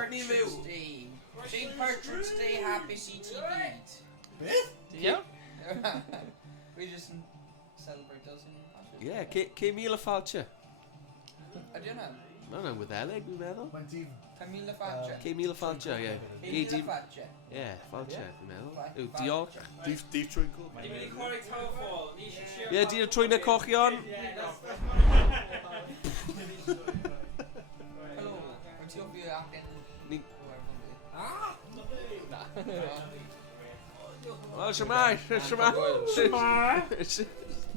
Partridge Day. St Partridge Day, happy CTV. Beth? Yeah. We just celebrate those in Partridge. Yeah, Camila Falcher. I don't know. No, no, with Elig, dwi'n meddwl. Mae'n dif... Camila Falcher. Camila Falcher, ie. Camila Falcher. Ie, Falcher, dwi'n meddwl. Falcher. Yw, diolch. Dif Twinkle. Ni'n mynd i chwarae TowerFall. Ni eisiau share... Ie, di'n trwy'n y cochion. Helo, wyt ti ofio acen... Ni... Ah! Na. Wel, siamai.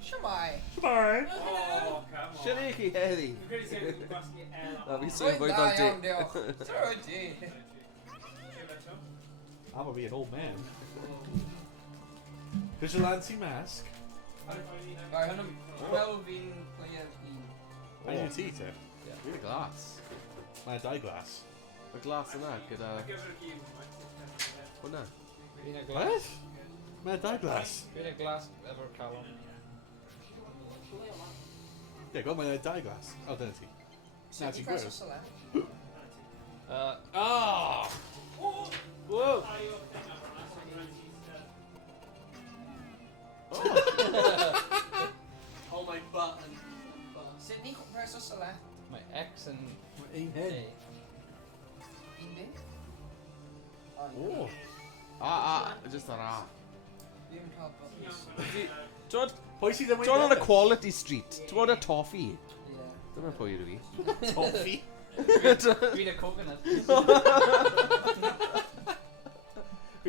Siamai! Oh, come on. Sian i chi heddi. Dwi'n credu sef yn gwasgu L. Na, fi'n Rwy'n sôn fwy da fel iawn, di. diolch. Tro di. I'm gonna be an old man. Vigilante mask. Rai, hwnnw, wel fi'n player un. Mae'n yw ti, te? Fi'n y glas. Mae'n dau glas. Y glas yna, gyda... Hwna. Fi'n y glas. What? Mae'n dau glas. Fi'n y glas efo'r calon. Ie, gweld mae'n dau glas. O, dyna ti. Na, ti'n Press gwir. o select. Ah! Whoa! Oh my button. Sydney, press o select. Mae X yn Un A. hyn. Un bit. O! Just ar A. Fi'n cael buttons. Twod, Pwy sydd yn twod on a quality street. Twod a toffee. Ie. Dyna pwy ydw fi. Toffee? Fi'n y coconut.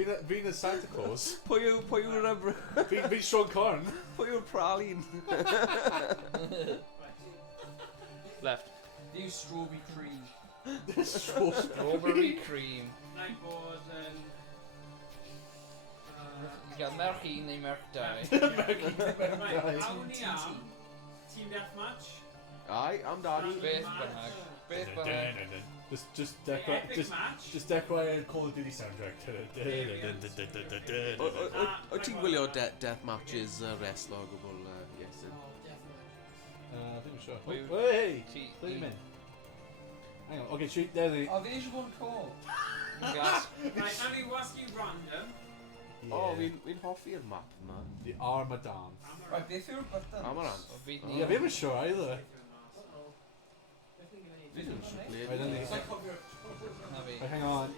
Fi'n y Santa Claus. Pwy yw'r... Fi'n Sean Corn. Pwy yw'r pralin? Left. Fi'n strawberry cream. Strawberry cream. Na'i bod yn... I gael merch un neu merch dau. Right, awn ni am Team Deathmatch. Ai, amdani. Beth bynnag. Beth bynnag. Just Epic match. decorate Call of Duty soundtrack. Wyt ti'n gwylio death matches wrestler o gwbl, Iestyn? Ddim yn siŵr. Pwy- Hey! Ti- Ble ni'n mynd? Hang on, okay, there they... O, fi eisiau bod yn cool. Glas. Right, nawn ni wasgu random. O, fi'n hoffi'r map yma. The Armadan. Right, beth yw'r buttons? Amaran. O fi Yeah, ni. fi ddim yn siŵr either. Fi ddim yn siŵr ble. Right, then Na fi. Right, hang on.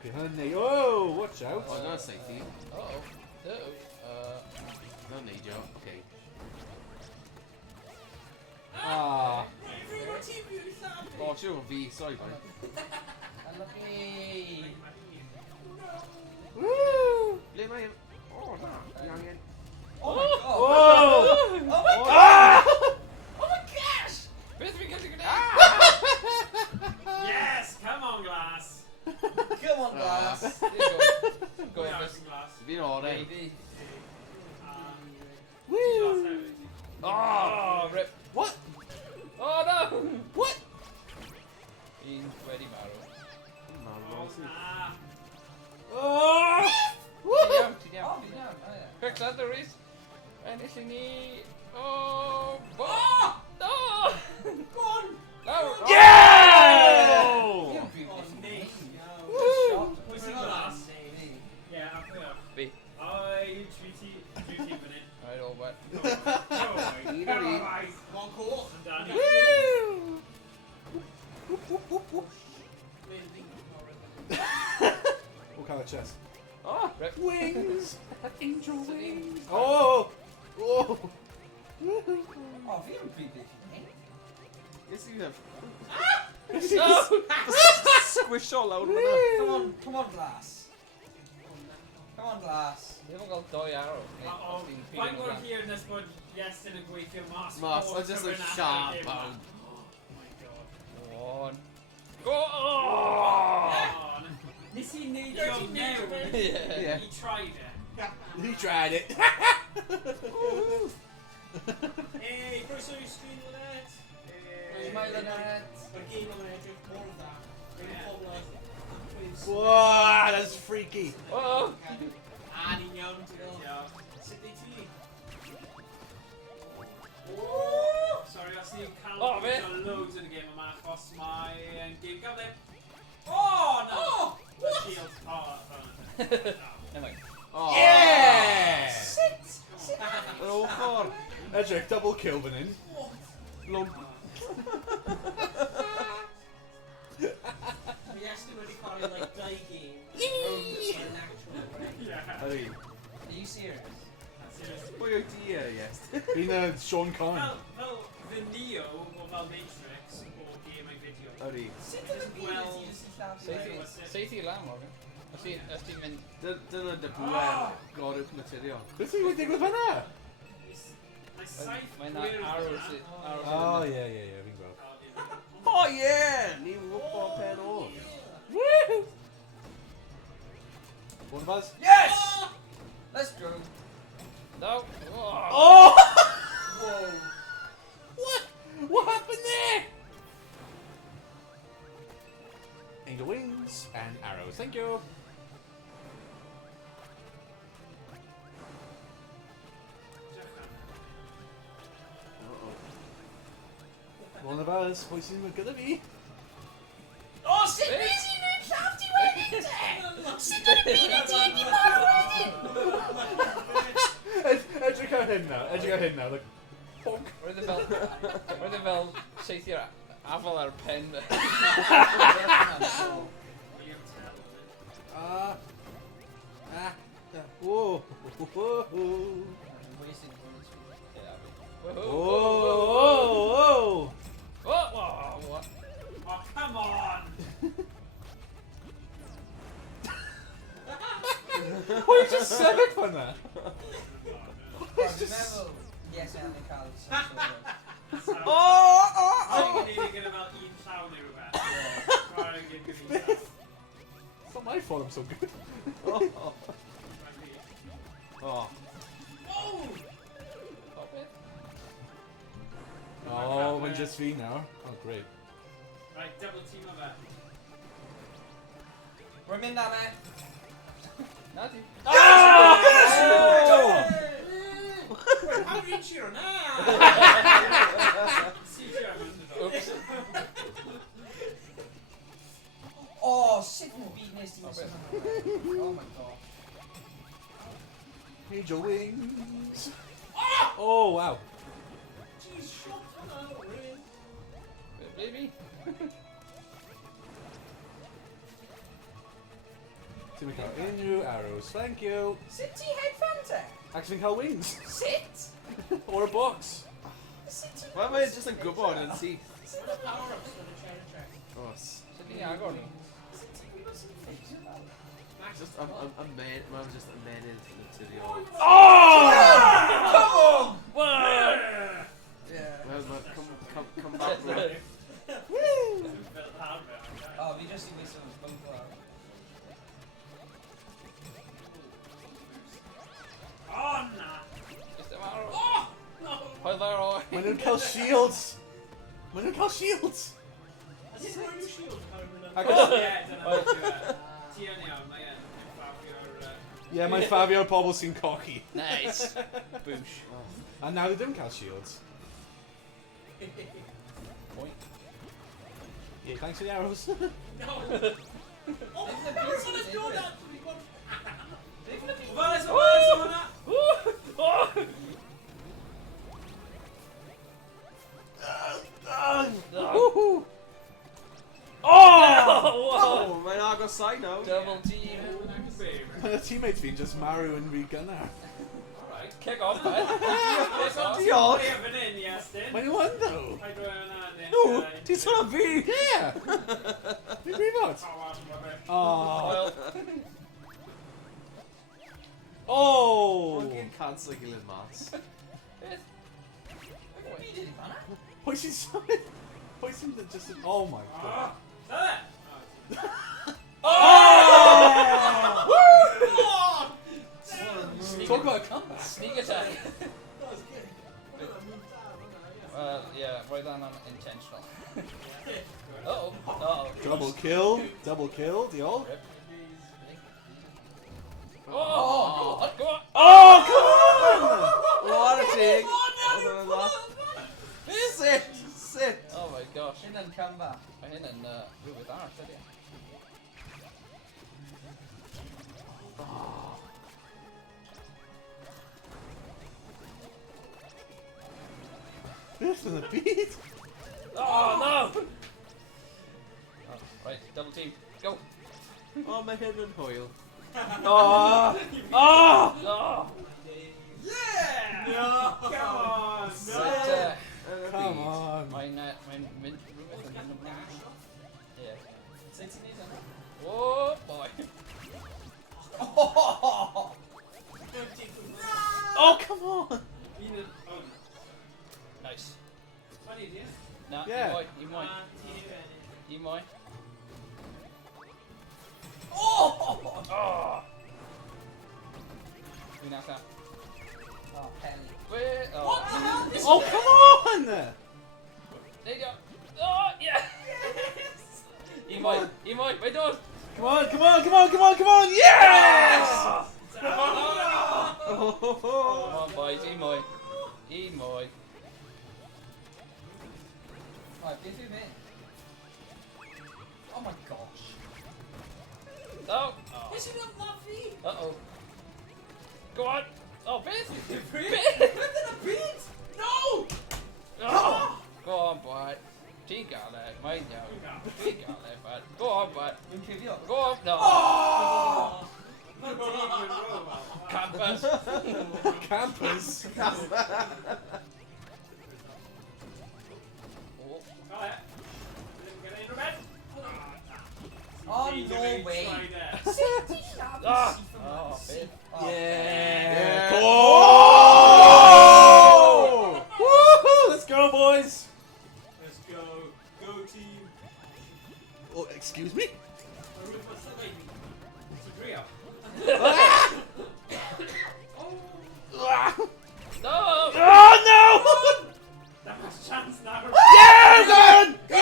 Okay, honey. Oh, watch out. O, dyna seithi. Oh. Dyna neidio, oce. Ah. O, siw o'n fi, sorry boi. Unlucky. Woo! Ble mae yn? O, na, fi angen. Oh my god. Whoa! Oh my god. Ah! Oh my gosh. Beth fi'n gallu gwneud? Yes, come on, glass. Come on, glass. Go Pwy on, arall yn glass? Fi'n oren. Woo! Oh, rip. What? Oh no! What? Un wedi marw. Ah, Oh! Ti'n iawn, ti'n Oh, iawn. fi iawn. Oh, yeah. Quick lad, Rhys. Ennill i ni... Oh! No! Go on. Lawr! Yeah! oh, Nick. Pwy sy'n glass? Yeah, a pwy arall? Fi. Oi, treaty fan hyn. Right, all wet. Un o'r un. Come on, coch. Amdani. What kind of chest? O, Rip. Wings! Angel wings! Oh! Oh! Oh, fi yw'n byd eich Yes, you have. No! Squisho lawr fyna. Come on, glass. Come on, glass. Ni efo gael 2 arrow. O, faint mor hir nes bod Iestyn yn gweithio mas. Mas, o just a sharp pound. One. Go! Oh! Nes i neidio mewn. Yeah. He tried it. He tried it! Hey, croeso i'r sgrin o net. Smile on it. Mae'r game o'n edrych mor dda. Wow, that's freaky! Oh! A ni'n iawn, diolch. Sut ei ti? Sorry, os ni'n cael Oh, fe. loads yn y game yma, achos mae'n game gyflym. Oh! Anyway. Oh. Yeah! Yr ochr. Edrych, double kill fan hyn. Lwmp. Iestyn wedi cael like 2 games in an actual way. Yeah. Ydy. Are you serious? Seriously. Pwy o'i di Iestyn? Fi'n Sean Conn. Fel the Neo o fel Matrix o game a video. Ydy. Sut yn y byd wyt ti'n sillafu? Seith i lan, Morgan. Os ti'n mynd... Dyna dy bwer gorywch naturiol. Beth sy'n wedi digwydd fan'na? Mae'n arrows i... O, ie, fi'n gweld. O ie! Ni wwpo pen o. Woo! One buzz? Yes! Let's go. No! Oh! Whoa. What happened there? Angel wings and arrows. Thank you. One of us, pwy sy'n mynd gyda fi? Oh, sut nes i wneud llaff ti wedi te? Sut yn y byd i ti wedi marw wedyn? Edrych ar hyn nawr, like, bonk. Roedd e fel seith i'r afal ar pen. Whoa. What? Oh, come on! Why you just sefyll fan'na? Yes, I'm the college. O! Dwi'n gyda fel un llaw neu rhywbeth. It's not my fault I'm so good. O! O! Oh, we're just free now. Oh, great. Right, double team of it. We're in that man. Na ti. Wait, how do you cheer now? See, Oops. Oh, shit, no beat nesty. Oh my god. Angel wings. Oh, wow. Jeez, shut up, really? Baby. Ti'n cael unrhyw arrows, thank you. Sut ti heb Fanta? Actually cael wings. Sut? Or a box. Sut ti... Wel, mae'n jyst yn gwybod yn syth. Sut y power-ups for the cherry check? Os. Sut ni'n agor nhw? Sut ti'n gwybod sy'n ffeis o fel? Just, mae'n just amenydd naturiol. Oh! Come on! Whoa! Yeah. Wel, come back, bro. Woo! Oh, fi just yn gweithio yn bwnc lawr. Oh, na! Just am arrow. Oh! No! Hwyl ar oi. Maen nhw'n cael shields. Maen nhw'n cael shields. Has it run your shield? Agos- Yeah, dyna. Ti yn iawn, mae yn ffafio'r... Yeah, mae ffafio'r pobl sy'n cochi. Nice. Boosh. A nawr ddim cael shields. Point. Yeah, thanks for the arrows. No! Oh, we're gonna do that! Wel, it's hwnna! Woohoo! Oh! O, mae'n agos sai nawr. Double team. Mae y teammate fi'n just marw yn rhy gynnar. Alright, kick off, man. Kick off. Diolch! Ie, fan hyn, Iestyn. Mae nhw yn ddo. Paid roi hwnna, ne? No, ti'n sôn am fi? Yeah! Fi'n gwybod? Oh. Well, Oh! Mae'n gyn cancel ei gilydd mas. Fi did it fanna. Pwy sy'n sôn? Pwy sy'n just... Oh my god. Oh! Talk about a comeback. sneak attack. Yeah, right on intentional. Uh-oh. Uh-oh. Double kill. Double kill. Diolch. Rip. Oh, go on. Oh, come on! What a take! Sit! Sit! Oh my gosh. Hyn yn comeback. Mae hyn yn rhywbeth arall, ydy. This is a beat. Oh no! Oh, right, double team. Go. Oh, my head and hoil. Oh! Oh! Oh! Yeah! No! Come on! Right, Come on! mein Rhys and then the yeah. Since it is, Oh boy. Oh! Oh, come on! Nice. Funny, dear. Nah, Yeah. you might. Oh! Oh! You knocked out. Oh, Penny. Wait, oh. What the hell? This Oh, come on! There you go. Oh, yeah! You might, wait, don't! Come on, come on, come on, come on, come on! Yes! Come on, boys, Emoy. Right, give him in. Oh my gosh. Oh! This is not that feed. Uh-oh. Go on! Oh, Vince! No! Oh! Go on, boy. She got it, mate, yo. She got it, bud. Go on, bud. Go on, no. Oh! Campus. Campus! Oh, no way. Ah! Oh, Vince. Yeah! Yeah. Oh! Woohoo! Let's go, boys! Let's go. Go team. Oh, excuse me? No! Oh, no! That was chance now. Yeah, man! No!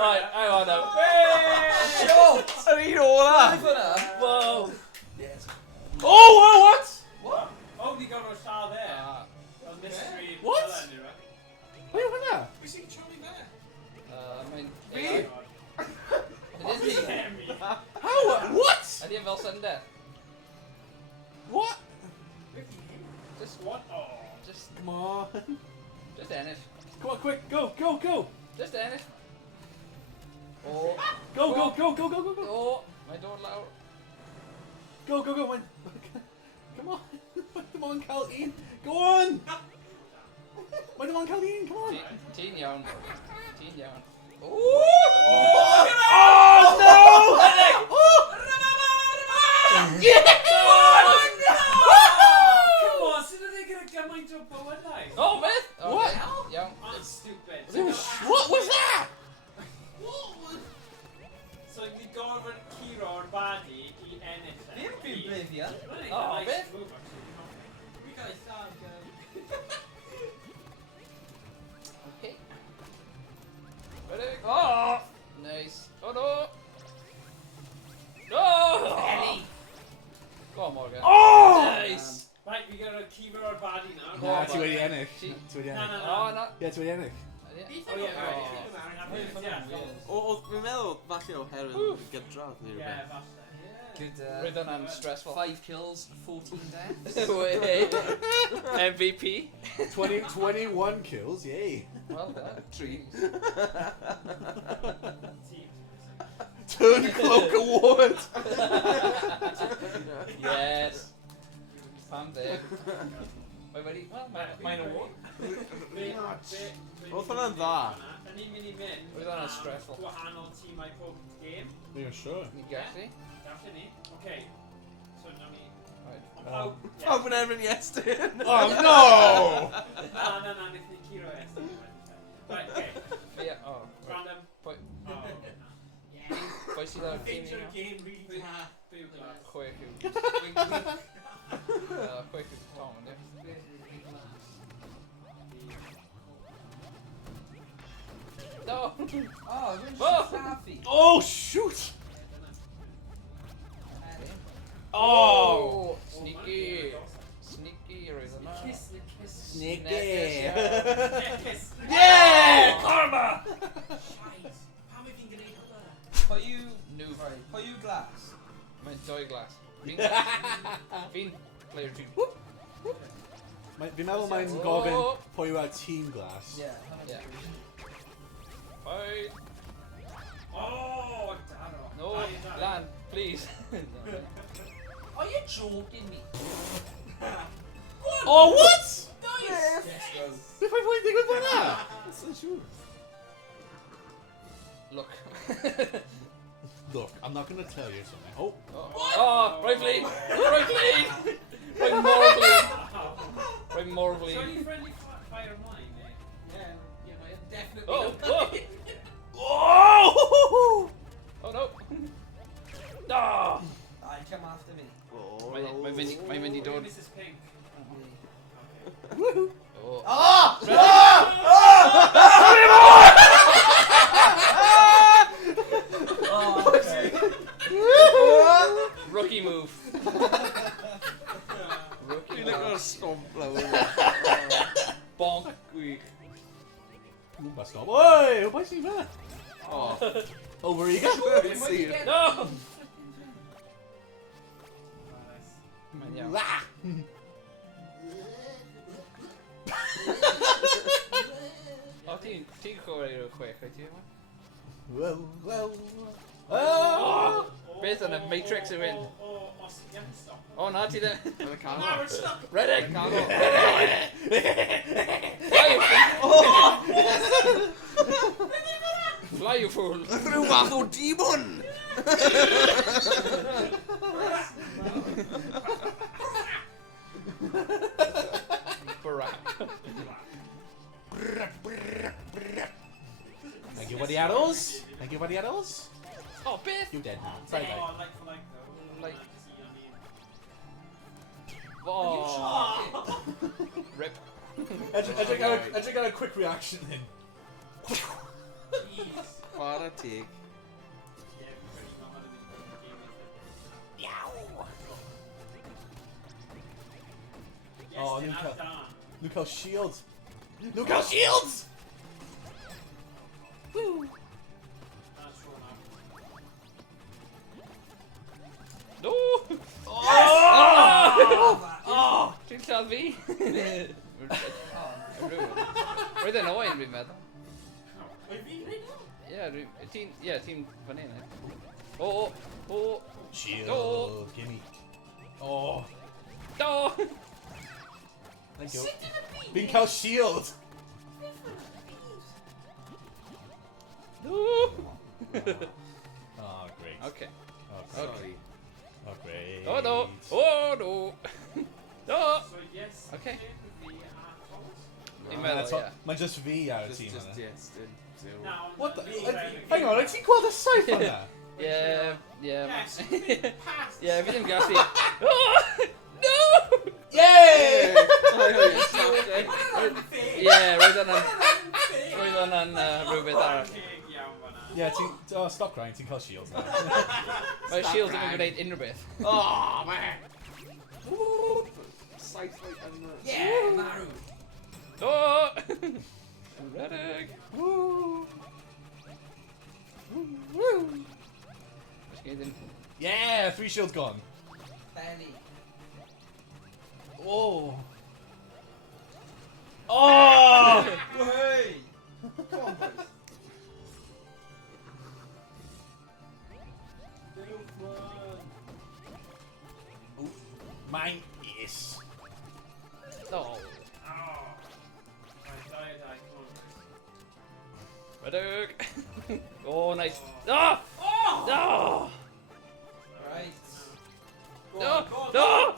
Right, hang on now. Shot! I need all that. Whoa! Oh, what? What? Oh, we got our star there. A mystery. What? Villain, right? Wait, what now? We see Charlie there. I mean, Me? it is me. How? What? I didn't have sudden death. What? Just What? Oh. Just Come on. end it. Come on, quick. Go, go, go. Just end it. Oh. Go, go, go, go, go, go, go. Oh. My door loud. Go, go, go. Come on. Come on, Colleen. Go on. Come on, Colleen. Come on. Teen young. Teen young. Oh, no. Oh. Yeah. Come on, so they're gonna come into a bow and knife. Oh, myth! Oh, What? Young. I'm stupid. What was that? So we go over Kira or Badi, eat anything. You've been oblivion. Oh, nice Viv. move, actually. We got a sound Okay. Ready? Oh! Nice. Oh no! No! Ellie. Go on, Morgan. Oh. Nice! Right, we got a Kira or Badi now. Go Nah, on, it's Morgan. already Ennick. She- It's already No, Ennick. no, no. Oh, no. Yeah, it's already Ennick. Yeah. Oh, yeah, Oh. right. Yeah, O, fi'n meddwl, falle oherwydd gydradd neu yeah, rhywbeth. falle. Good. Rhythm and stressful. 5 kills, 14 deaths. Wait. MVP. 21 kills, yay. Well done. Three. Team. Turncloak Award! Yes. Pam there. Wait, ready? Well, mine award. Oedd hwnna'n dda. Yn ni'n mynd i mynd Roedd hwnna'n stressful. gwahanol tîm I pob game. Yeah, sure. You gallu? Gallwn ni. Okay. So nawn ni... Right. Pawb... Pawb yn erbyn Iestyn. Oh, no! Na, wnaeth ni Kira Iestyn. Right, okay. Yeah, oh. Random. Pwy- Oh. Pwy sydd ar game ni? game really hard. Byw glas. Chwech yw. Chwech yw Tom, ynddi? No! Oh, you're Whoa. Safi. Oh, shoot! Oh! Sneaky! Sneaky, roedd yna. Kiss the kiss. Sneaky! Kiss. Yeah! Karma! Shite. Pam have you gonna eat that? Pwy yw... New. Pwy Fi'n meddwl mae'n gofyn pwy yw ar Team Glass. Yeah. Yeah. Fight. Oh, Daro. No, land, please. Are you joking me? Oh, what? Nice! Yes, go. Beth mae'n fwy'n digwydd fan na? That's so siŵr. Look. Look, I'm not going to tell you something. Oh. Oh, right bleed! Right bleed! Right more bleed! Right more So bleed. you friendly fire mine, eh? Yeah, mate, definitely. Oh, oh! Oh! Oh no! Ah! Alright, come after me. My Mindy done. This is pink. Woohoo! Oh. Ah! Oh, okay. Rookie move. Rookie Dwi'n like move. o'r stomp lawr. Bonk. Gwych. Wba stop. Oi! Wba sy'n fe? Oh, Over eager? sir. No! Nice. Man, yeah. Ah! Oh, ti'n chwarae rhyw chwech, right ti? Well. Oh! Beth yn y Matrix yw hyn? Oh, yeah, stop. Oh, na, ti ddim. Yn y can. Mae'r stuck. Redeg! Canol. Fly, you fool! Rhyw fath o demon! Barap. Thank you for the arrows. Thank you for the arrows. Oh, Beth! You dead now. Sorry, mate. Oh, like for like, though. Like- See, I mean. Oh! Rip. I got a quick reaction then. Jeez. Chwarae tig. Yeah, everybody's not had a game with it. Yes, Oh, then Luca. I've done. Look how shields. Look how shields! Woo! That's thrown out. No! Oh! Ti'n lladd fi? Roedd e'n Owain, fi'n meddwl. Wait, me right now? Ti'n fan hyn, Oh! Shield, Oh. gimme. Oh, No! thank you. Fi'n cael shield! No! Oh, great. Okay. Oh, Sorry. Oh, great. Oh no! Oh no! No! So, yes. Okay. The assholes. Fi'n That's meddwl, all. Mae'n just fi ar y Just tîm yna. Iestyn. So... Now, What the? me, Hang on, ti'n gweld y saith yna? Yeah. Yes, past. Yeah, fi ddim gallu. Oh! No! Yay! Yeah, roedd hwnna'n rhywbeth arall. Yeah, stop crying, ti'n cael shields now. Mae'r shield ddim yn gwneud unrhyw beth. Oh, man! Saith right yn y... Yeah, Maru. Oh! Redeg! Woo! Woo! Oes gen i ddim... Yeah, 3 shields gone. Belly. Oh! Oh! Hey! Come on, boys. Mine is. No! Oh. Die. Redeg! Oh, nice. Ah! Oh! No! Right. Go No! on, go on, No!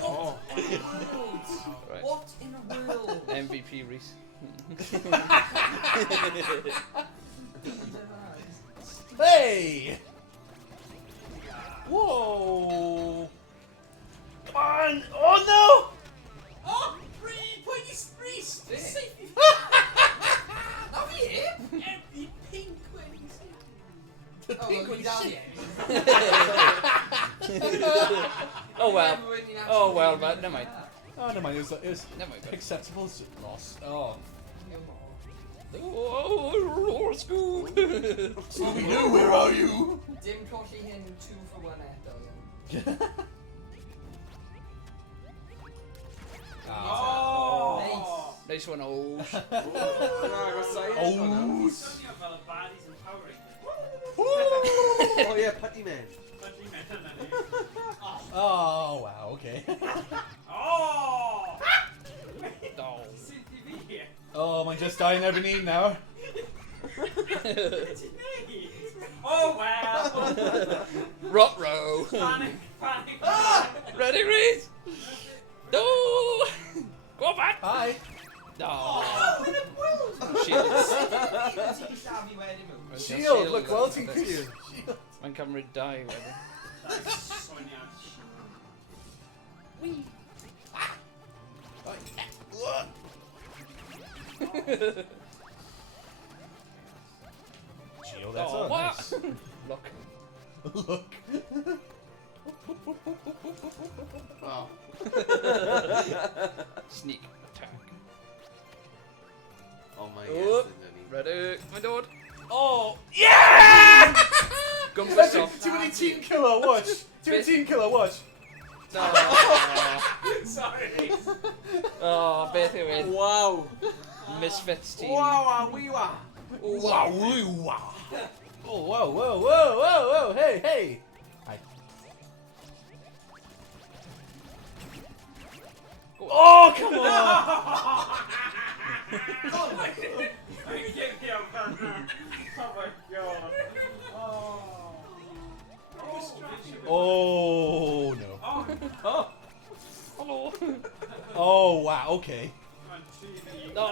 What in the world? Right. What in the world? MVP Rhys. Hey! Whoa! Come on! Oh no! Oh, Rhys! Safety. Not here. Every pink when you see The Oh, pink well, one down shit. the end. Oh well. Oh well, but never mind. Oh, never mind. It was Never mind. acceptable loss. Oh. Oh, Scoop! Scooby-Doo, where are you? Dim colli hyn 2 for 1 eto. nice one. Oh. No, I got silent on that. Oh. Something about baddies and Power Rangers. Oh yeah, Putty Man. Oh wow. Okay. Oh! No. CTV here. Oh, am I just dying every need now? It's me. Oh wow! Ruh-roh. Panic! Ready, Rhys? No. Go back. Hi. No. Oh, in a world! Shields. Shield. Look, well team crew. Shield. Man, camera die with it. That's Sonia. Shield. That's Oh, all. what? Nice. Look. Look. Oh. Sneak attack. Oh my Oh. god. Ready? My lord. Oh yeah! Gun fist off. Too many team killer. Watch. Too many team killer. Watch. No. Sorry. Oh, Beth away. Wow. Misfits team. Wow, wee wow. Wow. Wow. Oh whoa whoa whoa whoa whoa! Hey hey. Hi. Oh come on! Oh my god. Oh no. Oh. Oh. Hello. Oh wow. Okay. No.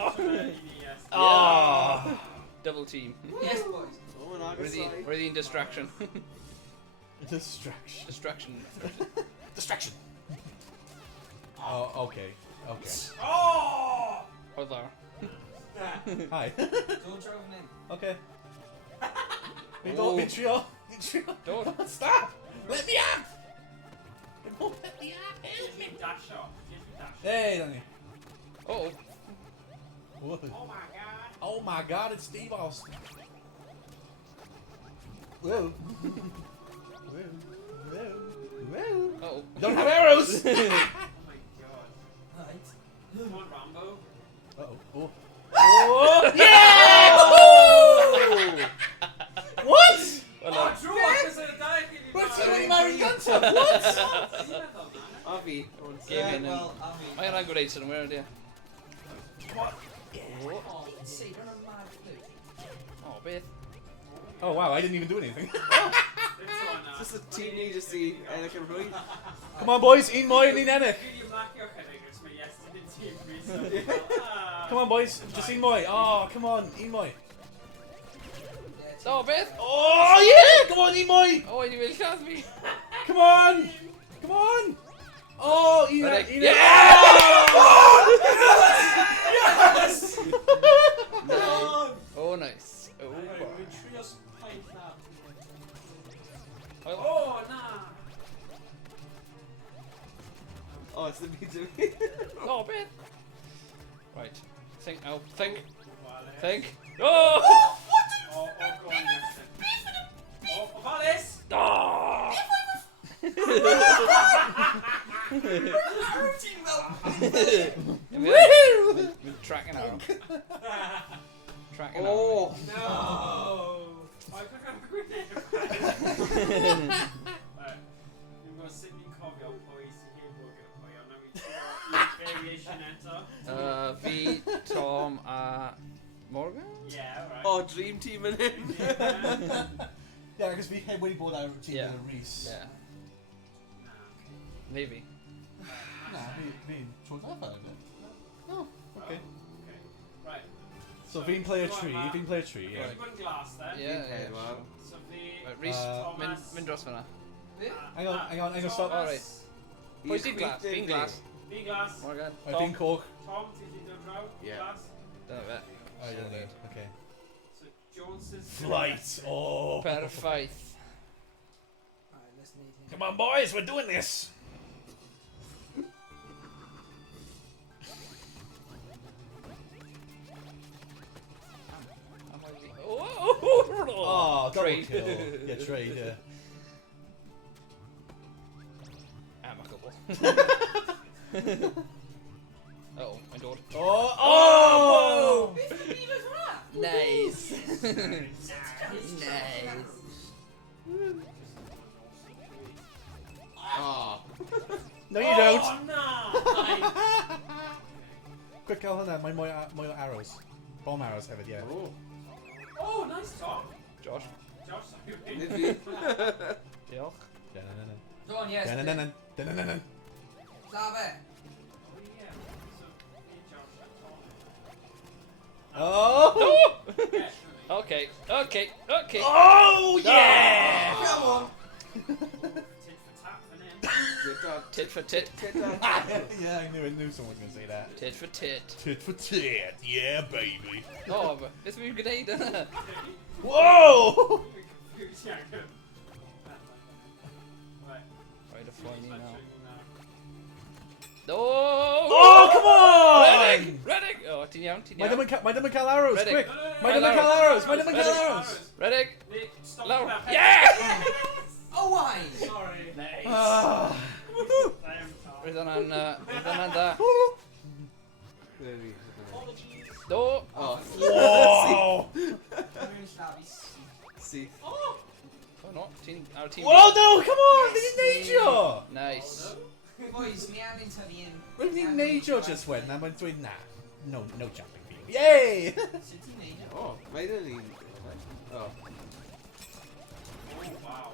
Ah. Double team. Yes, boys. Oh, and I got Ready? side. Ready in distraction. Distraction. Distraction. Distraction. Oh okay. Okay. Oh! Hold there. Hi. Don't throw him in. Okay. Oh. Montreal. Don't. Stop. Let me out. Don't let me out. Give me dash off. Give me dash. Hey, Danny. Oh. Whoa. Oh my god. Oh my God! It's Steve Austin. Whoa. Whoa. Whoa. Whoa. Oh. Don't have arrows. Oh my god. Right. Come on, Rambo. Uh-oh. Oh. Oh. Yeah! Oh! What? Well, Oh, Drew, I was in a dive. What's he when Larry Gunter? What? Avi. Game in Well, and... I mean, I'm good at where are they? What? oh, see, you're a mad dude. Oh, Beth. Oh wow! I didn't even do anything. Just a teenager see Anakin Roy. Come on, boys. Eat more and eat Enoch. Come on, boys. Just eat more. Oh, come on. Eat more. Oh, Beth. Oh yeah! Come on, eat more. Oh, you will shot me. Come on. Come on. Oh, eat it. Ready? Eat it. Yeah! Yes! Oh, nice. Oh, boy. Oh, nah. Oh, it's the beat of me. Oh, Beth. Right. Think now. Think. Well, Think. Oh! Oh, go on, Iestyn. Oh, Valis! Ah! We're tracking arrow. Tracking arrow. Oh. No! I could have a grenade. Right. I'm going to sit in cofio på i hemburger på jag när vi variation enter. Vi, Tom, Morgan? Yeah, right. Oh, dream team in him. Yeah, because we had when he bought our team Yeah. with Rhys. Yeah, maybe. Nah, we chose that out of it. No. Okay. Okay. Right. So Veen play a tree. Veen play a tree. Yeah. Yeah. You've got glass there. Yeah, Okay, yeah. wow. So the... Right, Rhys, Thomas. min drosfana. Hang on, stop. Alright. He's Pwy sy'n glas? quick, Fi'n didn't glas. The glass. Morgan. Veen Cork. Tom, did you don't draw? Yeah. Glass. Dyna fe. I don't need. Okay. So Jones's... Flight. Oh. Perffaith. Alright, let's need him. Come on, boys. We're doing this. Oh, double Trade. kill. Yeah, trade. Yeah. Amicable. Uh-oh, my door. Oh! Oh! Beth yw'n byd oedd hwnna? Nice. Oh. No, you don't. Oh, no! Quick, cael hwnna. Mae'n mwy o arrows. Bomb arrows hefyd, yeah. Oh. Oh, nice top. Josh. Josh, sorry. Nid fi. Diolch. Da-na-na-na. Go on, yes. Da-na-na-na. Da-na-na-na. Da fe. Oh, yeah. So, me and Josh are talking. Oh! Yeah, Okay. Oh, yeah! Come on. tit for tat for them. Tit for tit. Tit that. Yeah, I knew someone was going to say that. Tit for tit. Tit for tit. Yeah, baby. Oh, beth fi'n gwneud yna? Whoa! Yeah, good. Right. Rhaid y fflaen i nawr. now. Oh, come on! Reddig! Oh, ti'n iawn, Mae ddim yn cael arrows, Reddick. quick! No, Mae ddim yn cael arrows, mae ddim yn cael Reddick. arrows! Reddig! Nick, stop Lawr. with that. Yeah! Owain. Sorry. Nice. Ah. Damn, Tom. Roedd hwnna'n dda. Very. Do! Oh. Whoa! Dwi'n llafu See. Oh no, ti'n ar y tîm. Whoa, no, come on! Fi di neidio! Nice. Boys, ni angen tynnu un. Fi di neidio just when, na mae'n dweud na. No jumping for you. Yay! Sut ti'n neud o? Oh. Mae'n yn un. Oh. Oh, wow.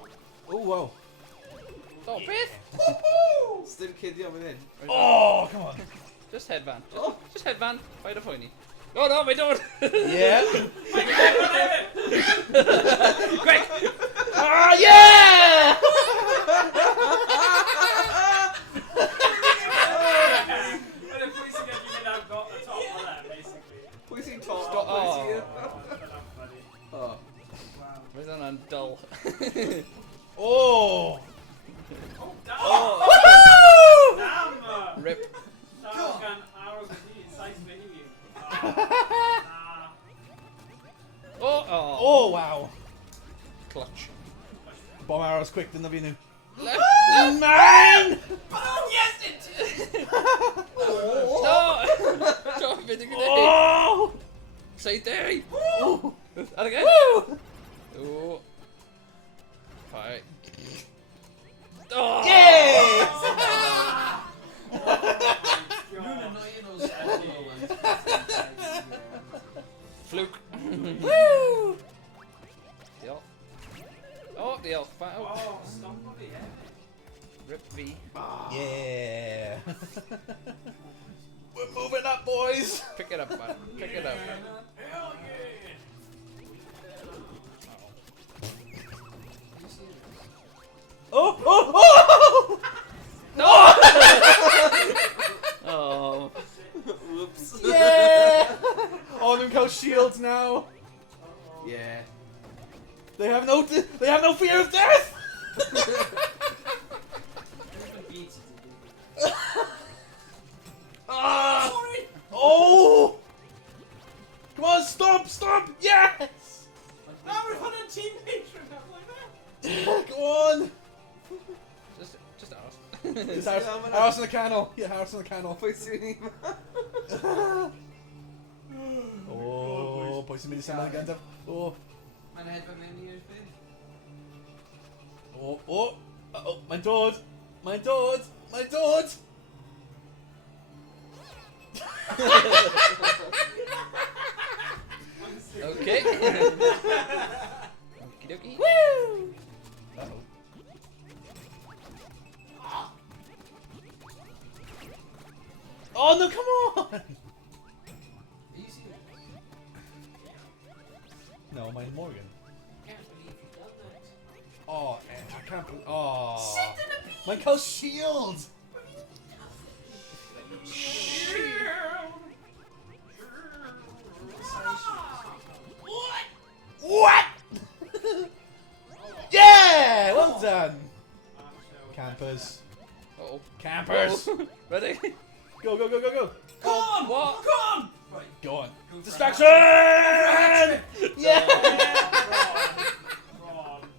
Oh, wow. Oh, beth? Sdim cuddio fan hyn. Oh, come on. Just headband. Just headband. Paid o poeni. Oh no, mae'n dod! Yeah. Quick! Ah, yeah! And the police are getting it out, got the top of that, basically. Pwy sy'n top? Stop. Pwy Oh. sy'n- Buddy. Oh. Roedd hwnna'n dull. Oh! Oh, damn! Oh! Damn! Rip. Sarah gan arrow gyda size fy hi. Oh! Oh! Oh, wow. Clutch. Bomb arrows quick, dyna fi nhw. Left! Man! Oh, yes, it! No! John, beth yw'n gwneud? Oh! Say day! And again! Oh! Right. Oh! Yeah! Nhw'n annoying os Fluke. Woo! Diolch. Oh, diolch. Oh, stop on the head. Rip V. Yeah! We're moving up, boys! Pick it up, man. Pick it up. Hell yeah! Oh! Oh! Oh! No! Oh. Whoops. Yeah! Oh, they've got shields now. Yeah. They have no fear of death. Ah! Oh! Come on, stop! Yes! Now we've had a teammate from that like that. Go on! Just ask. It's House in the Canal. Yeah, House in the Canal. Pwy sy'n un? Oh, boys sy'n mynd i symud yn gyntaf. Oh, Mae'n hedfan mewn i'r ffyrdd. oh, oh. Uh-oh, mae'n dod. Mae'n dod. Mae'n dod. Okay. Okie dokie. Woo! Uh-oh. Oh, no, come on! Are you serious? No, mine's Morgan. I can't believe you've done that. Oh, I can't believe. Oh. Mine's called Shield! What? Yeah! Well done! Campers. Uh-oh. Campers! Oh. Ready? Go, go, go, go, go! Go on! What? Go on! Right. Go on. Go for Distraction! it. Yeah!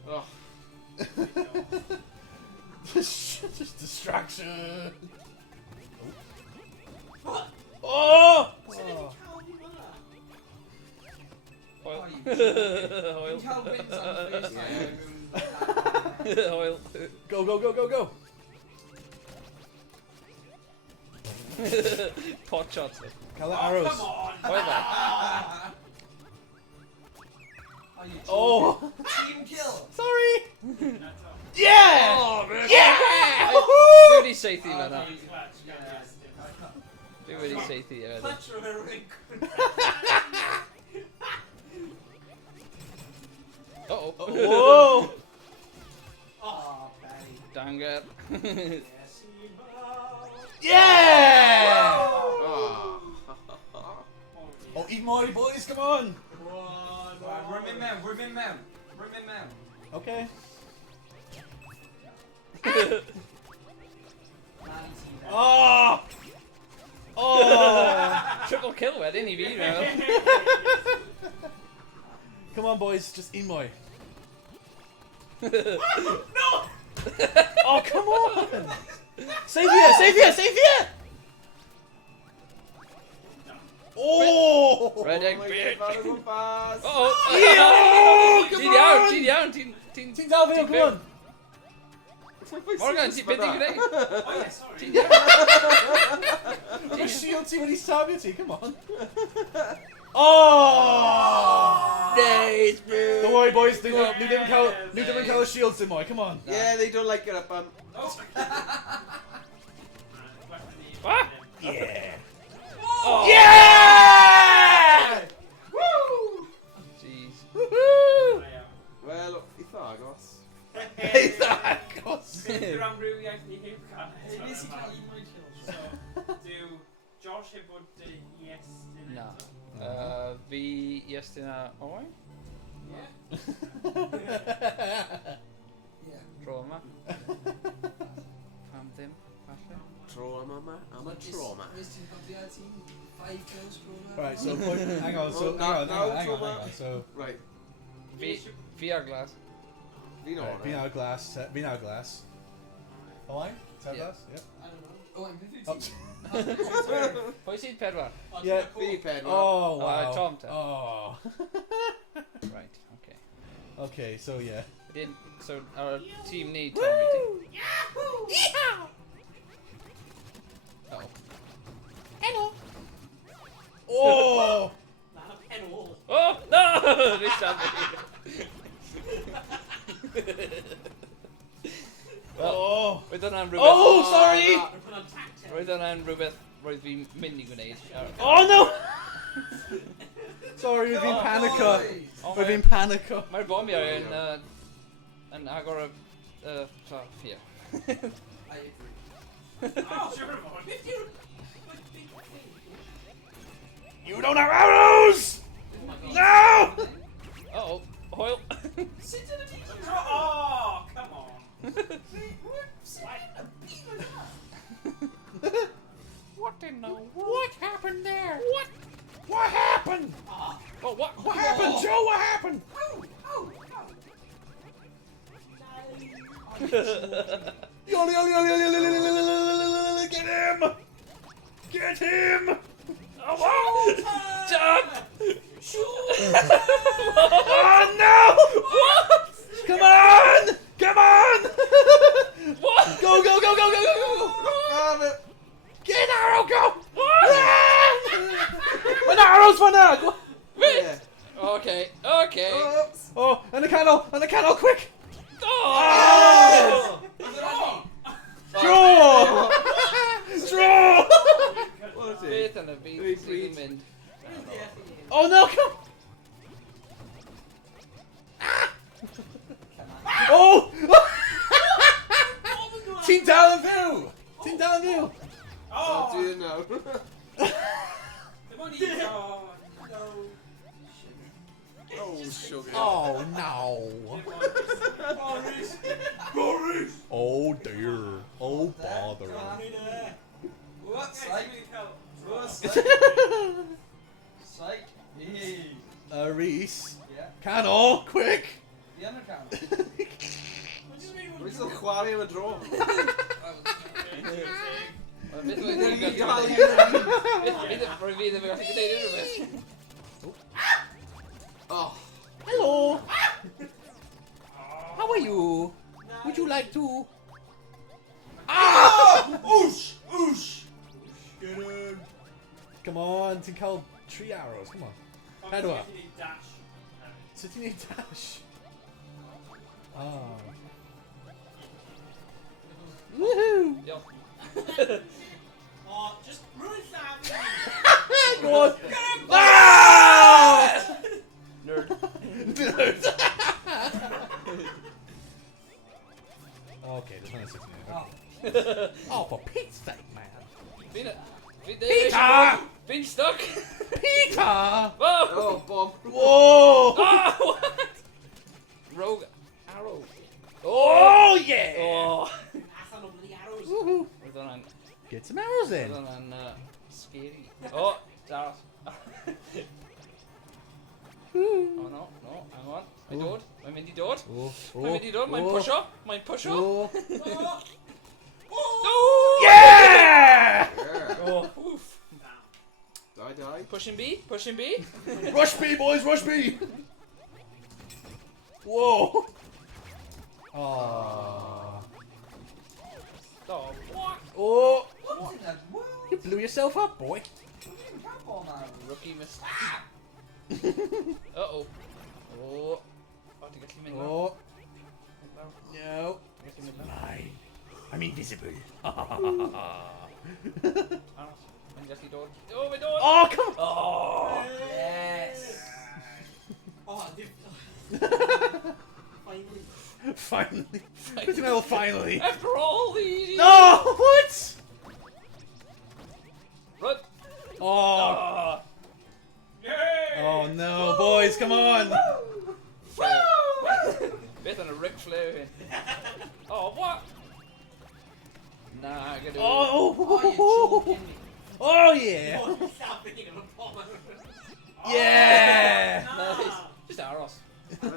Oh. Just distraction. Hwyl. Fi'n cael wins on the first time. Hwyl. Go, go, go, go, go. Pot shots. Cael the Oh, arrows. come on! Hwyl fe. Oh! Team kill! Sorry! Neto. Yeah! Oh, Yeah! Dwi Woohoo! wedi seithi fe na. He's clutch, gan Iestyn. Dwi wedi seithi fe na. Clutch of a ring. Uh-oh. Whoa! Oh, Barry. Danger. Yeah! Oh. Oh, eat more, boys, come on! Run him out, run him out. Run him out. Okay. Oh! Oh! Triple kill wedyn I fi, Rhys. Come on, boys, just eat more. No! Oh, come on! Save here, save here, save here! Oh! Red egg, Oh my bitch. God, go fast. Uh-oh. Yo! Come Ti'n iawn, on! ti'n iawn, ti'n... Team Dalville, come on! Morgan, ti'n beth i'n gwneud? Oh yeah, sorry. Ti'n iawn? I'm a shield team when he's savio team, come on! Oh! Nice, bro. Don't worry, boys, they don't Yes, need them colour shields in more, come on! Yeah, they don't like it up on. Oh. Ah! Yeah! Oh. Yeah! Woo! Jeez. Woohoo! Well, eitha agos. Agos! Bydd am ryw iaith ni heb cael eto. Nes i cael un mwy kills. So, dyw Josh heb bod dy Iestyn Na. eto. Fi Iestyn a Owain? Yeah. Yeah. Tro yma. Pam ddim, falle. Trauma, I'm a trauma. Where's team of the other team? 5 kills, bro. Right, so hang on, so Oh, hang on, now, hang on, trauma. so Right, Fi ar glas. we know. right, bean out glass, Oh, I? Is that Yeah. glass? Yep. I don't know. Oh, I'm with you, Oh. team. Pwy sy'n pedwar? Yeah. Fi pedwar. Oh, wow. Tom te. Oh. Right, okay. Okay, so yeah. Dyn, so our team ni, Tom, i ti? Uh-oh. Oh! Oh, no! Rhys am fi. Oh! Roedd hwnna'n rhywbeth... Oh, sorry! Roedd hwnna'n rhywbeth roedd fi'n mynd I gwneud. Oh no! Sorry, we've been panico. We've been panico. Mae'r bomio yn agor y... here. I agree. Oh, sure of You don't have arrows! No! Uh-oh, Hoyle. Sit in a team. Oh, come on. What in the... What happened there? What happened? Oh, what? What happened, Joe? What happened? Get him! Get him! Oh, jump! Oh no! What? Come on! Come on! What? Go, go, go, go, go, go, go! Get an arrow, go! An arrow's one out! Go. Yeah. Okay, okay. Oops. Oh, and the candle, quick! Oh! Straw! Straw! What is it? Beth yna fi Very sydd bryd. yn mynd. Oh no, come! Oh! Team down and view! Team down and view! Oh, do you know? Come on, you. Oh, Oh, sugar. Oh no! Boris. Oh dear! Oh bother! What's Hey, like? give me the count. What's like? Hey. Rhys, Yeah. Canol, quick! The undercount. What do you mean? We're still chwarae am a draw. Beth oedd ddim yn gallu gwneud? Beth oedd fi ddim yn gallu gwneud unrhyw beth? Oh. had to. Ah! Oosh! Oosh! Get him! Come on, to call 3 arrows. Come on. Heddiw. Obviously, you need dash. So you need dash. Oh. Woohoo! Yo. Oh, just run that. Go on. Ah! Nerd. Nerd. Okay, there's only 6 minutes. Oh. Oh, for Pete's sake, man. Peter! Peter! Been stuck! Peter! Whoa! Oh, Bob. Whoa! Oh, what? Rogue arrow. Oh, yeah! Oh! That's a lovely arrows. Woohoo! We're done on. Get some arrows We're in. done on scary. Oh! Darth. Oh no, no, hang on. My dod. My mini dod. Oh, My mini dod. My push up. My push up. Oh. Oh! Yeah! Yeah. Oh, oof. Die. Pushing B. Pushing B. Rush me, boys, rush me! Whoa! Oh. Oh, what? Oh! What in the world? You blew yourself up, boy. What do you mean, handball now? Rookie mistake. Uh-oh. Oh. Oh, to get him in now. Oh, Now. no. Get him in now. Mine. I'm invisible. Arnold. When you actually dodge. Oh, my dodge! Oh, come on! Oh! Yes! Oh, dude. Finally. Finally. Pretty well, finally. After all these... No! What? Run! Oh. Oh! Yay! Oh no, boys, come on! Bit on a Ric Flair here. Oh, what? Nah, I gotta do Oh, you're Oh! joking me. Oh yeah! Oh, stop thinking of a bomber. Yeah! Nice. Just arrows. The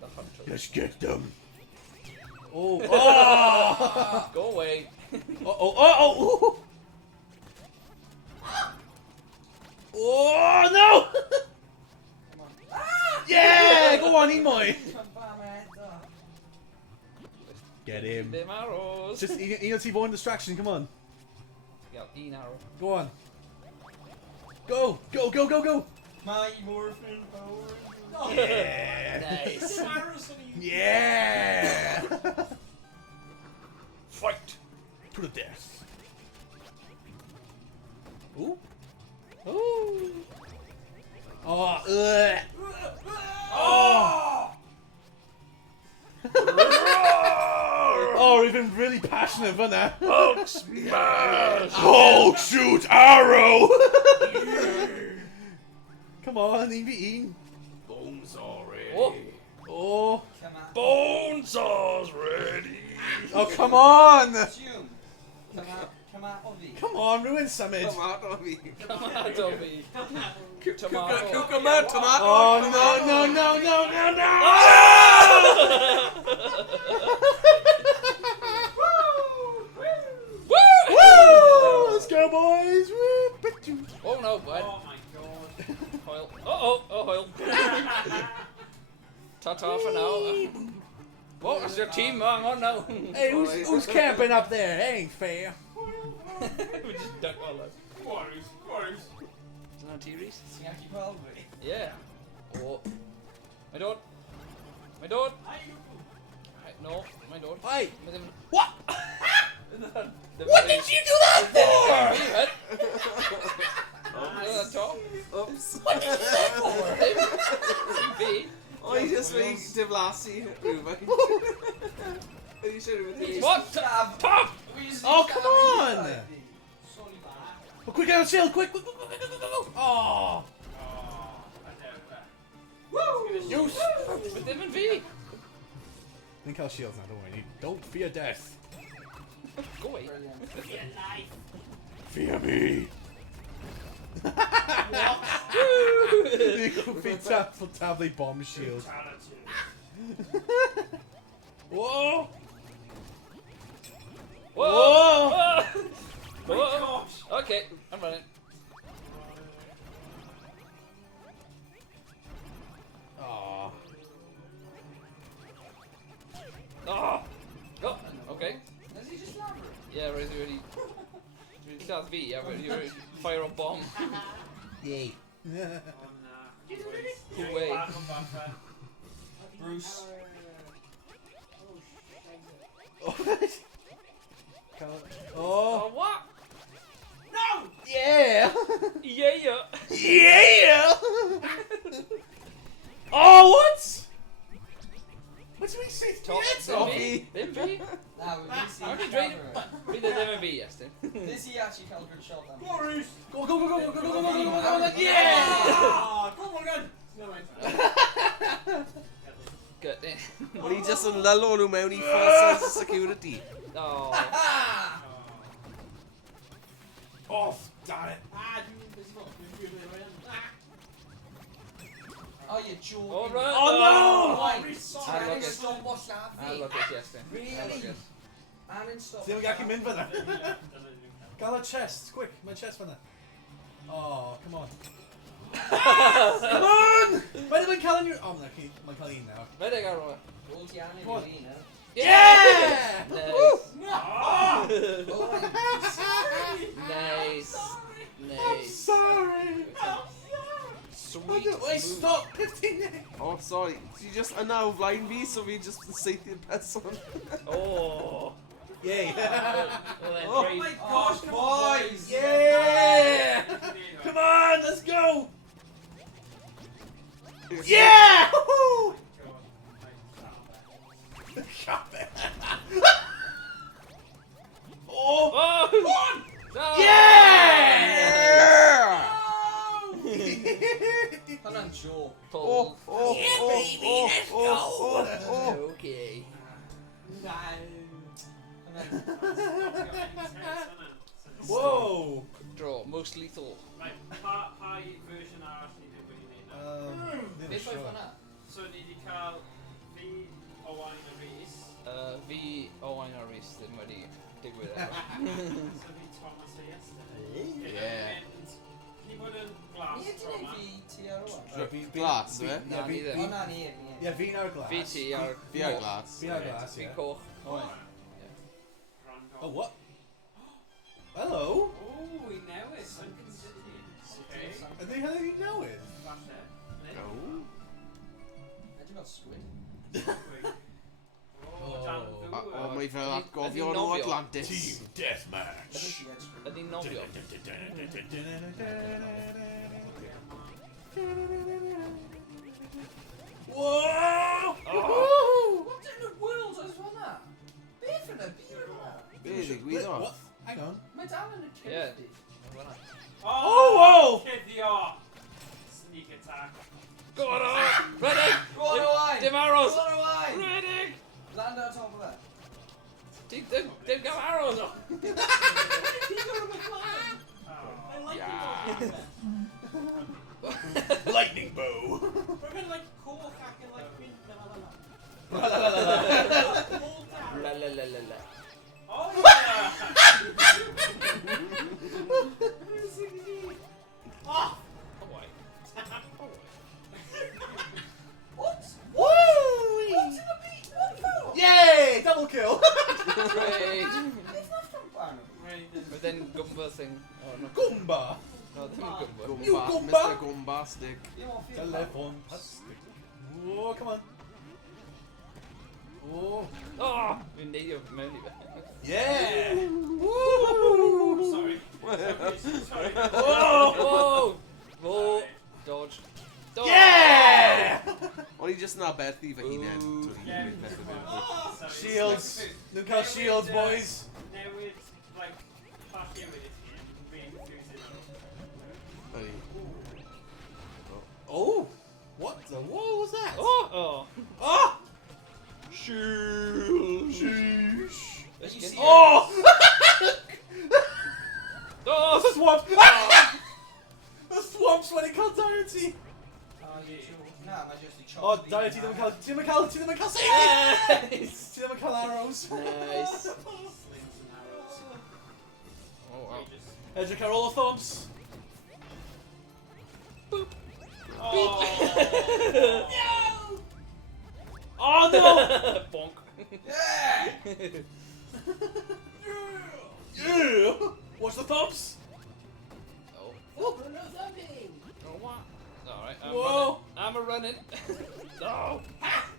hunter. Let's get them. Oh! Oh! Go away. Oh! Oh no! Yeah! Go on, eat mine. Get him. Them arrows. Just ELT one distraction. Come on. Yeah, E arrow. Go on. Go! Go! My morphine power. Yeah! Nice. Arrows on you. Yeah! Fight. To the death. Ooh. Ooh. Oh. Oh. Oh, we've been really passionate, haven't we? Hulk smash. Hulk shoot arrow. Come on, Ian. Bones already. Oh. Oh. Come on. Bone saws ready. Oh, come on. Zoom. Come on, Ovi. Come on, ruin Summit. Come on, Tommy. Come on, Toby. Tomato. Tomato. Oh, no. Woo! Let's go, boys. Woo! Oh no, bud. Oh my god. Hoyle. Oh, Hoyle. Ta-ta for now. What was your team? Hang on now. Hey, who's camping up there? That ain't fair. We just duck all out. Quarries. Is it on T-Reese? Singaki Palbury. Yeah. Oh. My dog. Right, no, my dog. Hey, With him. what? The What did you do that for? Top. Oops. B. Oh, you just made Dim Lassie. You should have been What? Top! Oh, come on! Sorry, man. Oh, quick, out, shield, quick. Oh, Oh, I don't know. use. With him and V. Think how shields now, don't worry. Don't fear death. Go away. Fear me. For tablet bomb shield. Whoa! Whoa! Whoa! Whoa! Okay, I'm running. Aw. Whereas you already... It's not V, yeah, but you already fire a bomb. Yay. On, Wait. Bruce. Oh. Oh, what? No! Yeah. Yeah! Yeah. Oh, what? What do we say? Top Toffee. Them V? Nah, we didn't see How did the you camera. read the them V, Iestyn? This he actually called good shot then. Go, Rhys! Go, go, go, go, go, go, go, go, go, go, go, go, yeah! Ah, come on, again! No, wait. Good then. O'n i just yn lalo nhw mewn I forces of security. Oh. Ah! Off, damn it. Oh, you're joking. Oh, right. Oh, no! Why? Rhys, I love Aaron, it. stop watch that I love it, Iestyn. Really? I love it. Aaron, stop. See, we got him in for that. Yeah. Got our chest, quick, my chest for that. Oh, come on. Come on! Where did Callan you? Oh, my Callan now. Where'd I go, Roy? Go to Aaron, Come on. you know. Yeah! Ah! Nice. I'm Nice. sorry. Sweet. Wait, stop! 15 minutes. Oh, sorry. Ti just yn awr flaen fi, so fi just yn seithio'r person. Oh. Yay. Well then, Oh Brave. my gosh, come on, boys! Yeah! Come on, let's go! It's- Yeah! Woohoo! Shut it. Oh! Oh! No! Yeah! Come on, Joe. Oh, oh, oh, oh, oh, oh, oh. Okay. No. Come on. Whoa! Draw. Most lethal. Right, high version are actually doing what you need now. Beth oedd hwnna? So ni di cael fi, Owain a Rhys. Fi Owain a Rhys ddim wedi digwydd So fi Thomas a Iestyn. Yeah. Ni bod yn glas Ni ydyn tro ni yma. fi ti ar owan? Glas, yw e? Na, ni ddim. O na ni, ni. Yeah, fi nawr glas. Fi ti ar... Fi ar glas. Fi nawr glas, Fi yeah. coch. Oh, Random. oh, what? Hello? Oh, we newid. Sunken City. Okay. Are they how you know it? Falle. No. Edrych fel squid. Oh, dan Oh. ddŵr. O, mae fel Ydi atgofio nhw nofio? Atlantis. Deathmatch. Ydych chi edrych? Ydy'n nofio? Whoa! Oh. What in the world oedd hwnna? Beth yn y byd hwnna? Be ddigwyddodd? What? Hang on. Mae dal yn y cyn Ie. ydi. Oh, whoa! Cuddio! Sneak attack. Go on, Owain! Ready! Go on, Owain! Dim arrows! Go on, Owain! Ready! Land on top of it. Dim gael arrows o! Oh. Yeah. Lightning bow. We're gonna like cool hacking like wind. La la la la la. Oh yeah! Oh! Owain. What? Woo! What's in the beat? What the hell? Yay! Double kill. Great. Beth nath o'n barn? But then Gumba thing. Oh no. Gumba. No, ddim Gumba. You Gumba, Gumba. Mr. Gumbastic. Dim off i'r Telephone. Whoa, come on. Oh. Oh! Fi'n neidio mewn I fe. Yeah. Oh, sorry. Sorry. Whoa. Whoa! Whoa! Dodge. Dodge! Yeah. O'n i just yn aberthu fy hunain. Ooh. Dwi'n Yeah. gwneud pethau fel. Sorry. Shields. Look how shields, boys. Newid, like, pachu with it here. Being confusing. Ydi. Oh. What the? What was that? Oh! Oh! Oh. Shoot! Sheesh. Are you serious? Oh. Oh! Swamp. The swamp's when it called Diety. Oh, you're joking. Na, mae just i chop. Oh, Diety, ddim yn cael safety. Nice! Ti ddim yn cael arrows. Nice. Slings and arrows. Oh wow. Edrych ar all the thumps. Oh! Oh no! Bonk. Yeah! Ew! Watch the thumbs! Oh. Oh, no zombie! Oh, what? Alright, Whoa. I'm a running. No!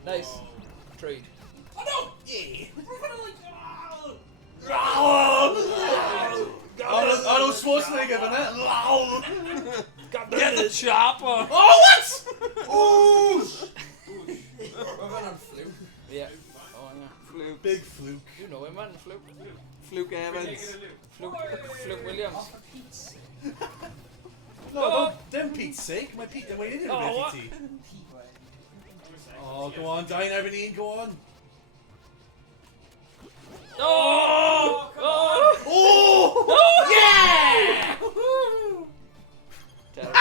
Nice. Trade. Oh no! Yeah! Arnold Schwarzenegger, innit? Get the chopper! Oh, what? Oh! We're running on flu. Yeah. Oh, yeah. Fluke. Big fluke. You know him, man. Fluke. Fluke Evans. Fluke Williams. Oh, for Pete's sake. No, Oh. don't Pete's sake. My Pete, wait, you Oh, what? Pete. Pete, right? Oh, go on, Dine Ebony, go on. Oh! Oh! Oh! Yeah! Terrible.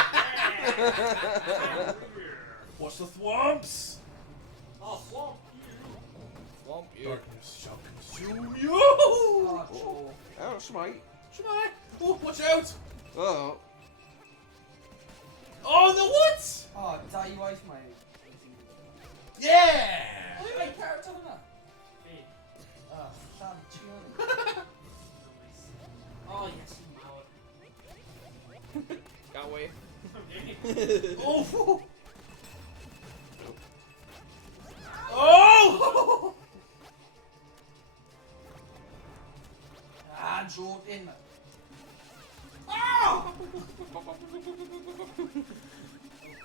Watch the thwomps! Oh, swamp. Swamp you. Darkness shall consume you! Oh, Joe. Oh, smite. Shemai! Oh, watch out! Oh. Oh, the what? Oh, die wife, my. Yeah! Hey, character on that. Hey. Oh, Sam, chill. Oh, yes, you Got away. Okay. Oh! Oh! Ah, Joe in. Oh! Oh,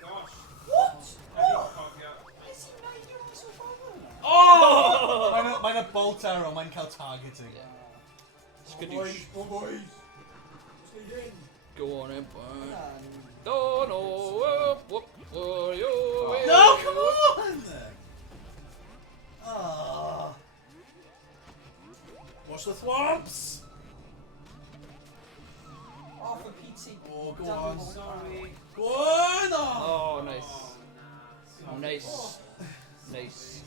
gosh. What? Heavy Oh! coffee. Is he not doing so far? Oh! Mine a bolt arrow, mine cael targeting. Skadoosh. Oh boys. Go on, Empire. And Oh no! Whoop! Oh, yo! No, come on! Ah. Watch the thwomps! oh, for Pete's sake. Oh, go double on. vote. Sorry. Go on! Oh, nice. Oh, nah. Nice. Nice.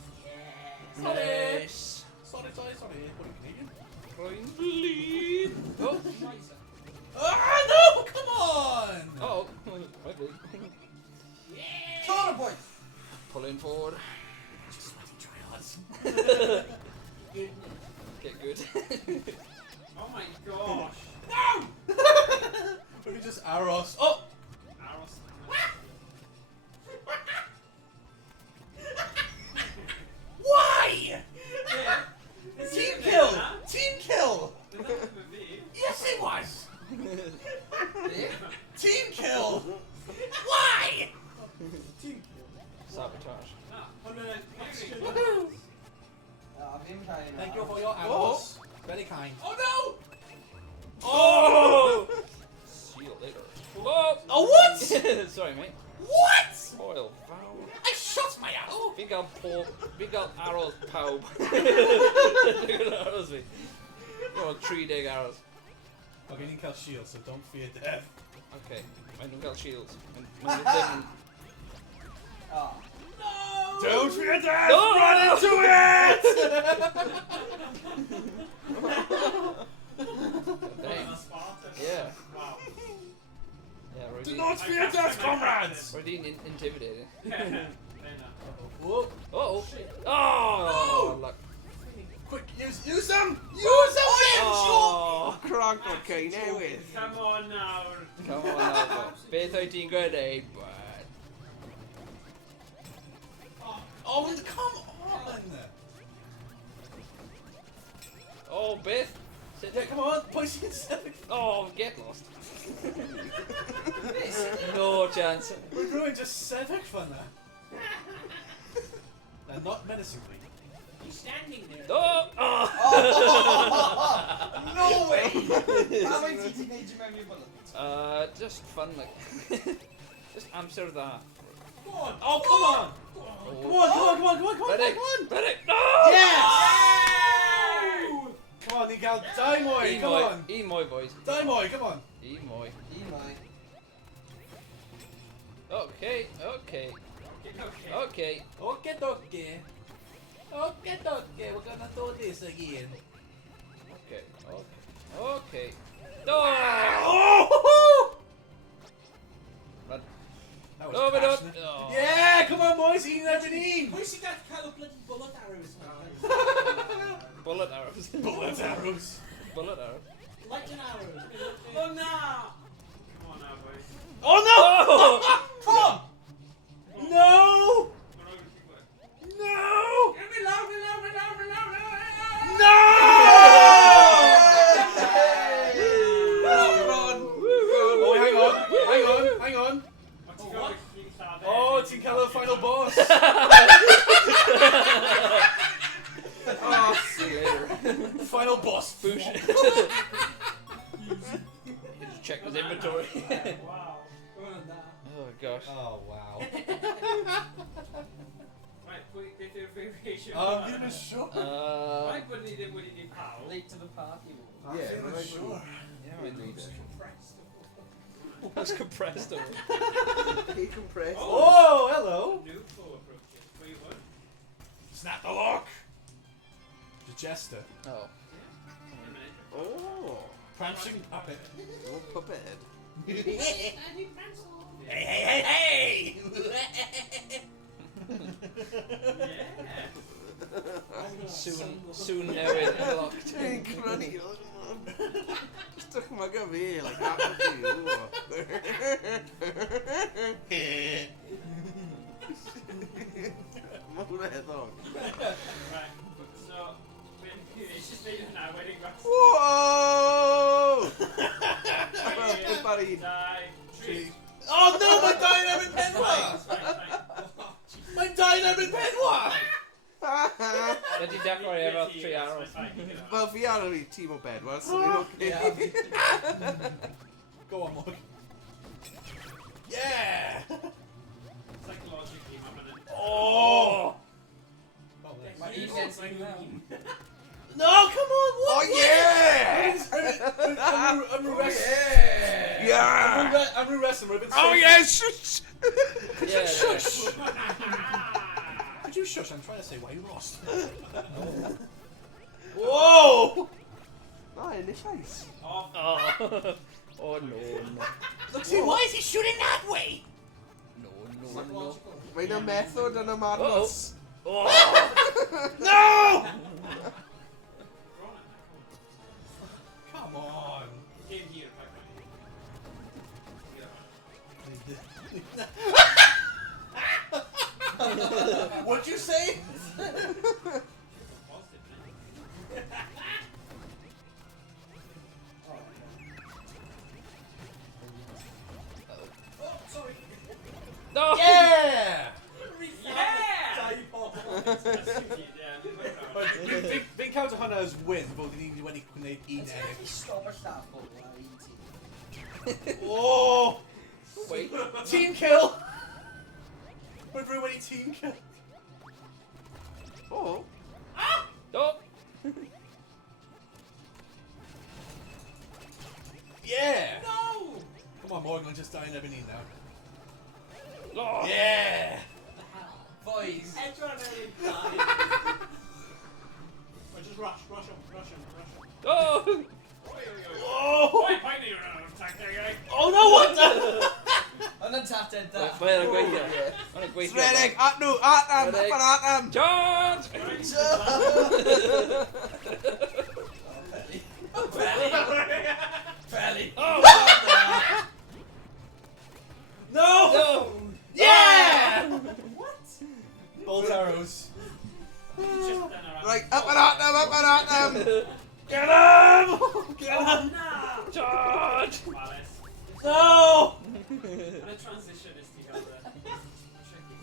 Sorry. Nice. Sorry. What are you Canadian? Trying to lead. Oh. Ah, no! Come on! Oh. My big. Corner boy. Pulling forward. Good. Get good. Oh my gosh. No! Let me just arrows. Oh! Arrows. Why? Is Team it kill! there? Team kill! Did that with me? Yes, it was! Yeah. Team kill! Why? Sabotage. Ah, oh no, no. Woohoo! I've been trying. Thank you for your arrows. Very kind. Oh no! Oh! See you later. Oh! Oh, what? Sorry, mate. What? Foil foul. I shot my arrow! Big old arrows, pawb. Big old arrows, mate. Big old 3 dig arrows. Okay, you can cast shield, so don't fear death. Okay, I don't got shields. Mae'n ddim... Oh. No! Don't fear death! No! Run into it! Dang. Spartan. Yeah. Wow. Yeah, Do really. not fear death, comrades! Really intimidating. Whoa. Oh! Oh! Luck. Quick, use them! Use them! Oh! Crank okay now with. Come on now. Come on, Alpha. Beth I think good, eh? But... Oh, come on! Oh, Beth. Sit Yeah, come on, push it, Cedric. Oh, get lost. No chance. We're doing just Cedric for now. And not menacingly. He's standing there. Oh! Oh! No way! How many teenage memory bullets? Just fun, like. Just Amser that. Go on! Oh, come on! Come on! Medic! Come on! Medic! No! Yes! Come on, Nigel, die more! Come on! E moy, boys. Die more, come on! E moy. E-mine. Okay. Okay. Okay. Okay. We're gonna do this again. Okay. No! Oh! Run. That was No, but not. passionate. Oh. Yeah, come on, boys, eat everything! Who's she got kind of bloody bullet arrows, man? Bullet arrows. Bullet arrows. Bullet arrows. inventory. Wow. Oh gosh. Oh, wow. Right, quick, bit of variation. I'm gonna sure. Right, what did he pal? Late to the party. Yeah, I'm sure. Yeah, I need it. Compressed. What's compressed over? Decompress. Oh, hello. New flow approaches. Wait, what? Snap the lock. The jester. Oh. Oh. Prancing puppet. Oh, puppet. Hey, hey, hey, hey! Yeah. Soon know it unlocked. Hey, cruddy. Stuck my gum here like that would Right. So, it's just me now waiting back. Whoa! Die. Treat. Oh no, my dynamic penwa! Fine. My dynamic penwa! Did you decorate about 3 arrows? Well, fi ar yr tîm o bedwar, so ni'n okay. Go on, Morg. Yeah! Psychologically, I'm gonna. Oh! My evening's like that. No, come on, what? Oh, yeah! I'm wrestling. Yeah! I'm wrestling. Oh, yeah, shush! Yeah. Shush! Could you shush? I'm trying to say why you lost. Whoa! Oh, in the face. Off. Oh. Oh no. Look, see, why is he shooting that way? No. Mae'n y method yn y madness. Oh. No! Come on. Came here, by What'd you say? No. Yeah! Fi'n cael dy hwnna as win, bod ni'n wedi gwneud un It's ennill. actually stop a llaff o Oh! Wait. Team kill! Mae rhywun wedi team kill. Oh. No. Yeah! No! Come on, Morgan, I'm just dying every need now. No. Yeah! Boys. Just rush him. No. Oh! Oh! Oh no, what the? Ond yn tap dead da. Mae'n gweithio. Mae'n gweithio. Sredig, at nhw, at am, Sredig. at am. George! Belly. Oh! No! No! Yeah! What? Both arrows. Right, up and at them, up and at them. Get him! Get him! George! No! The transition is together. Tricky.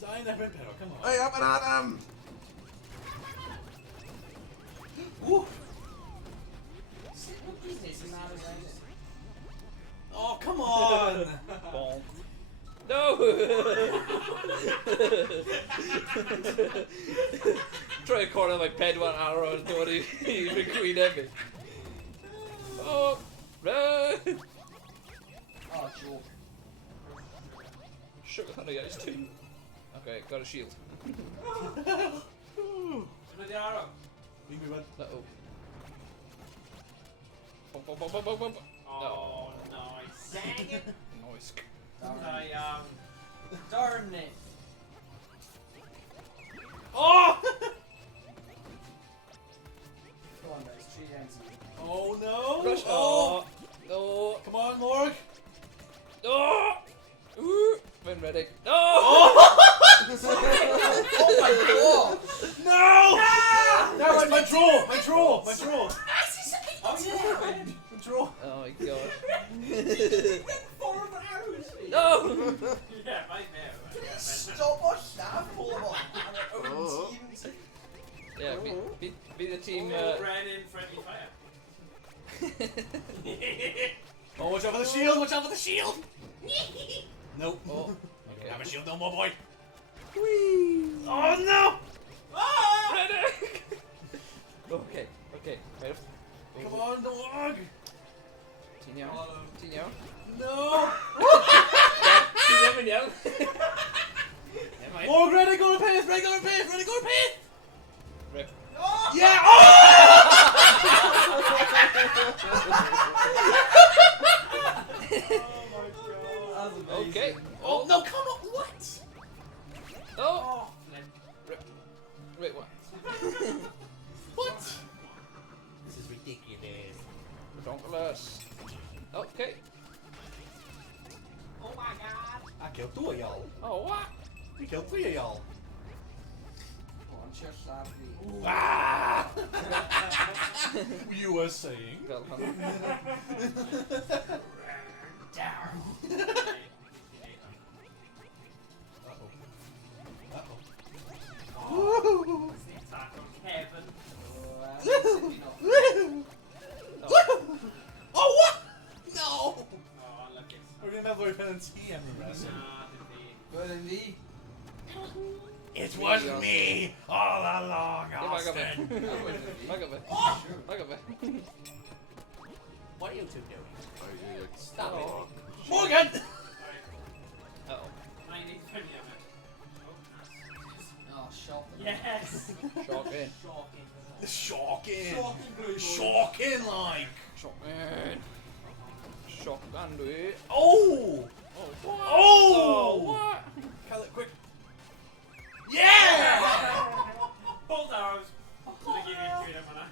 Dying every pedal, come on. Hey, up and at them. Woo. What business is that? Oh, come on! Bonk. No! Try to corner my pedwar arrow and thought he'd been queen heavy. Oh! Run! Oh, joke. Sugar honey guys too. Okay, got a shield. Another arrow. We went. Uh-oh. Bump, bump, bump, bump, bump, bump. Oh, nice. Dang it. Nice. Darn it. Oh! Go on, guys. 3 down to you. Oh no! Rush. Oh! No! Come on, Morg! No! Ooh! When ready. No! Oh! Oh my god! No! That was my draw! My draw! My draw! Oh yeah! My draw! Oh my god. 4 of the arrows! No! Yeah, right there. Stop our staff full of our own Oh. teams. Yeah, be the team. Ran in friendly fire. Oh, watch out for the shield! Watch out for the shield! Nope. Oh, You okay. don't have a shield no more, boy. Whee! Oh no! Ah! Ready? Okay, okay. Right. Come on, dog! Tinio. Tinio. No! He's up and down. Oh, ready, go to pace! Ready, go to pace! Ready, go to pace! Rip. Yeah! Oh! That was amazing. Okay. Oh no! Come on! What? Oh. Wait, what? What? This is ridiculous. Ridiculous. Okay. Oh my god. I killed 2 of y'all. Oh, what? We killed 3 of y'all. Come on, just savvy. Ah! You were saying? Well, huh? Down. Woo! Attack on Kevin. Oh, what? No! Oh, unlucky. We're gonna have a penalty and wrestle. Nah, defeat. Well, indeed. It wasn't me all along, Yeah, back up there. Austin. Back up there. Back up there. What are you two doing? Stop Oh. Morgan! Alright, Uh-oh. 19, 20 of it. Oh, Oh, shot. yes! Shocking. Shocking. Shocking! Shocking, blue boy. Shocking, like! Shocking. Shotgun, dude. Oh! Oh, what? Oh! Oh, what? Kill it quick. Yeah! Hold on, I was gonna give you a treat, I'm gonna.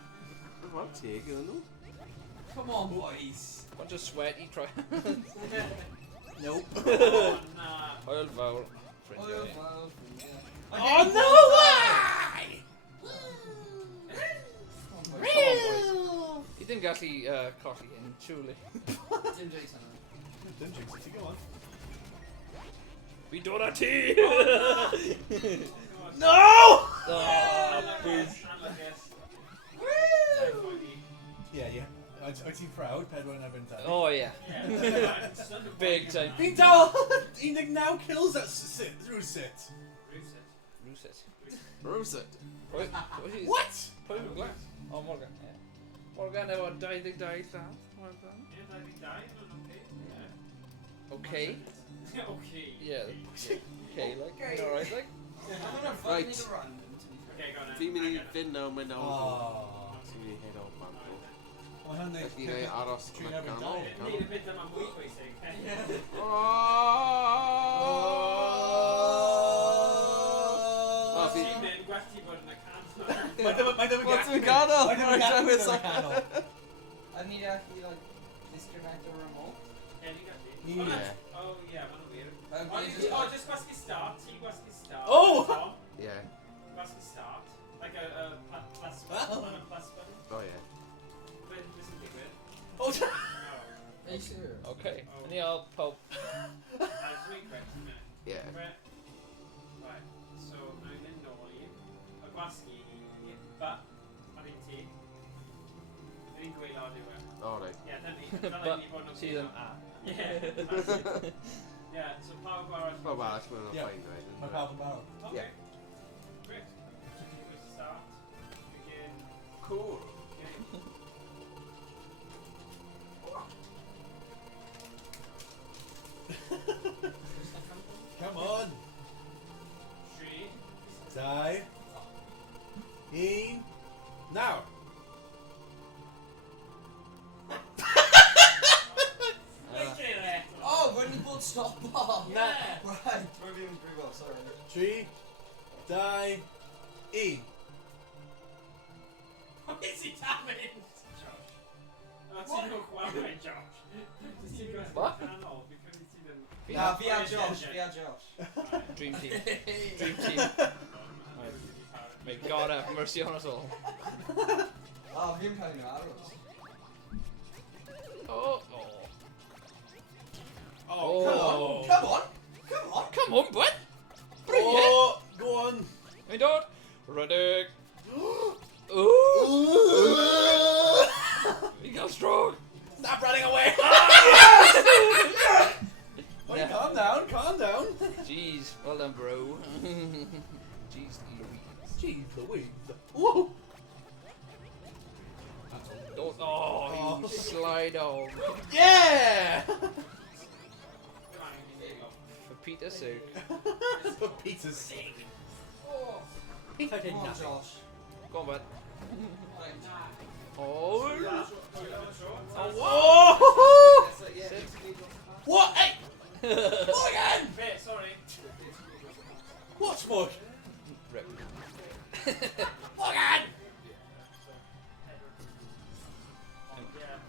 What take you know? Come on, boys. Bunch of sweaty try. Nope. Oh, nah. Oil foul. Oh, Fringe, well, yeah. Oh no! Why? He didn't actually coffee in, truly. Tim Jason. Didn't jinx it, go on. We do that tea! No! Oh, Unlucky. Yeah, yeah. I'm too proud, Pedro and I've been telling. oh yeah. Yeah, son of Big a- time. Vital! He now kills that sit through sit. Ruset. Ruset. Roset. What? Put it in glass. Oh, Morgan. Yeah. Morgan, I want die, well done. Yeah, did he die? Okay. Yeah. Okay. Yeah. Okay, like, Okay. alright, like. I'm gonna Right. fight me around. Okay, go on. Fi mynd i I got it. fynd nawr, mae'n nawr. Oh. Sy'n mynd i hyn o'r man. Well, how many? Felly neu aros Trin yma erbyn ganol. dau. Need a bit of my mwy bwysig. Oh! Oh, fi... Ti'n mynd gwesti bod yn y can. Mae ddim yn Wel, dwi'n ganol! Mae ddim yn Mae'n gadw dewis yn y canol. I need to actually like disconnect the remote. Yeah, you got it. Yeah. Oh, yeah, man, weird. Um, Just gwesti start. Ti gwesti start. Oh! Yeah. Gwesti start. Like a plus Well. button. A plus button. Oh, yeah. But this is weird. Oh, Oh. Are you serious? Okay. And the old Pope. That's really quick, isn't it? Yeah. Right, so now then nôl i y gwasgu but ar un ti. Yr un gwaelod yw e. Oh, right. Ie, dyna ni. But Dyna ni bod nhw'n she's an A. Ie, that's it. Ie, so pawb arall. Wel, well, that's mae'n Yeah. ffain, right? Mae pawb yn barod. Okay. Yeah. Great. So you go start. Begin. Cool. Game. Come on. 3. Die. In. Now. Oh, when you pulled stop bar. Yeah. Right. We're doing pretty well. Sorry. 3. Die. In. What is he damaged? Josh. That's What? you know chwarae, Josh. Does he go to What? the channel because it's even... Nah, via Josh. Via Josh. Dream team. Dream team. May God have mercy on us all. Oh, him cutting arrows. Oh, oh. Oh, Come on. Come on. Come on, bud. Bring it. Oh, go on. Hey, Dad. Ready. Ooh. Ooh. He got strong. Stop running away. Jeez Louise. Whoa! That's all. Oh, you slide on. Yeah! For Peter's sake. For Peter's sake. Oh, Peter did come on, nothing. Josh. Go on, bud. Right. Oh! Oh! Sit. What? Hey! What again? Wait, sorry. What smoke? Rip. What again?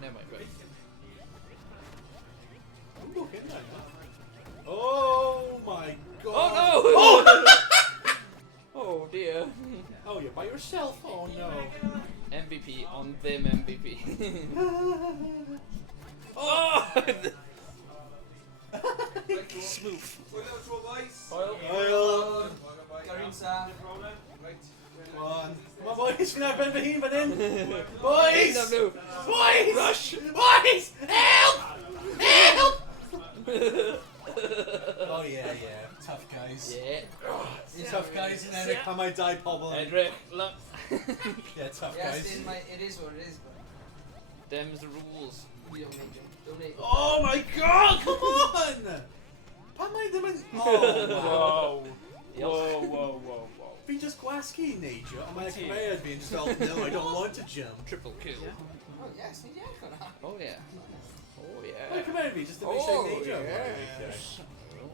Never mind, right. I'm looking down there. Oh my god. Oh no! Oh dear. Oh, you're by yourself? Oh no. MVP on them MVP. Oh! Smooth. Oil. Garin sa. Come on. Come on, boys. We're not Ben Behemoth in. Boys! No. Boys! Rush! Boys! Help! Help! Oh yeah. Tough guys. Yeah. Tough guys and Eric, I might die pobble. Edric, look. Yeah, tough Yes, guys. it is what it is, but Them's the rules. we don't make them. Don't make them. Oh my god, come on! Pam I ddim yn... Oh, wow. Whoa. Fi just gwasgu neidio, ond mae'n Cymraeg fi'n just fel, no, I don't want to jump. Triple kill. Oh, yes, we did. Oh yeah. Oh Mae'n yeah. Cymraeg fi, just ddim Oh eisiau neidio. yes.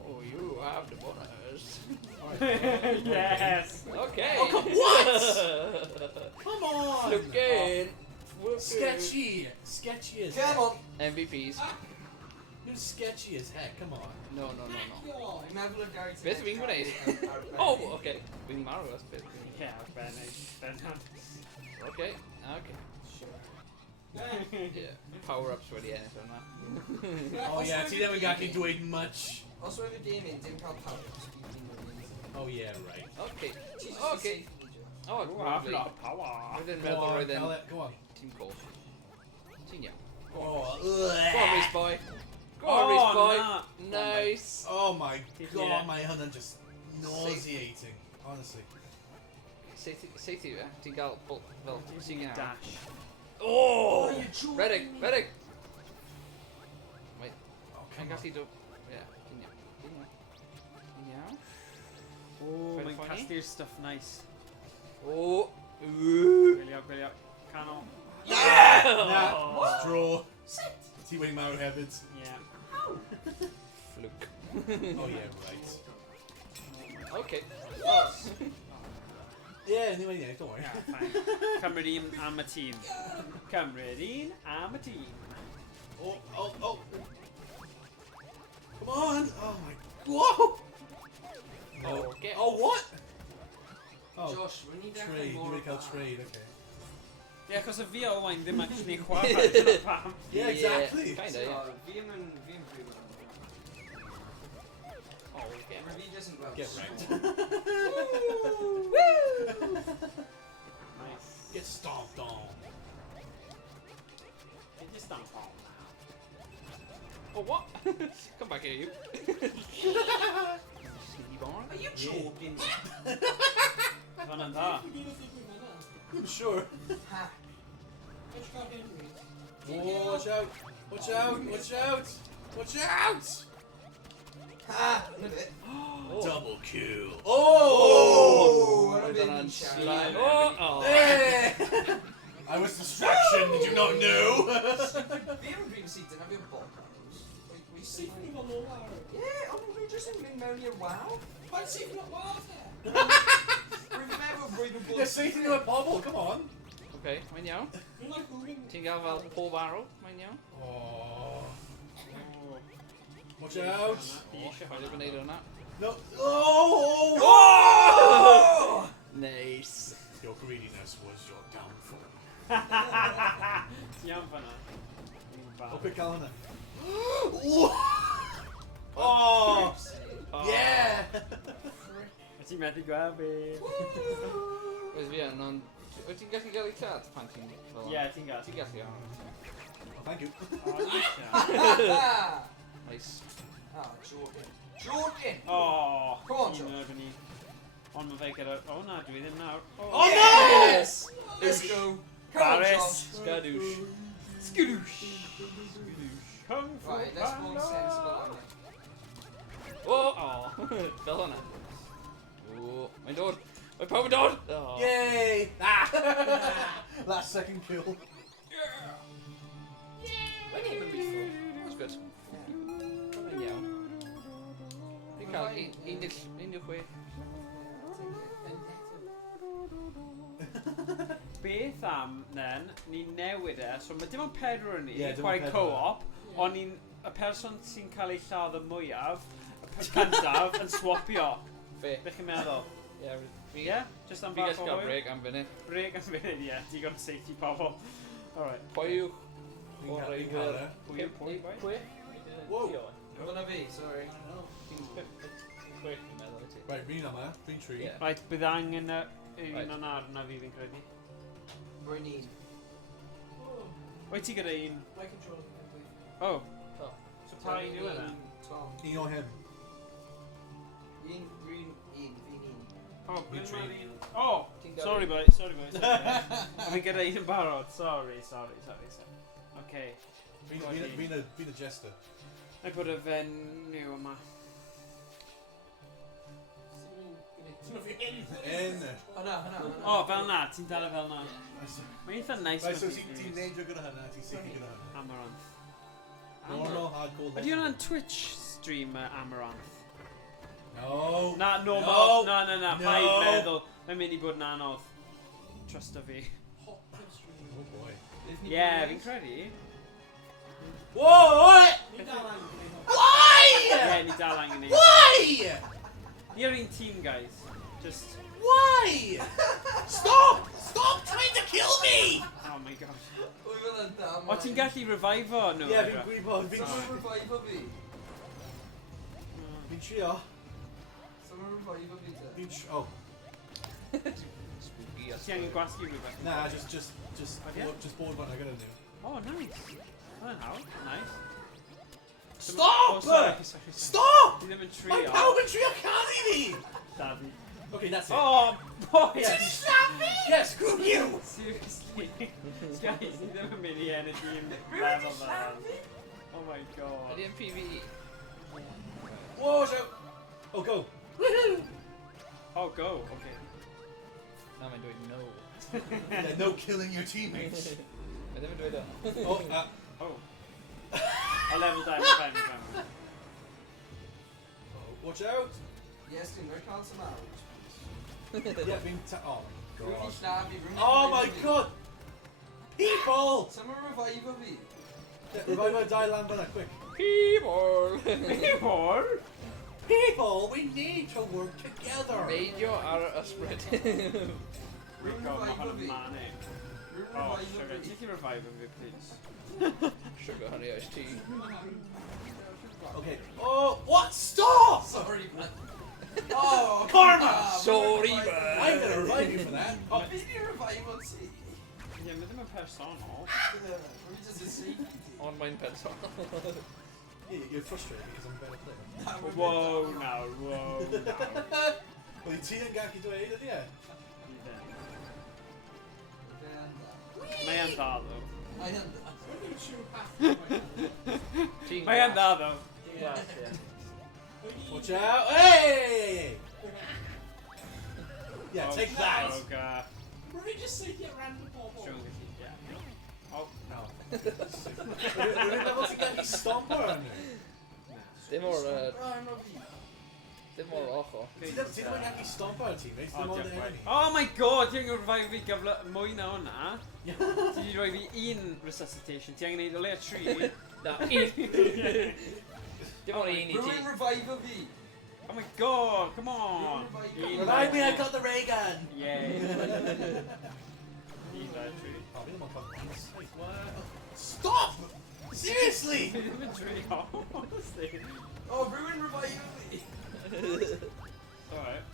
Oh, you have the bonus. Yes. Okay. Oh, what? Come on! Look in. Sketchy! Sketchy as Come heck. on. MVPs. You're sketchy as heck, come on. No. Remember the Gary. Beth fi'n gwneud? Oh, okay. Fi'n marw as beth. Yeah, Ben. Okay. Yeah. Power-ups wedi ennill yna. Oh yeah, ti ddim yn gallu dweud much. Os oedd y game in, dim cael power. Oh yeah, right. Okay. Jesus, Okay. it's Oh, Ooh, I've lovely. got power. Rwy'n Go meddwl on, roedd tell yn it, go on. Team Gold. Ti'n iawn. Oh, Go on, Rhys boy. Go on, Rhys boy. Nice. Oh my god, Yeah. my hynna'n just nauseating, honestly. Say ti, ti'n gael fel sy'n iawn. Dash. Oh! you're joking. Reddick. Wait, Oh, mae'n come on. gallu do... Ie, ti'n iawn. Ti'n iawn. Oh, Very mae'n funny. castu'r stuff nice. Oh! Gwylio. Canol. Yeah! Nah, Oh. straw. Ti wedi marw hefyd. Yeah. Fluke. Oh yeah, right. Okay. Yeah, ni wedi neud, don't worry. Yeah, fine. Cymryd un am y tîm. Cymryd un am y tîm. Oh. Come on! Oh my... Whoa! No. Okay. Oh, what? Oh, Josh, we need trade. You wedi cael trade, okay. Yeah, cos y fi o Owain ddim actually chwarae. Dyna pam. Yeah, exactly. Kinda, yeah. Fi yn free. Oh, okay. Fi just yn Welsh. Get right. Nice. Get stomped on. It just don't fall Oh, what? Come back here, you. Sneaky barn. Are you joking? now. Fan yn dda. I'm sure. Ha. Oh, watch out! Watch out! Watch out! Watch out! Ha. Look at it. Double kill. Oh, Oh! what a Well big done, shot. slime. Oh! Hey! I was distraction. Did you not know? Fi yn brif sydd dyna fi'n bol. We see me on the wow. Yeah, ond fi just yn mynd mewn i'r wow. Pa'n sydd yn wow there? Rwy'n meddwl rwy'n bol. You're seating you a bobble. Come on. Okay, mae'n iawn. Ti'n gael fel pob arrow, mae'n iawn. Oh. Watch out! O, siarad yn neud hwnna. No. Oh! Oh! Nice. Your greediness was your downfall. Ti am fanna? I'll pick Alana. Oh! Yeah! Wyt ti'n methu gweld fi? Oes fi yn, ond... Wyt ti'n gallu gael ei llad pan ti'n fel... Ie, ti'n gael. Ti'n gallu, iawn. Thank you. Oh, nice. Nice. Oh, joking. Joking! Oh, Come on, un Josh. erbyn ni. Ond mae fe gyda... O na, dwi ddim nawr. Oh no! Yes! Let's go. Come on, Paris. Josh. Skadoosh. Skadoosh. Kung Fu Right, let's go Panda. sensible on it. Oh! Fel hwnna. O, mae'n dod. Mae pawb yn dod! Oh. Yay! Ah! Last second kill. Mae'n un yn before. That's good. Mae'n iawn. Ni'n cael 1-6. Beth am, nen, ni'n newid e, so mae dim ond 4 ni, Ie, dim ond chwarae pedwar. co-op, ond ni'n, y person sy'n cael ei lladd y mwyaf, y cyntaf, yn swapio. Fe. Beth chi'n meddwl? Ie, Ie? Just am Fi bach gallu o gael hwyl? break am funud. Break am funud, ie. Digon safety pobl. Alright. Pwy yw? Fi'n cael e. Pwy? Pwy? Whoa. Dyna fi, sorry. Ti'n chwech dwi'n meddwl i ti. Right, fi'n yma, fi'n 3. Ie. Right, bydd angen un Right. o'n ar na fi fi'n credu. Rwy'n un. Wyt ti gyda un? My control. Oh. Oh. So pa un yw yna? Tom. Un o him. Un, rwy'n un, fi'n un. Oh, Fi'n bydd tri. ma'n un. Oh! Ti'n gael Sorry un? boy, sorry boy. A fi'n gyda un yn barod. Sorry. Okay. Fi'n a jester. I put a fenyw yma. En. Hwna. O, fel na, ti'n dal fel na. Mae'n eitha nice. Right, so ti'n neidio gyda hynna, ti'n sicr gyda hynna. Amaranth. Normal, hardcore, Ydy hwnna'n Twitch stream Amaranth? No. Na, No. Na. No. Paid meddwl. Mae'n mynd i bod yn anodd. Trust o fi. Oh boy. Ie, fi'n credu. Whoa! Why? Ie, ni dal angen ni. Why? Ni ar un team, guys. Just... Why? Stop! Stop trying to kill me! Oh my god. Wy'n fydd yn dam. O, ti'n gallu revive o nhw? Ie, fi'n gwybod, Someone revive o fi. fi'n trio. Someone revive o fi te. Fi'n trio. Oh, Spooky as Ti angen gwasgu rhywbeth? nah, just yeah? board one, I gotta do. Oh, nice. Oh, how? Nice. Stop! Oh, sorry. Stop! Ti ddim yn My trio. power trio can't me! Davi. Okay, that's it. Oh, boy! Yes. Yes, screw you! Seriously. Guys, ni ddim yn mynd i ennill un level fel. Oh my god. Ydy yn PvE? Whoa, shout! Oh, go! Woohoo! Oh, go. Okay. Na, mae'n dweud no. Yeah, no killing your teammates. Mae ddim yn dweud o. Oh, Oh. A level down, fine. watch out! Iestyn, rwy'n cael some out. Yeah, being oh Rwy'n god. fi lladd fi, rwy'n Oh my revive o fi. god! People! Someone revive o fi. Yeah, revive my die land banner, quick. People! More? People, we need to work together! Neidio ar ysbryd. Rwy'n God, mae revive hwn o yn fi. manic. Rwy'n Oh, revive sugar. o Ti'n fi. gallu revive him, please? Sugar honey iced tea. Okay. Oh, what? Stop! Sorry, man. Oh, Karma! Sorry, man. man. I'm gonna revive you for that. Oh, Fi di revive o ti. Ie, mae ddim yn personol. Rwy'n just a safety. Ond mae'n person. yeah, you're frustrated because I'm a better player. Whoa, now, whoa, now. Well, you ti yn gallu dweud, ydy e? Mae yn dda, though. Mae yn da. Mae yn dda, though. Watch out! Hey! Yeah, take that! Oh, God. Rwy'n just say get random bobl. Strong as he- yeah. Oh, No. Rwy'n meddwl ti'n gallu stompo ar nhw. Dim o'r Rwy'n o fi. dim o'r ochr. Ti ddim yn gallu stompo ar teammates, Oh, dim ond diolch yn fawr. enemy. Oh my god, ti'n angen revive fi gyfle mwy na hwnna. Ti wedi rhoi fi un resuscitation, ti angen neud o le 3. Na, un. Dim o'r un i ti. Rwy'n revive o fi. Oh my god, come on. Remind me, I got the ray gun! Yay. Un le 3. Oh, fi ddim yn cael points. Wait, what? Stop! Seriously! Fi ddim yn trio, honestly. Oh, rwy'n revive o fi. Alright.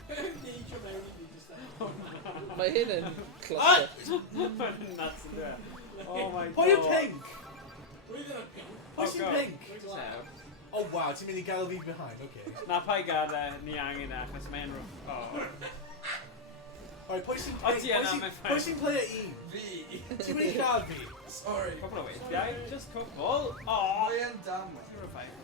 Mae hyn yn Ah! cluster. Mae'n nuts yn dweud. Oh my god. Pwy yw pink? Pwy Oh, sy'n God. pink? Oh wow, ti'n mynd i gael fi behind, okay. Na pai gada ni angen e, achos mae'n rwff. Oh. Alright, pwysyn O, ti yna, mae'n ffain. pwysyn player 1. Fi. Ti'n mynd i gael fi? Sorry. Cwbl o weithiau, just cwbl. O! Mae yn dam. Ti'n revive.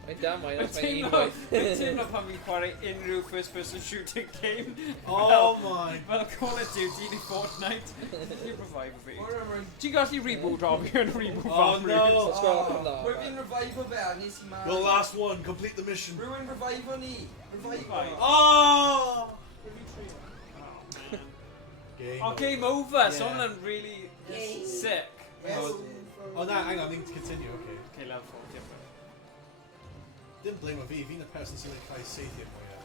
Mae'n damwain Mae'n os mae'n teimlo, unwaith. mae'n teimlo pan fi'n chwarae unrhyw first person shooting game. Oh my. Fel Call of Duty neu Fortnite. Ti'n revive fi. Whatever. Ti'n gallu reboot o fi yn reboot Oh, fan no. Rhys? Let's go on that. We've been revive o fe a nes i marw. Your last one, complete the mission. Rwy'n revive o ni. Revive o. Revive. Oh! Game Oh, game over. So Yeah. hwnna'n really sick. Yes. Oh, no, hang on, I need to continue, okay. Okay, level 4, different. Didn't blame fi, fi'n y person sy'n ei cael seithio mwyaf.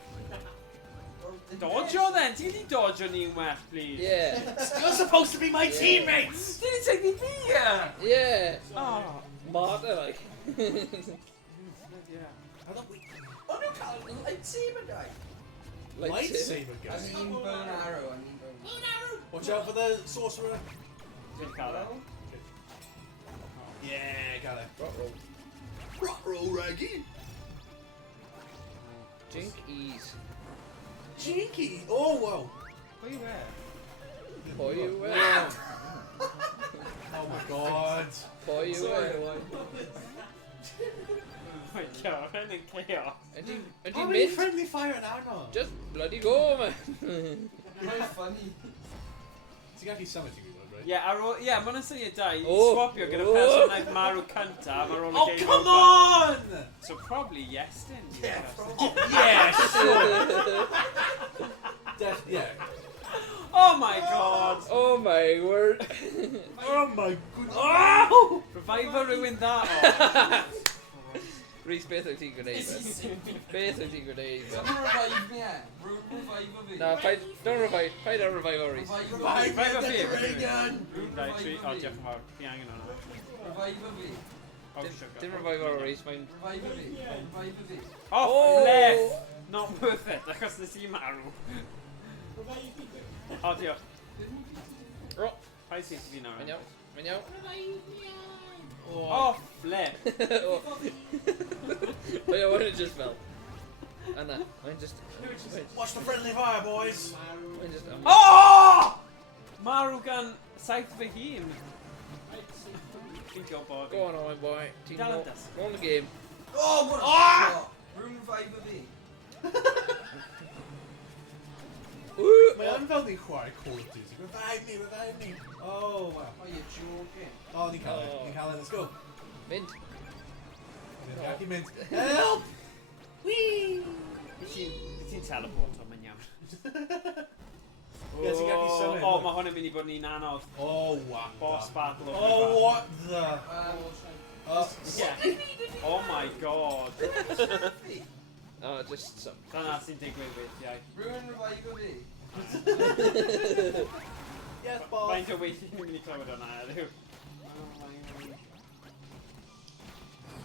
Dodge then? Ti'n gallu dodge ni'n well, please? Yeah. You're supposed to be my teammates! Ti'n take me here? Yeah. Oh. Martyr, like. Yeah. I don't we... O'n nhw'n cael lightsaber guy. Lightsaber I guys. mean burn arrow. I mean burn arrow. Watch out for the sorcerer. Ti'n cael e? Yeah, got it. Rock-roll. Roll, Raggy. Jink ease. Cheeky. Oh, wow. Pwy yw e? Pwy yw e? Oh my god. Pwy yw e? Oh my god, hyn yn chaos. Ydy How many mynd? friendly fire and armor? Just bloody go, man. Mae'n funny. Ti'n gallu summon ti'n gwybod, right? Yeah, ar ôl, yeah, mae'n syniad da i Oh. swapio gyda Oh. person like marw cyntaf ar ôl y Oh, game come over. on! So probably Iestyn. Yeah, Yeah, sure. Yeah. Oh my god! Oh my word. Oh my goodness. Oh! Revive rhywun dda o. Rhys, beth wyt ti'n gwneud? man? Beth wyt ti'n gwneud? Don't man? revive me, eh? Revive o fi. Na, don't revive. Paid a revive o Rhys. Revive o Revive fi. Revive me, fi, the revive dragon! Dau, tri, o diolch yn fawr. Fi angen hwnna. Revive o fi. Oh, Dim sugar. revive o Rhys, mae'n... Revive o fi. Revive o fi. Oh, Oh. flip! Not worth it, achos nes i marw. O, diolch. Oh, Pa i sy'n fi nawr? mae'n iawn. Mae'n iawn. Oh, flip! Oh. Mae Owain just fel. Anna, mae'n just... Watch the friendly fire, boys! Mae'n just... Oh! Marw gan saith fy hun. Fi'n gwybod. Go on, Owain, boy. Ti'n Dal yn go dysgu. go on the game. Oh, what a shot! Rwy'n revive o fi. Woo! Mae yn fel ni'n chwarae Call of Duty. Revive me, revive me! Oh, wow. Oh, you're joking. Oh, ni'n cael it, ni'n cael it, let's go. Mynd. Ni'n gallu mynd. Help! Whee! Ti'n teleport o, mae'n iawn. Ie, ti'n gallu symud, O, look. mae hwn yn mynd i bod ni'n anodd. Oh, wow. Boss battle. Oh, what the... Oh, Yeah. Oh my god. Oh, just some... Dyna sy'n digwydd weithiau. Rwy'n revive o fi. yes, boss. Faint o weithiau ni'n mynd i clywed hwnna, edrych.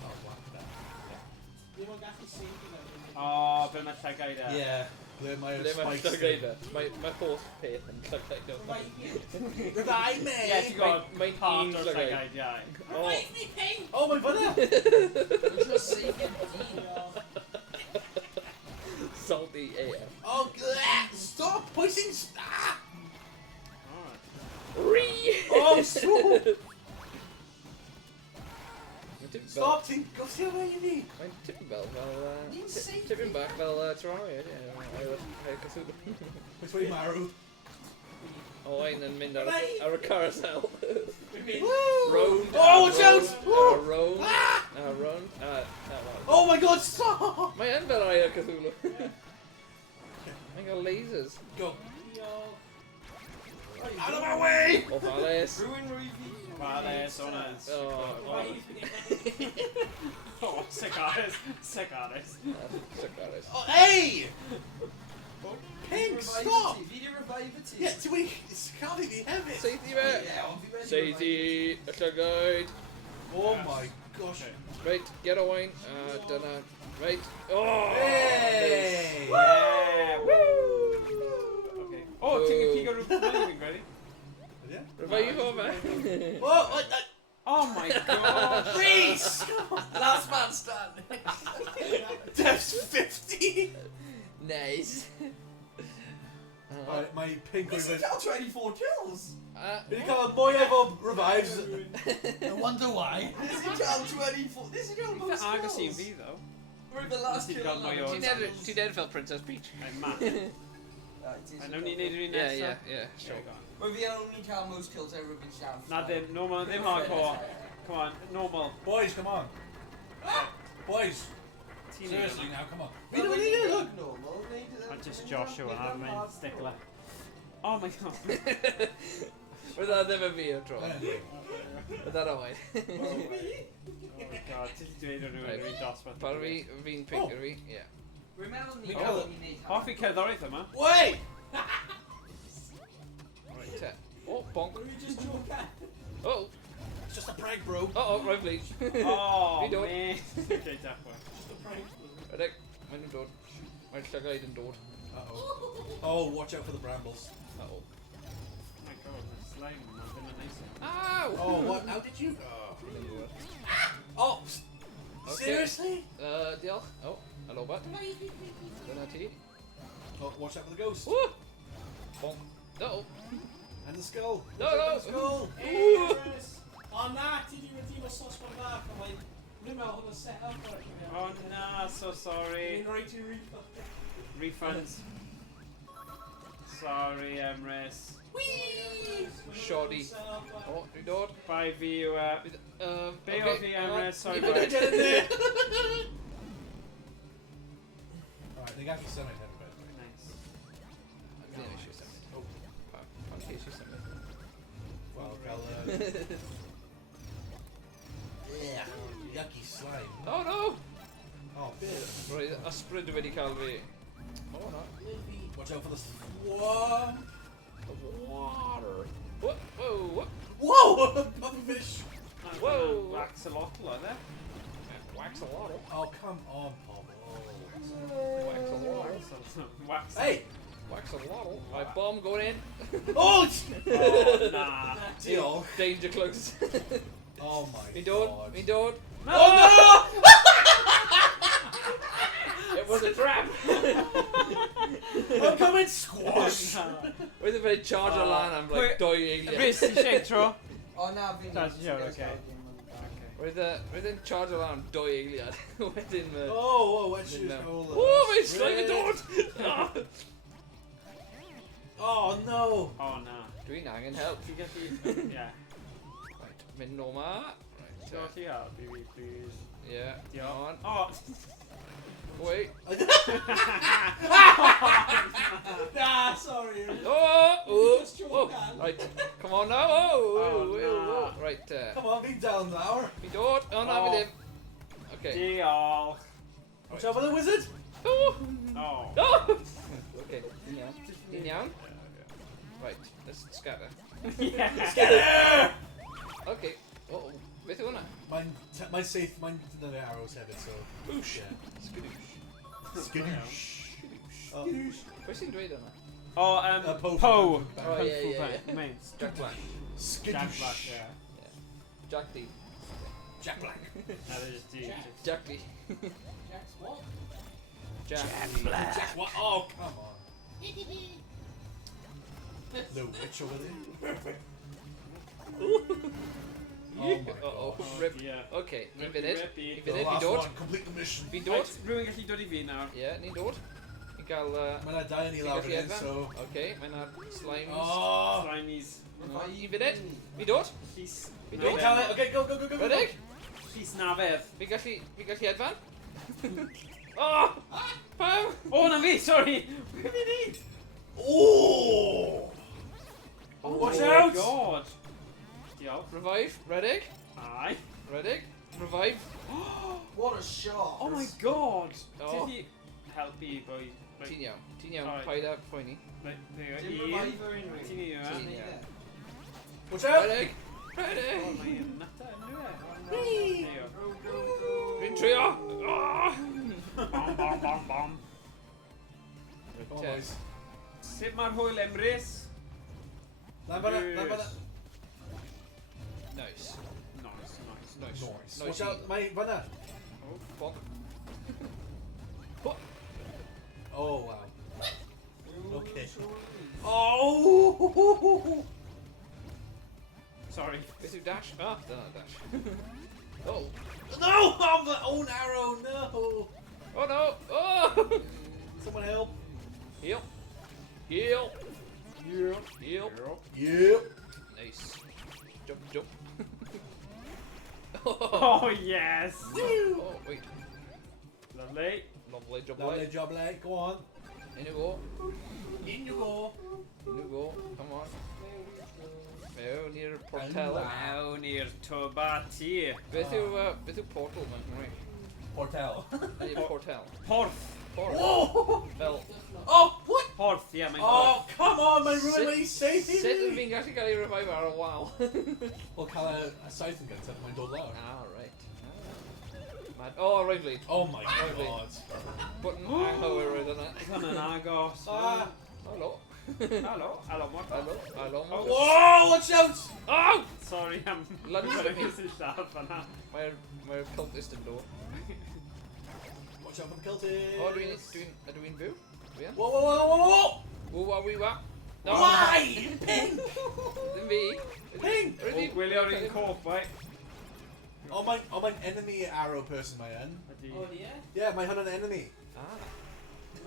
Oh, what the... O, be mae llygau da. Yeah. Ble mae'r Le mae'n spikes llygau fe? Mae holl peth yn llygau fe. Revive me! Ie, ti'n gwybod, Mae'n part un o'r llygau. llygau da. Oh. Oh, mae'n fyna! Rwy'n just saving me. Salty AF. Oh, stop! Poising stop! Ree! Oh, stop! Mae'n tipyn fel... Stop, ti'n gosio fe i fi! Mae'n tipyn fel... Ni'n safe. Tipyn bach fel Chwarae, ie. Cthulhu. Which way, Maru? Owain yn mynd ar y carousel. Woo! Round. Oh, watch out! A round. Ah! A round. Oh my god, stop! Mae yn fel Aya Cthulhu. Mae'n cael lasers. Go. Out of my way! O Fales. Rwy'n rwy fi. Fales, hwnna. O, O, cigares. Cigares. Sigares. Oh, hey! Pink, Revive o stop! ti. Fi di revive o ti. Yeah, ti'n wedi scafu fi hefyd! Seithi fe. Ie, ond fi wedi Seithi y llygaid. Oh my gosh. Reit, get Owain. A dyna. Reit. Oh! Hey! Yeah, woo! Okay. O, ti'n pigo rhywbeth yn fi'n gwedi? Yeah? Revive o fe. Oh, what the... Oh my god! Rhys! Last man standing. Dev's 50! Nice. My pink This ribbon. is now 24 kills! Fi di cael mwy efo revives. I wonder why. This is now 24. This is now most Agos i'n kills. fi though. We're the last Ti'n kill cael on mwy that. o- Ti never fel Princess Peach. I'm mad. Right, A nawn ni neud yr un Yeah, nesaf? yeah, yeah, sure. Okay, go on. We're the only cael most kills ever been shouted. Na ddim, normal, ddim hardcore. Come on, normal. Boys, come on. Boys. Ti'n Seriously, neud now, come on. We don't need to look normal. I'm just Joshua, I'm a stickler. Oh my god. Oedd that ddim yn fi o tro. Oedd that Owain. Oh my god, ti di dweud o'n rhywun rwy'n dosbarth. Par fi'n pick fi, ie. We're meddwl ni Oh. cael ni neud Hoffi cerddoriaeth yma. Wait! Right, te. O, bonk. We just joke at. Oh, It's just a prank, bro. oh, right, please. Oh, Fi dod. man. Okay, definitely. Rydeg, mae'n nhw'n dod. Mae'r llygaid yn dod. Uh-oh. Oh, watch out for the brambles. Uh-oh. Oh my god, the slime, mae'n been a nice one. Ow! Oh, what? How did you? Oh, Okay. seriously? Diolch. Oh, hello, bud. Dyna ti. Oh, watch out for the ghost. Woo! Bonk. Uh-oh. And the skull. No, Watch out no. for the skull. O na, ti di wedi o sosban bach a mae'n rhywun mewn hwn y set up o'r cyfeiriad. Oh no, so sorry. Mae'n rhaid i refund. Refunds. Sorry, Rhys. Shoddy. Oh, dwi'n dod. Bye, viewer. Be o fi, Rhys? Sorry, Even bye. it did. Alright, they got you summoned, everybody. Nice. Ddim eisiau symud. Oh, Pan chi eisiau symud? well, yeah. Yucky slime. Oh, no! Oh, bit. Roedd ysbryd wedi cael fi. Oh, no. Watch out for the swamp. Water. Whoa, whoa, whoa. Whoa! Pufferfish. Whoa. Wax a lot, like that. Wax a water. Oh, come on, Pop. Wax a water. Wax. Hey! Wax a water. My bomb going in. Oh! Oh, nah. Deal. Danger close. Oh my Me dod, god. me dod. No! Oh It was a trap. no! I'm coming squash! With a very charger line, I'm like, doi alien. Rhys, ti'n shake tro? Oh, na, fi'n... That's a joke, okay. With a charger line, doi alien. Wedyn ma... Oh, what's Didn't your know. oh, Oh, mae'n slime yn dod! Oh no! Oh, nah. Dwi'n angen help. Ti'n gallu... Yeah. Right, mynd nôl ma. Right, Ti'n gallu help i fi, please? yeah, Diolch. come on. Oh! Wait. Na, sorry. Oh, oh, Just joke oh, can. right, come on now, oh, Oh, oh, nah. right, Come on, be down now. mi dod, oh, na, Oh. fi ddim. Okay. Diolch. Watch out for the wizard! Oh, Oh. oh. Okay, ti'n iawn, ti'n iawn. Right, let's scatter. Yeah. Scatter! Okay, oh, beth yw hwnna? Mine's safe, mine's the arrows have it, so. Boosh. Yeah. Skadoosh. Skadoosh. Oh, Pwy sy'n dweud hwnna? Oh, Poe. Poe. Oh, yeah. Main. Jack Black. Jack Black, skadoosh. yeah. Jack D. Jack Black. No, they just do. Jack D. Jack's what? Jack. Jack what? Oh, come on. The witch over there. Oh my Uh-oh, gosh. rip. Yeah. Okay, ni'n Rippy, funud. rippy. Ni'n The funud, last ni'n dod. one, complete the mission. Fi'n Right, dod. rhywun gallu dod i fi nawr. Ie, ni'n dod. Ni'n cael... Mae'n a dau ni lawr Ti'n yn, gallu so... Okay, mae'n ar slimes. Oh! Slimies. Ni'n funud. Fi dod. Llys... Fi Hey, dod. Calais, okay, go, go, go, go, go. Redig? Llys nafedd. Fi gallu hedfan? Oh! Pam! O, na fi, sorry! Be fi neud? Oh! Oh Watch my out! God. Diolch. Revive. Redig? Aye. Redig? Revive. What a shot! Oh my God. Oh. Did he help you, boy? Ti'n iawn. Ti'n iawn. Alright. Paid a poeni. There you Dim go. reviver in ring. Ti'n iawn. Ti'n iawn. Watch out! Redig! Oh, Redig! mae'n nata enw e. There you go. Fi'n trio! Oh! Bom, bom, bom, bom. Come on, boys. Sut mae'r hwyl Rhys? Lan fan'na, lan fan'na. Nice. Nice, nice. Nice. Nice. Watch out, mae fan'na. Bonk. Oh, wow. Okay. Oh, Sorry. Beth yw dash? Ah, dyna dash. Oh. No! I'm my own arrow, no! Oh no! Oh! Someone help. Heal. Heal. Heal. Heal. Yep. Nice. Jump, jump. Oh yes! Oh, wait. Lovely. Lovely job, Lovely late. job, late. Go on. In you go. In you go. In you go. Come on. Mewn i'r portal. Mewn i'r tobati. Beth yw portal mewn Cymraeg? Portal. Neu portal. Porth. Portal. Whoa! Fel. Oh, what? Porth, yeah, mae'n Oh, come on, mae'n Sut- rhywun wedi seithi Sut ydw fi. fi'n gallu cael ei revive ar y wal? Wel, cael y saith yn gyntaf, mae'n dod lawr. Ah, right. Mad. Oh, right bleed. Oh my Lovely. god. Button anghywir oedd yna. Hwn yn agos. Ah. Helo. Helo, helo, Morta. Helo. Helo. Whoa, watch out! Oh! Sorry, I'm Lunch gonna for me. miss y siarad fan'na. Mae'r cultist yn dod. Watch out for the cultist. O, ydw i'n byw? Dwi yn? Whoa, whoa, whoa, whoa, whoa! Ww, wa, wi, wa. No. Why? Pink! Ddim fi. Pink! O, gwylio'r un cof, bai. Oh, mae'n enemy arrow person mae yn. Ydi. Oh, ie? Yeah, mae hwn yn enemy. Ah.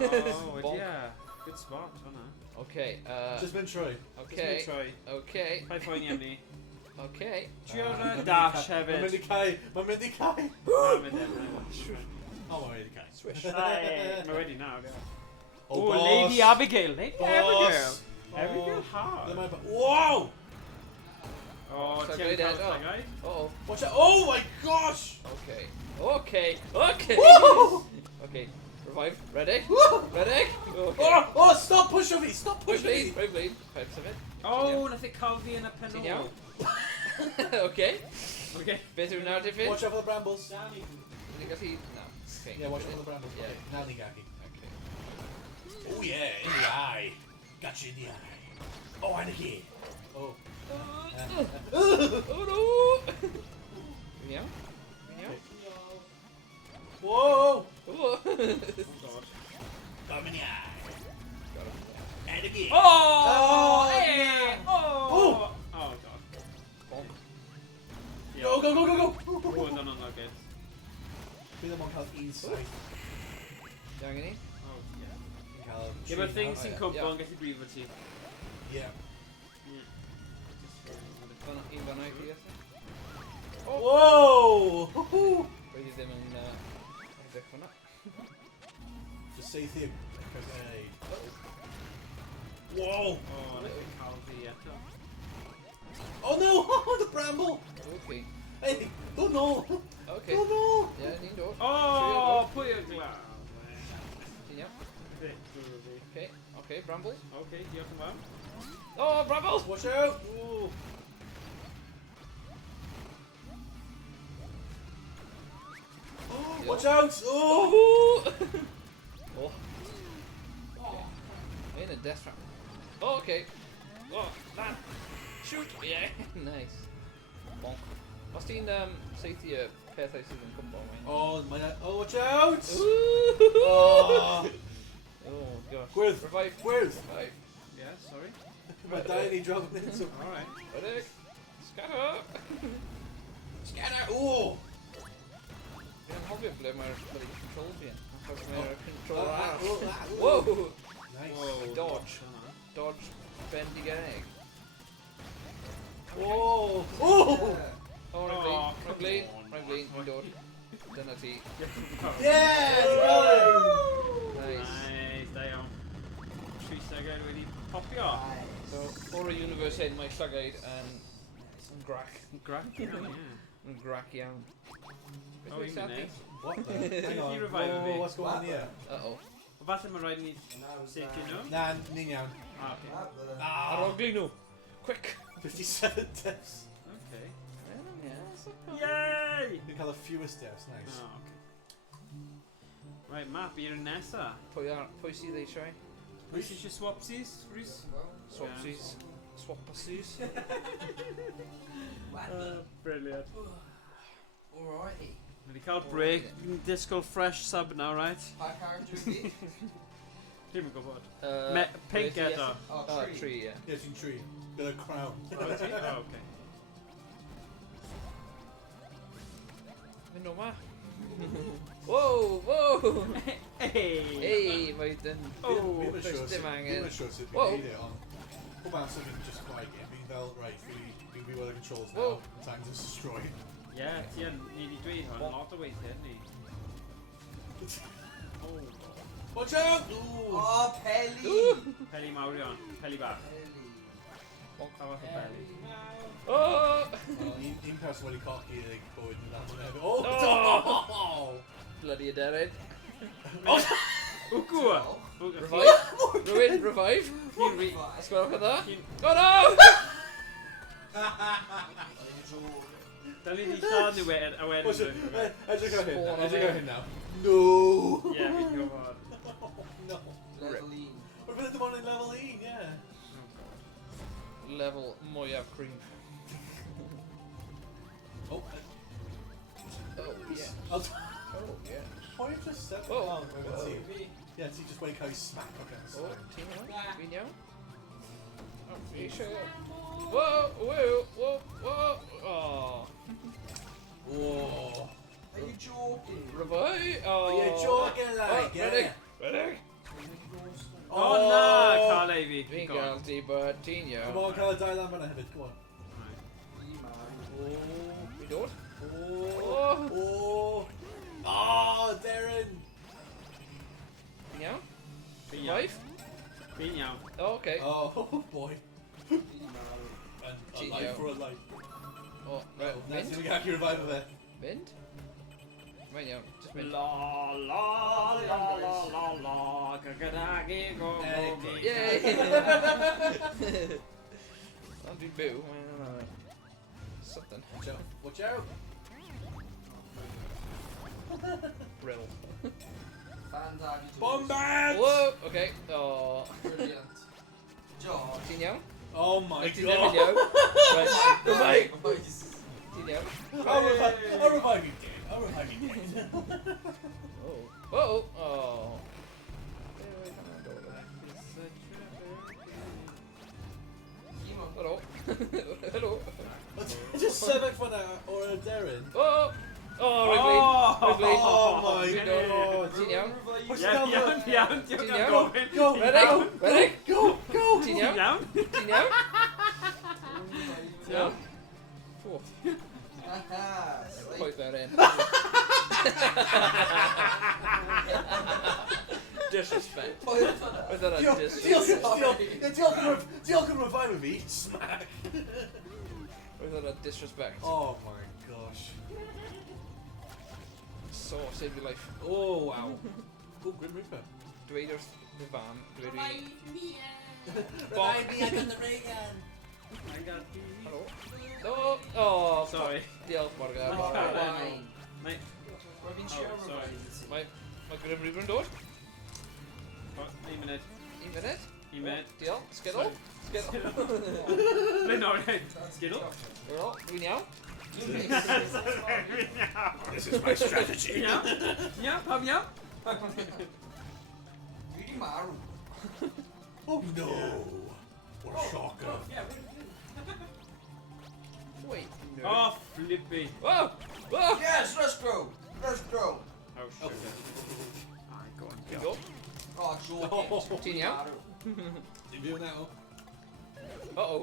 Oh, Bonk. yeah. Good spot, fan'na. Okay, Just mynd trwy. okay, Just troi. okay, Pai ffoeni am ni. okay. Trio'r Mae'n mynd i dash cau. Mae'n mynd hefyd. i cau. Mae'n mynd i cau. Na, mynd e. Oh, mae'n mynd i cau. Swish. Mae wedi nawr, ie. Oh, Oh, boss. Lady Abigail. Lady Abigail. Boss. Abigail Ble hard. mae... Whoa! Oh, So ti'n good, cael oh. llygau? Uh-oh. Watch out. Oh my gosh! Okay. Okay. Okay. Woo! Okay. Revive. Ready? Woo! Ready? Okay. Oh, oh, stop pushing me! Stop Right pushing me! bleed. Right bleed. Pipes of it. Oh, nath i cael fi yn y Ti'n penol. iawn? Okay. Okay. Beth yw'r narrative hyn? Watch out for the brambles. Danny. Ni'n gallu... No. Okay. Yeah, watch out for the brambles. Yeah. Okay, now ni gagi. Okay. Oh yeah, in the eye. Got you in the eye. Oh, and again. Oh. Oh no! Ti'n iawn? Ti'n iawn? Whoa! Oh. God. Come in the eye. And again. Oh! Hey! Oh! Oh! Oh, God. Bonk. Go, go, go, go, go! Oh, no, no, no, good. Fi ddim ond cael un saith. Di angen ni? Oh, yeah. Fi'n cael Ie, mae'r thing sy'n cwmpo Yeah. yn gallu brifo ti. Yeah. Un fan'na i chi eithaf? Whoa! Woohoo! Roedd i ddim yn ardech fan'na. Just saith him. Hey. Whoa! Oh, nath i cael fi eto. Oh no! The bramble! Okay. Hey! Oh no! Okay. Oh no! Ie, ni'n dod. Oh, pwy yw'r glaw? Ti'n iawn? Okay, Okay. Okay, brambles. diolch yn fawr. Oh, brambles! Watch out! Ooh. Watch out! Oh! Oh. In a death trap. Oh, okay. Oh, man. Shoot! Yeah, nice. Bonk. Os ti'n seithi y pethau sydd yn cwmpo, mae'n... Oh, my... Oh, watch out! Oh. Oh! Oh, gosh. Gwyrdd! Revive. Gwyrdd! Revive. Yeah, sorry. Mae dau ni drafod into. Alright. Ready? Scatter! Scanner! Oh! Fi'n anghofio ble mae'r bloody control fi yn. Achos mae'r control Ah, arall. oh, ah, oh. Whoa! Nice. Whoa, Dodge. Dodge bendigedig. Oh! Oh! Oh, Oh, rhaid come bleed. on, Rhaid bleed. man. Rhaid dod. Dyna ti. Yeah! You got it! Nice. Nice, da iawn. 3 seged wedi popio. So, o'r universe hyn, mae llygaid yn grac. Grac iawn, ie. Yn grac iawn. Oh, un munud. What the? Hang on. He revived me. Whoa, what's going on here? Uh-oh. O falle mae rhaid ni sicr nhw. Nah, ni'n iawn. Ah, okay. Ah, Arogli nhw. Quick. 57 deaths. Okay. Yeah, Yay! Fi'n cael y fewest deaths, nice. Oh, okay. Right, map i'r nesa. Pwy sydd eisiau? Rhys eisiau swapsies, Rhys? Swapsies. Swapasies. Brilliant. Alrighty. Wedi cael break. Disgwyl fresh sub now, right? Pa character i fi? Dim yn gwybod. Uh, Pink where's eto. Iestyn? Oh, Oh, tree. tree, yeah. Yeah, ti'n tree. Gyda crown. O, ti? O, oce. Mynd o ma. Whoa, whoa! Hey! Hey, mae dyn... Fi'n does dim angen. siwr sut Whoa. fi'n neud e, ond pob amser fi'n just quiet game. Fi'n fel, right, fi'n fi the controls Whoa. now. Time to destroy. Ie, ti yn, ni wedi dweud hwn lot o weithiau, ni. Watch out! Ooh. Oh, Peli! Ooh. Peli mawrion, peli bach. Peli. Bonc a fath o peli. Oh! Un person wedi coci ei bwyd yn dal yn hefyd. Oh! Oh. Oh! Bloody aderyn. Wgw! Revive? Rwy'n revive? Sgwrwch o dda? Oh no! Da ni di lladd i wedyn, a wedyn... Watch it. Edrych ar hyn. Spawn Edrych ar o hyn now. No! Ie, fi'n gwybod. No. Level 1. Mae'n fydd dim ond yn level 1, yeah. Level mwyaf creep. Oh, Oh, yeah. I'll Oh, yeah. Why just seven? Oh. Let's see. Yeah, see, just wait how you smack up against Oh, it. ti'n iawn? Fi'n iawn? Oh, fi eisiau... Whoa, whoa, whoa, whoa, oh. Whoa. Are you joking? Revive? Oh, Oh. you're joking, Oh, like, ready? yeah. Ready? O na, cael ei fi. Fi'n gael di bod ti'n Come iawn. on, cael y dau lan fanna hefyd, go on. Fi'n dod? Oh. Oh. Oh, Darren. Fi'n iawn? Fi'n iawn. Revive? Fi'n iawn. Oh, okay. Oh, boy. And a Gee, life yeah. for a life. Oh, right, Nice, mynd? we got your revive of it. Mynd? Mae'n iawn, just mynd. La la la la la la, gagadagi go go go. Yay! Ond dwi'n byw, mae'n alright. Something. Watch out. Watch out. Riddle. Fantastic. Bombard! Whoa! Okay. Oh. Brilliant. George. Ti'n iawn? Oh my Wyt ti'n ddim yn god. iawn? Right. Goodbye! Nice. Ti'n iawn? I'll revive you, Dave. I'll revive you, Dave. Oh. Oh! Oh. Hello. Hello. Just sefyll fanna o'r Darren. Oh! Oh, Wrigley. Wrigley. Oh my Ti'n god. Ti'n iawn? Push Iawn, down iawn, the... iawn, Ti'n diolch iawn? am gofyn. Go, Ready? go, Ready? go, go. Ti'n Ti'n iawn? iawn? Ti'n iawn? Ti'n iawn? Oh, quite that in. Disrespect. Was that a disrespect? Diolch yn revive fi. Smack. Was that a disrespect? Oh my gosh. So, save your life. Oh wow. Oh, Grim Reaper. Dweud wrth fy fam, dweud i... Revive me, I got the ray gun. Helo? No! Oh, Sorry. Diolch, Morgan. Oh, Owain. Mate. We've been Oh, sharing sorry. Mae Grim Reaper yn dod? Un munud. Un munud? Un munud. Diolch. Skiddle? Skiddle. Blyn o'r hyn. Skiddle? Helo, dwi'n iawn? This is my strategy. Iawn? Iawn? Pam iawn? Dwi di marw. Oh no. Or shocker. Wait. No. Oh, flippy. Whoa! Whoa! Yes, let's go. Let's go. Oh, sugar. Aye, go on. Dwi'n go. Oh, joking. Ti'n iawn? Ti'n byw now? Uh-oh.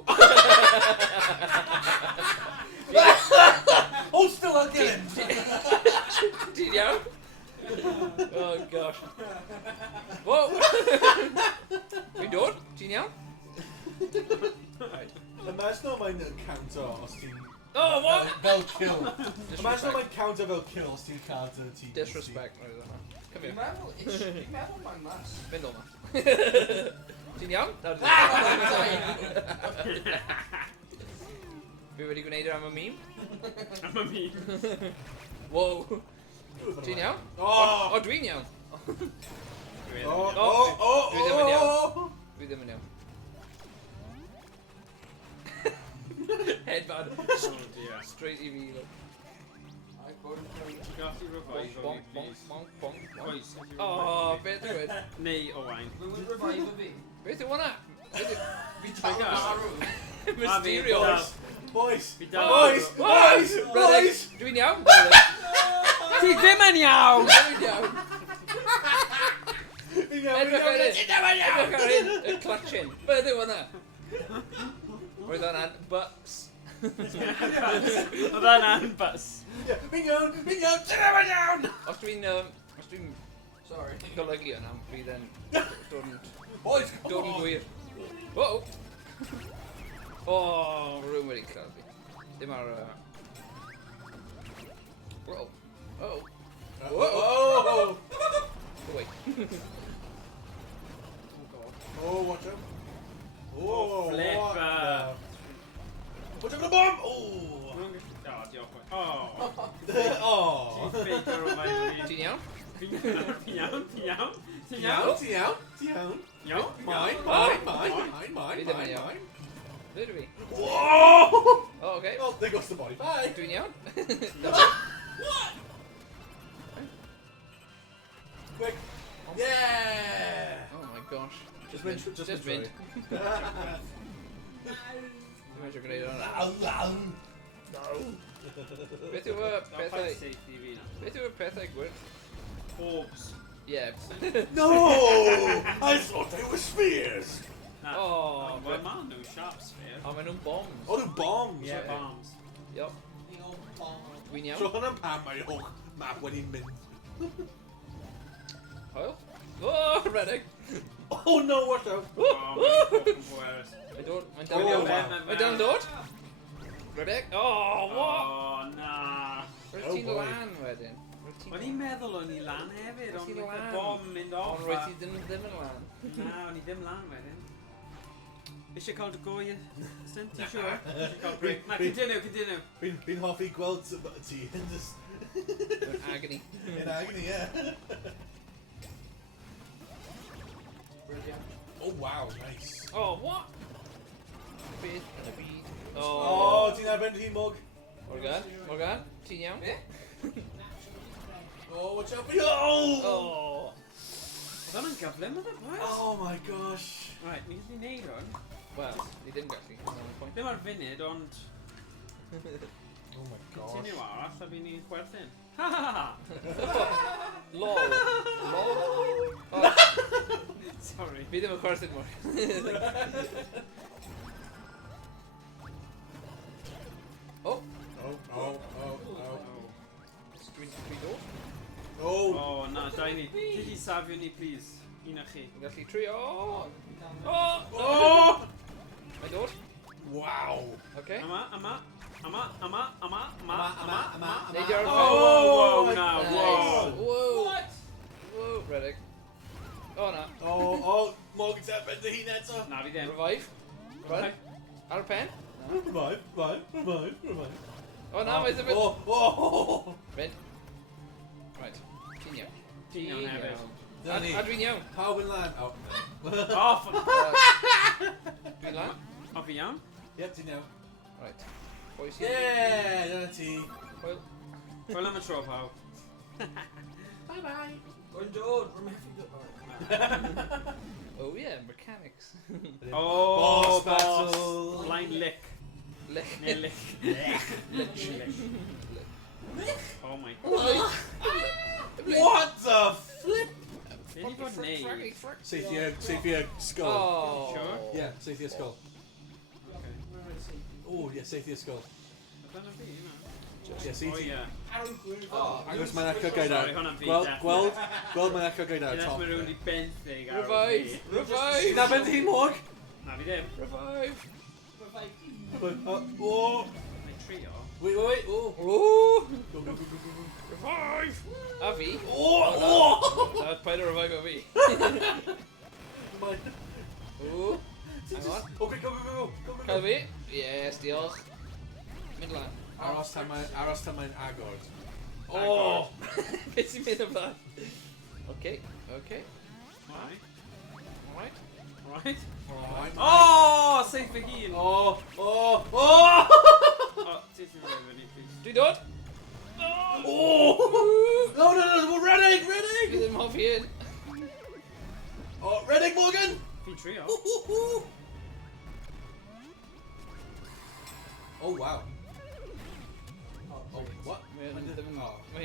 Oh, still not getting. Ti'n iawn? Oh gosh. Whoa! Dwi'n dod? Ti'n iawn? Right. Imagine o'n mae'n counter os ti'n... Oh, what? Fel kill. Imagine o'n Disrespect. mae'n counter fel kill os ti'n counter ti. Disrespect. Right, yna. Come Dwi'n here. meddwl, dwi'n meddwl mae'n mas. Mynd o'ma. Ti'n iawn? Fi wedi gwneud am y meme? Am y mi. Wow. Ti'n iawn? Oh! O, dwi'n iawn. Oh! Dwi ddim yn iawn. Dwi ddim yn iawn. Headband. Oh dear. Straight i fi. look. Right, go and carry. Ti'n gallu revive o Bonk, fi, bonk, please? bonk, bonk, bonk. Oes, ti'n O, revive beth yw e? fi? Neu Owain. Rwy'n revive o fi. Beth yw hwnna? Fi dal yn marw. Mysterio. Boys! Fi dal- Boys! Boys! Boys! Dwi'n iawn, Rhys. Ti ddim yn iawn! Dwi'n iawn. Edrych ar hyn. Edrych Edrych ar hyn. Y clutching. Beth yw hwnna? Roedd hwnna'n bucks. Oedd hwnna'n bus. Fi'n iawn! Fi'n iawn! Os dwi'n Sorry. golygu hwnna, bydd yn dod Boys, yn come on! gwir. O! O, rhywun wedi cael fi. Dim ar... O! O! Oh! Oh, wait. Oh, watch out. Oh, Flip. what the... Watch out for the bomb! Oh! Rwy'n gallu... O, diolch. O. Oh! Ti'n ffeithio revive o fi. Ti'n iawn? Fi'n iawn? Ti'n iawn? Ti'n Iawn, iawn? ti iawn, ti iawn. Iawn? Mine. Fi ddim yn iawn. Mine. Ble ydw fi? Whoa! O, oce. Oh, there goes the body. Bye. Dwi'n iawn? Quick. Yeah! Oh my gosh. Just win. Just win. Dwi'n meddwl gwneud hwnna. Beth yw y pethau... Safety fi na. Beth yw y pethau gwyrdd? Orbs. Ie. No! I thought they were spheres. Na. Oh, Wel, ma' nhw sharp sphere. O, maen nhw'n bombs. Oh, they're bombs. Yeah, bombs. Yup. Dwi'n iawn? So hwnna'n pam mae'r holl map wedi'n mynd. Hwyl? Oh, redeg! Oh no, watch out. Oh, mae'n fucking pwerus. Mae'n dod, mae'n Oh, dal yn dod. wow. Mae'n dal yn dod. Redeg? Oh, what? Oh, na. Roedd Oh, ti'n boy. lan wedyn. O'n i'n meddwl o'n i lan hefyd, Roedd ond ti'n oedd y lan. bom mynd off. Ond roedd ti ddim yn lan. Na, o'n i ddim lan wedyn. Eisiau cael dy go, Iestyn, ti'n siŵr? Eisiau cael break? Na, continue. Fi'n hoffi gweld ti yn just... Yn agony. In agony, yeah. Oh wow, nice. Oh, what? Beth yn y byd? Oh, ti'n erbyn hi mwg. Morgan, ti'n iawn? Oh, watch out for you. Oh! Oh! Oedd hwnna'n gyflym oedd e, boys? Oh my gosh. Right, ni wedi neud hwn. Wel, ni ddim gallu. Ddim ar funud, ond Oh my continue gosh. arall, a fi'n ni'n chwerthin. Ha ha ha! Lol. Lol. Oh, Sorry. fi ddim yn chwerthin mor. Oh! Oh. Dwi'n dod? Oh. Oh, na, dau ni. Didi safio ni, please. Un a chi. Dwi'n gallu trio. Oh! Oh! Mae'n dod? Wow. Okay. Ama. Neidio ar y Oh, pen. wow, na, Nice. wow. Whoa. Whoa, redeg. Oh, na. Oh, Morgan's erbyn dy hun eto. Na, fi ddim. Revive. Run. Ar y pen. Revive. Oh, na, mae'n sefyd. Oh. Ben. Right. Ti'n iawn. Ti'n iawn hefyd. A dwi'n iawn. Pawb yn lan. Oh. Oh, fuck. Dwi'n lan? O, fi iawn? Yep, ti'n iawn. Right. Boys. Yeah, dyna ti. Hwyl. Wel am y tro, pawb. Bye. Going dod, rwy'n methu dod. Oh yeah, mechanics. Oh, Boss battle. Blind lick. Lick. Neu lick. Lick. Oh my god. What the flip? Be ni bod neud? Safety skull. Oh. Sure? Yeah, safety skull. Okay. Oh, yeah, safety skull. Dyna fi, yna. Yeah, Oh, safety. yeah. Oh, Agos mae'n echo gael Sorry, hwnna'n fi, Gweld mae'n echo gael Dyna top. mae rhywun i benthyg ar Revive. fi. Revive. Na ben ti mwg? Na, fi ddim. Revive. Oh. Mae trio. Wait. Oh. Oh. Go. Revive. A fi. Oh. Na, paid o revive o fi. Mine. Oh. Hang on. Okay, go. Cael fi? Yes, diolch. Mynd lan. Aros tan mae'n agor. Oh. Beth sy'n mynd o flan? Okay. Alright. Alright. Alright. Alright. Oh, safe fy hun. Oh. Oh, ti sy'n rhaid fyny, please. Dwi'n dod? Oh! No, no, no, no, Reddick, Reddick! Get him off here. Oh, Reddick Morgan! Fi trio. Oh, wow. Oh, what? Mae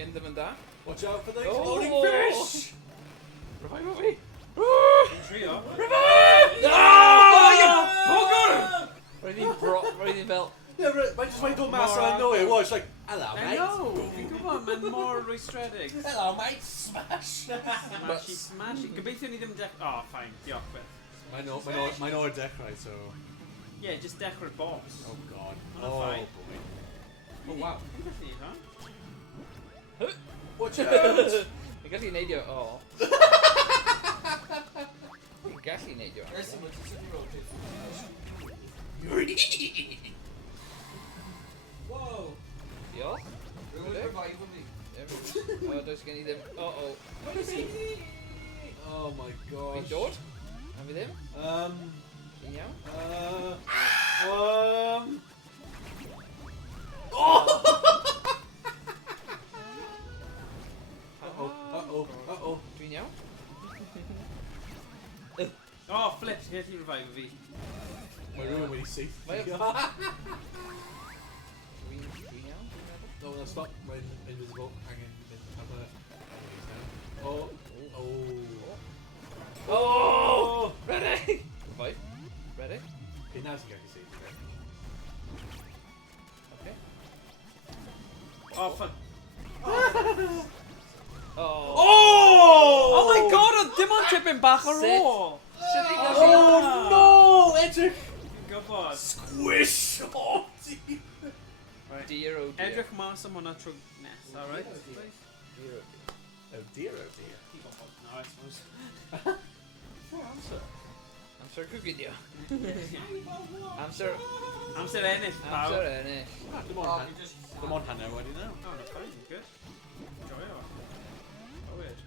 hyn ddim yn da. Watch out for the Oh. exploding fish! Revive fi. Fi trio. Roedd hi'n fel... Yeah, but I just went to Master and know it was like, hello, I mate. know. Fi'n gwybod, mae'n mor rwystredig. Hello, mate. Smash. Smashy. Gobeithio ni ddim Oh, fine. Diolch beth. Mine or deck, right, so... Yeah, just dechrau'r boss. Oh, God. Oh, fine. boy. Oh, wow. Fi'n gallu neud hwn. Watch out! Fi'n gallu neidio... O. Fi'n gallu neidio. Iestyn, wyt ti'n sydyn rotate? Whoa. Diolch. Rwy'n revive fi. O, does gen i ddim... O. What is he? Oh, my gosh. Fi'n dod? A fi ddim? Fi'n iawn? Uh-oh. Dwi'n iawn? Oh, flip. Ti'n gallu revive fi. Mae rhywun wedi syth. Mae- No, Dwi'n iawn? Dwi'n meddwl? no, stop. Mae'n invisible. Hanging up a... Oh. Oh! Ready? Revive. Ready? Okay, now ti'n gallu syth. Okay. Oh, fuck. Oh! Oh my god, oedd dim ond tipyn bach ar Sut? ôl. Sut ni'n gallu... Oh, no! Edrych! Fi'n gwybod. Squish! Oh, dear. Dear, oh dear. Edrych mas am hwnna trwy nesa, right? Dear, oh dear. Oh, dear, oh, dear. No, I suppose. Amser. Amser coginio. Amser... Amser ennill, pawb. Amser ennill. Dim ond hanner wedi nawr. Oh, no, fine, good. Enjoy it. Oh, weird.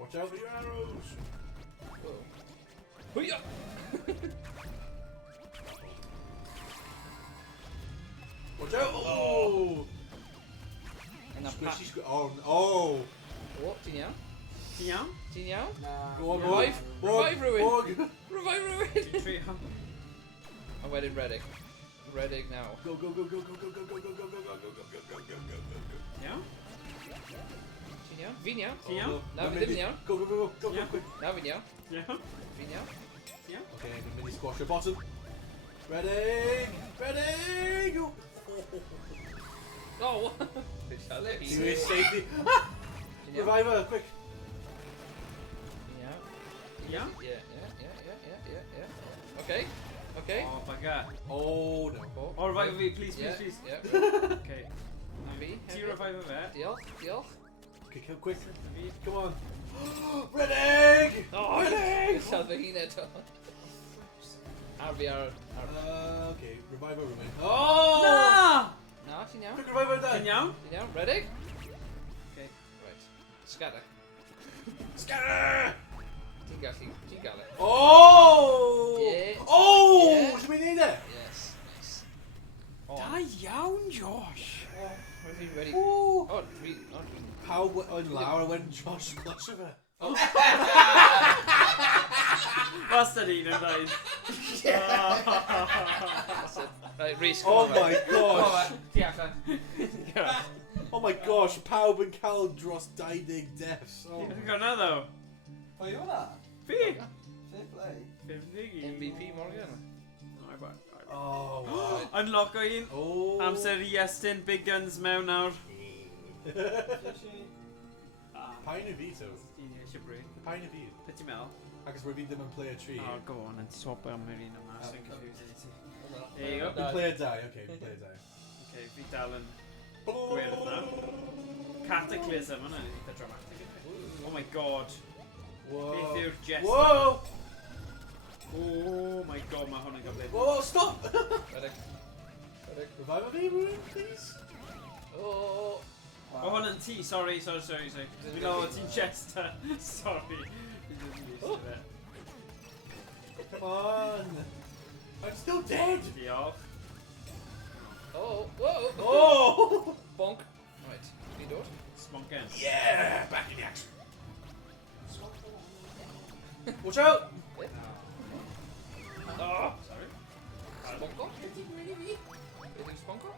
Watch out for your arrows! Whoa. Hwya! Watch out! Oh! Yna Squishy, oh! O, ti'n iawn? Ti'n iawn? Ti'n iawn? Go on, Revive! Revive rhywun! Bog! Revive rhywun! Ti'n trio? A wedyn Reddick. Reddick now. Go, go, go, go, go, go, go, go, go, go, go, go, go, go, go, go, go. Iawn? Ti'n iawn? Fi'n iawn? Ti'n iawn? Na, fi ddim iawn. Go, go, go, go, go, Yeah. quick. Na, fi'n iawn. Iawn? Fi'n iawn. Iawn? Okay, I'm gonna squash your bottom. Ready? Ready? Go! Oh! Fi'n siarad. You is safety. Fi'n iawn. Reviver, quick. Fi'n iawn. Iawn? Yeah. Okay. Okay. Oh, bugger. Oh, no. Oh, Oh, revive me, please, Yeah, please, please. yeah. Okay. Fi. Ti revive fe? Diolch, diolch. Okay, come quick. Fi. Come on. Ready? Oh, Ready? siarad fy hun eto. Ar fi ar... Okay, reviver remain. Oh! Na! Na, ti'n iawn? Quick reviver Ti'n done. iawn? Ti'n iawn? Ready? Okay. Right. Scatter. Scatter! Ti'n gallu. Oh! Yeah. Oh! Yeah. Should we need it? Yes, nice. Da iawn, Josh. Ready? Ooh. Oh, dwi... How on Laura when Josh flush of her? Basta un yn dweud. Right, Rhys, Oh come on, my gosh! Ti allan. Oh my gosh, pawb yn cael dros 20 deaths. Oh. Ti'n gwneud ddo? Pwy yw hwnna? Fi? Fair play. 50 MVP Morgan. Oh, wow. Unlocko un. Oh. Amser Iestyn, big guns mewn nawr. Pain y fi, to. Ti'n eisiau bryd. Pain y fi. Be ti'n meddwl? Agus rwy fi ddim yn play a tree. Oh, go on, and swap am yr un yma. Sy'n confusing i ti. There you We go. play a die, okay, we play a die. Okay, fi dal yn gwyrdd na. Cataclysm, hwnna'n eitha dramatic. Oh my god. Whoa. Beth yw'r jester? Whoa! Oh my god, mae hwn yn gyflym. Whoa, stop! Ready? Revive me, rhywun, please? Oh. O hwn yn ti, sorry. Fi'n meddwl ti'n jester. Sorry. Fi'n ddim yn eisiau fe. Come on! I'm still dead! Diolch. Oh, whoa! Oh! Bonk. Right, can you do it? Spunk in. Yeah! Back in the action. Watch out! Oh! Sorry. Sponko? Heddiw Sponko?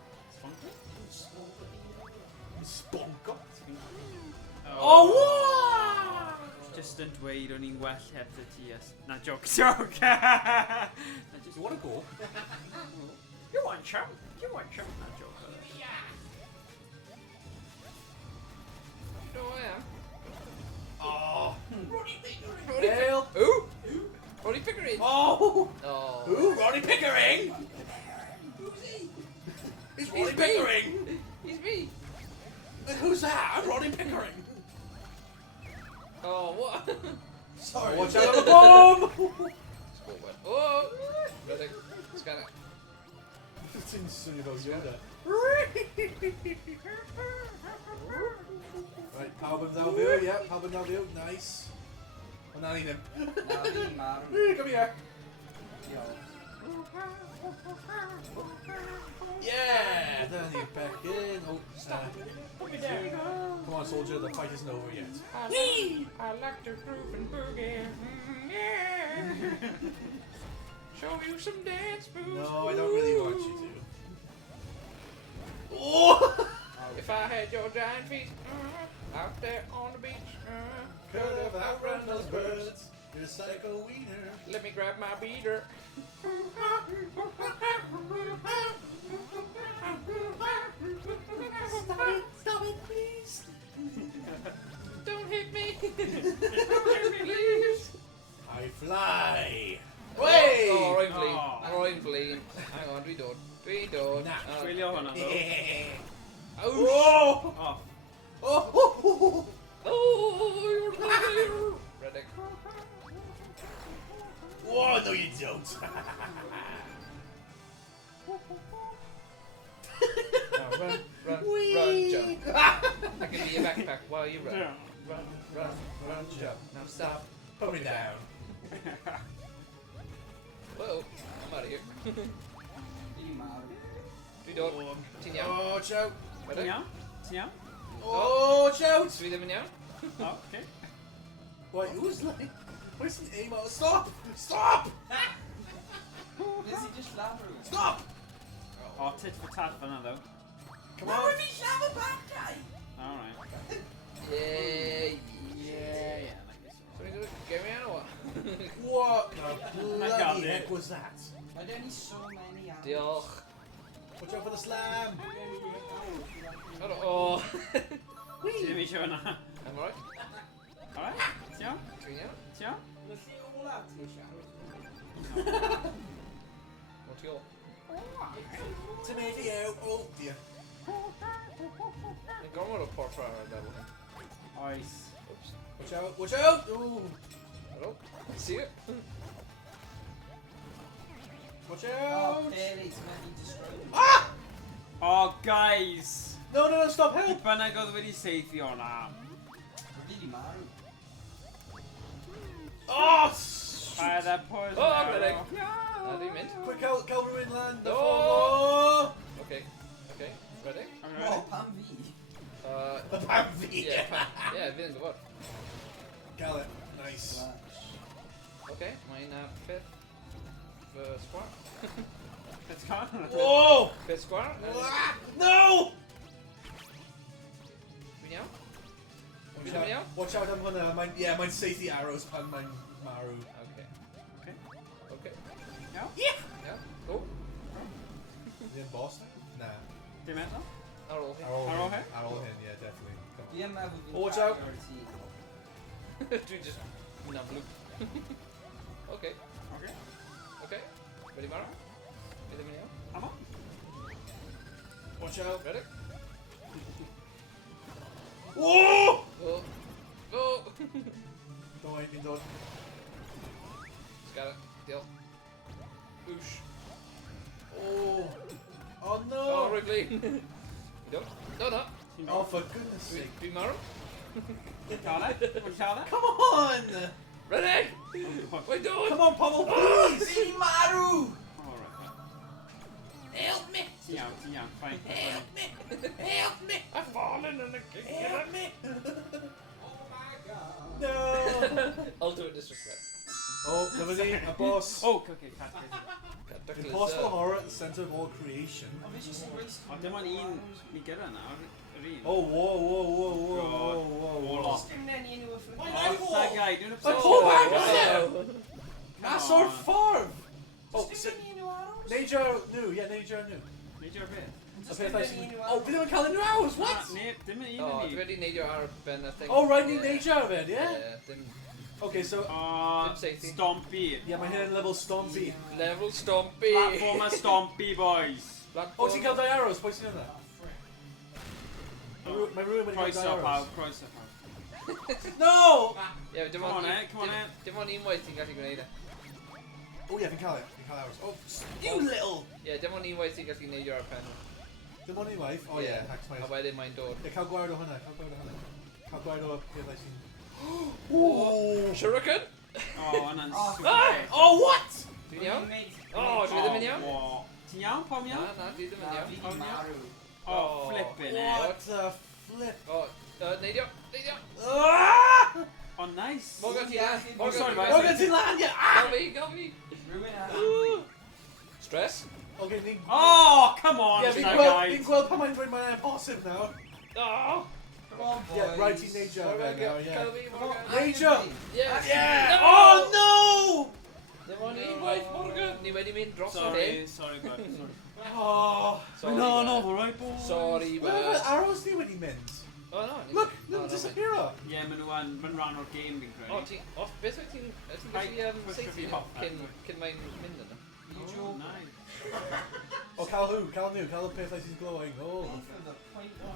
Sponko. Oh, wow! Just yn dweud o'n i'n well heb y TS. Na, joke, joke! Na, just... You wanna go? You want chum? You want chum? Na, joke. No, I am. Oh! Roddy Dale! Who? Roddy Pickering! Oh! Oh. Who? Roddy Pickering? Who's he? It's Roddy Pickering! He's me! And who's that? I'm Roddy Pickering! Oh, what? Sorry. Watch out on the bomb! Oh! Ready? Scan it. It's insane about Yoda. Right, Palbin's out view, yeah, Palbin's out view, nice. I'm not even. Come here. Yeah! Then you back in. Oh, stop. Come on, soldier, the fight isn't over yet. I like to groove and boogie. Yeah. Show you some dance moves. No, I don't really want you to. Oh! If I had your giant feet out there on the beach, Could have outrun those birds. You're a psycho wiener. let me grab my beater. Stop it, please. Don't hit me. Don't hit me, please. I fly. Oh, I'm bleeding. Oh. I'm bleeding. Hang on, we don't. We don't. Nah. Really on that, though. Oh, Oh. Oh! oh, you're bleeding. Ready. Oh, no, you don't. Now run, run, Whee! run, jump. I can be your backpack while you run. Yeah. Run, run, run, jump. Now stop. Put me down. Whoa, I'm out of here. We don't. Tinya. Oh, watch out. Ready? Tiens? Tiens? Oh, watch out. Three them now. Oh, okay. Wait, who's like... Where's the aim out? Stop! Stop! Stop! Oh, tit for tat for now, though. Come on. Alright. Yeah. Yeah, like this So we do it. Get me out or what? What the got bloody it. heck was that? Diolch. Watch out for the slam. Oh. Let me show now. I'm alright. Alright? Tiens? Three now. Tiens? What's your? Tomato. Oh dear. I'm going with a portrait or that one. Ice. Oops. Watch out. Watch out. Ooh. Hello. See it? Watch out. Ah! Oh, guys! No, no, no. Stop. Help. I'n bynnag oedd wedi seithio na. Oh! Paid e pwys. Oh, I'm ready. How do you mean? Quick, Calvary Inland. The No. fall. Okay. Okay. Ready? I'm ready. The Bambi. Yeah. Yeah, Vin's what? Got it. Nice. Okay. Mine fifth. Square. It's gone. Whoa! Fifth square. And Ah, no! we now. We now. Watch out, I'm gonna. Mine's safety arrows and mine Maru. Okay. Okay. Okay. No? Yeah. Oh. Is he in Boston? Nah. Dimento? Arrow here. Arrowhead? Arrowhead, yeah, definitely. Come on. Oh, watch out. Do just not blue. Okay. Okay. Okay. Ready, Mara? Ready, Mara? I'm on. Watch out. Ready? Whoa! Go. Go. Don't make me done. Got it. Deal. Boosh. Oh. Oh no! Oh, Wrigley. No. No, no. Oh, for goodness sake. Do Mara? Charlie? What Charlie? Come on! Ready? What are you doing? Come on, Pommel, please! Maru! Alright. Help me. Yeah, fine. Help me! I've fallen in the Help me! Oh my god. No! Ultimate disrespect. Oh, Liberty, a boss. Oh, okay, cat. Impossible horror at the centre of all creation. Oh, fi jyst yn reis- O, dim ond un ni gyda nawr, yr un. Oh, whoa, whoa, whoa, whoa, whoa, whoa, whoa. Jyst dim nenu enw y ffrind. Why O, not? ta gai, dwi'n Oh, oh my god! Oh. That's our farm! Oh, Jyst dim nenu enw aros. Nature new, yeah, nature new. Nid yw'r beth. Jyst Okay, dim thanks. nenu enw Oh, aros. we don't call it new hours, what? Neb, dim yn un Oh, yn dwi ni. wedi neidio ar ben y thing. Oh, right, Yeah. nature of it, yeah? Dim Okay, so, O, Safety. Stompy. yeah, mae hyn yn level stompy. level stompy. Platformer Stompy, boys. Oh, ti'n cael 2 arrows, pwy sy'n yna? Oh. Mae rhywun wedi cael 2 Croeso arrows. pawb, croeso pawb. No! Yeah, dim Come on, ond come on, dim ond unwaith ti'n gallu gwneud e. Oh, yeah, fi'n cael arrows. Oh, you little! Yeah, dim ond unwaith ti'n gallu neidio ar pen. Dim ond unwaith? Oh, yeah, hacks my... A wedyn mae'n dod. Ie, cael gwared o hwnna, cael gwared o hwnna. Cael gwared o beth sy'n... Oh! Shuriken? O, yna'n Oh, super. Oh, what? Dwi'n iawn? Mate, Oh, dwi ddim yn iawn? Wow. Ti'n iawn, pawb Na, iawn? na, dwi ddim yn na, iawn. fi di marw. Oh, flippin' it. What the flip? Oh, neidio, neidio. Ah! Oh, nice. Morgan, ti'n lan. Oh, sorry, mate. Morgan, ti'n lan, ie! Gael fi, gael fi. Rhywun ar Stress? Okay, ni'n... Oh, come on, Yeah, yeah, fi'n guys. gweld pa mae'n dweud mae'n impossible nawr. Oh! Come on, boys. Yeah, right, teenager Morgan, now, gael yeah. fi, Morgan. Nature! Yes! Yeah! No! Oh, no! Dim ond unwaith, Morgan. Ni wedi mynd dros yr Sorry, hyn. sorry, bud. Sorry. Oh. Sorry, No, bud. no, all right, boys. Sorry, Where are bud. the arrows ni wedi mynd? Oh, no. Look, no, they'll disappear. Yeah, maen nhw'n rhan o'r game fi'n O, credu. beth wyt ti'n Right, gallu push saethu for nhw hop, cyn right. mae'n mynd yna? Oh, nice. Oh, cael who? Cael nhw, cael y pethau sy'n glowing. Oh. For the point o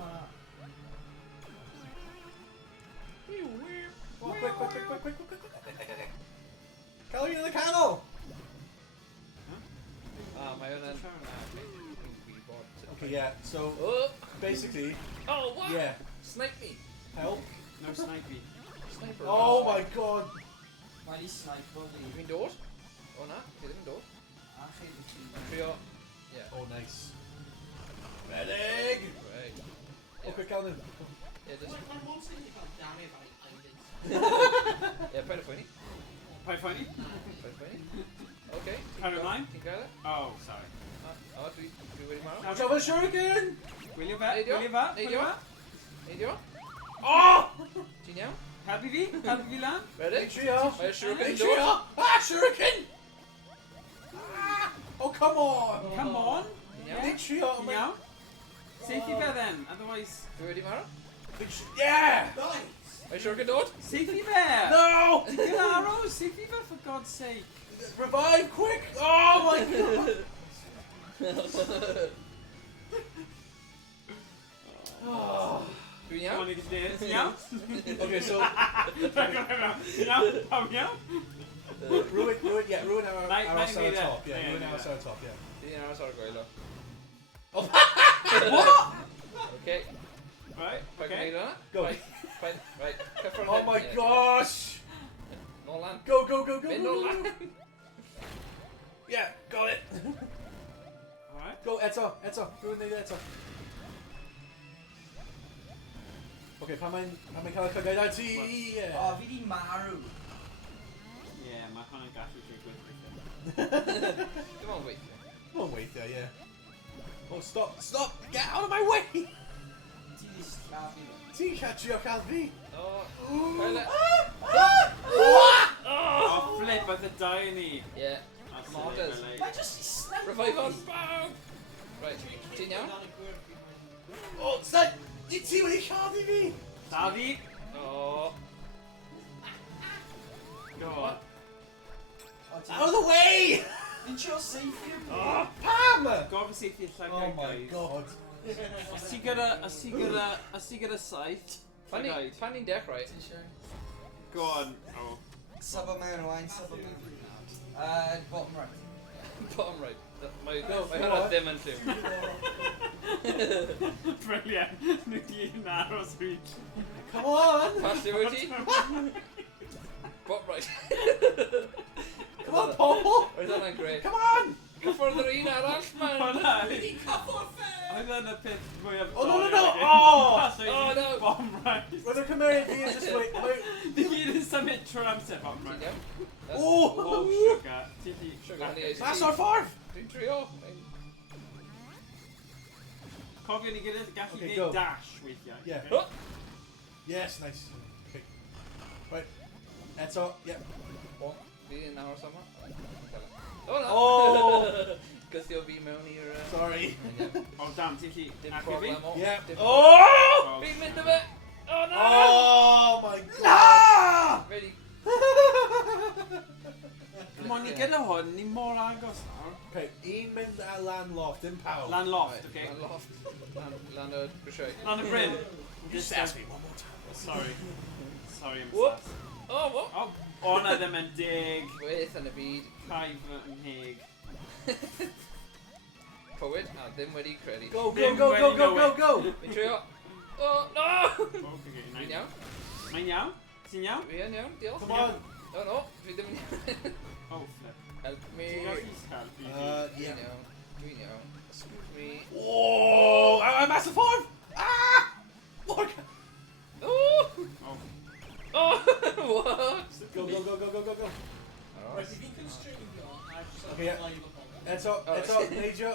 Oh, quick. Cael un yn y canol! Mae hwnna'n... Dwi'n bod. Okay, yeah, so Oh! basically, Oh, what? yeah, Snipe me! help. No snipey. Sniper. Oh my god! Mae di sniper fi. Dwi'n dod? O na, chi ddim yn dod. A chi di chi. Trio... Yeah. Oh, nice. Medic! Right. Oh, quick, cael nhw. Yeah, just... Mae'r monster wedi cael damage ar ei Yeah, paid a funny. Paid funny? Paid a funny. Okay. Carry ymlaen. Ti'n gael e? Oh, sorry. O, dwi wedi marw. Watch out for the shuriken! Wylio fe? Neidio? Wylio fe? Neidio? Wylio fe? Neidio? Oh! Ti'n iawn? Helpu fi? Helpu fi lan? Ready? Big trio! Mae'r shuriken Big yn dod. trio! Ah, shuriken! Ah! Oh, come on! Come on. Ti'n Yeah. iawn? Big trio! Ti'n iawn? Safety fe then, otherwise... Dwi wedi marw? Yeah! Nice! Mae'r shuriken dod? Safety fe! No! Good arrows! Safety fe, for God's sake! Revive quick! Oh my god! Oh. Dwi'n Come on, iawn? you can do it. Ti'n iawn? Okay, so Ti'n iawn? Pam iawn? ruin our Right, our right, side yeah. top, yeah, Yeah, ruin yeah, our yeah. side top, yeah. Dwi'n aros ar y gwaelod. What? Okay. Right, Paid okay. gwneud hwnna? Go. Right. Cyffro'n Oh my gosh! Nôl lan. Go, go, go, go, Mynd go, nôl go, lan. go. Yeah, got it. Alright. Go, eto, ruin neud eto. Okay, pan mae'n cael y llygau ar ti, O, yeah. fi di marw. Yeah, mae hwnna'n gallu digwydd weithio. Dim ond weithio. Come on, weithio, yeah. Oh, stop, get out of my way! Ti di slafi fi. Ti'n catrio cael fi? O, cael e. Oh, flip, oedd y dau ni. Yeah. That's Martyrs. it, Mae jyst i sniper Revive on fi. bawb! Right, ti'n iawn? Oh, Stan, i ti wedi cael fi? Davi, O, go on. O, ti- Out of the way! Fi'n trio seifio fi. Oh, Pam! Gofyn safety y Oh llygau, my guys. god. Os ti gyda sight, pan ni'n dechrau, Ti'n siarad? go on. Oh. Sabo mewn Owain, sabo mewn. Bottom right. bottom right. Mae No, hwnna what? ddim yn lliw. Brilliant. Nhw gyd yn aros fi. Come on! Pa lliw wyt ti? Bottom right. Come on, Popple! Oedd hwnna'n greu. Come on! Cyffordd yr un arall, man. O na! Wedi cyffwrdd ffe! Oedd yn y peth mwyaf... Oh, no, no, no! Oh! Oh, no. Bomb rise. Roedd y cymeriad fi yn just wait. Di gyd yn symud trwy'r amser bomb Ti'n rise. iawn? Oh! Oh, sugar. Ti di... Sugar, ni eis. Mas o'r ffordd! Dwi'n trio. Cofio ni gyda gallu Okay, neud go. dash weithiau. Yeah. okay? Oh! Yes, nice. Okay. Right. Eto, yeah. O, fi yn nawr sama. O, na! Oh! Gysio fi mewn i'r... Sorry. Oh, damn, ti'n lli... Dim acw fi? problem o. Yeah. Dim- Oh! Fi'n mynd y fe! O, na! Oh my god! Ready? Come on, ni gyda hwn, ni mor agos nawr. Okay, un mynd a lan loft, dim pawb. Lan loft, okay? Lan loft. Lan y grisiau. Lan y bryn. You sass me one more time. Sorry. Sorry, I'm Whoop. sass. O, o! Oh, o'na ddim yn dig. Gweith yn y byd. Caif yn hig. Cywyd, a ddim wedi credu. Go, go, go, go, go, go, go! Fi'n trio. O, no! Oh, okay, Fi'n iawn? Mae'n iawn? Ti'n iawn? Fi yn iawn, diolch. Come on! O, no, fi ddim yn iawn. Oh, flip. Help me. Ti'n gael isgal? Fi'n Yeah. iawn. Dwi'n iawn. Excuse me. Oh! I'm at the ffordd! Ah! Look! Oh! Oh. Oh! What? Go, go, go, go, go, go, go. Right, if you can string your, I've just Okay, yeah. live upon it. Eto, Oh, eto, shit. neidio.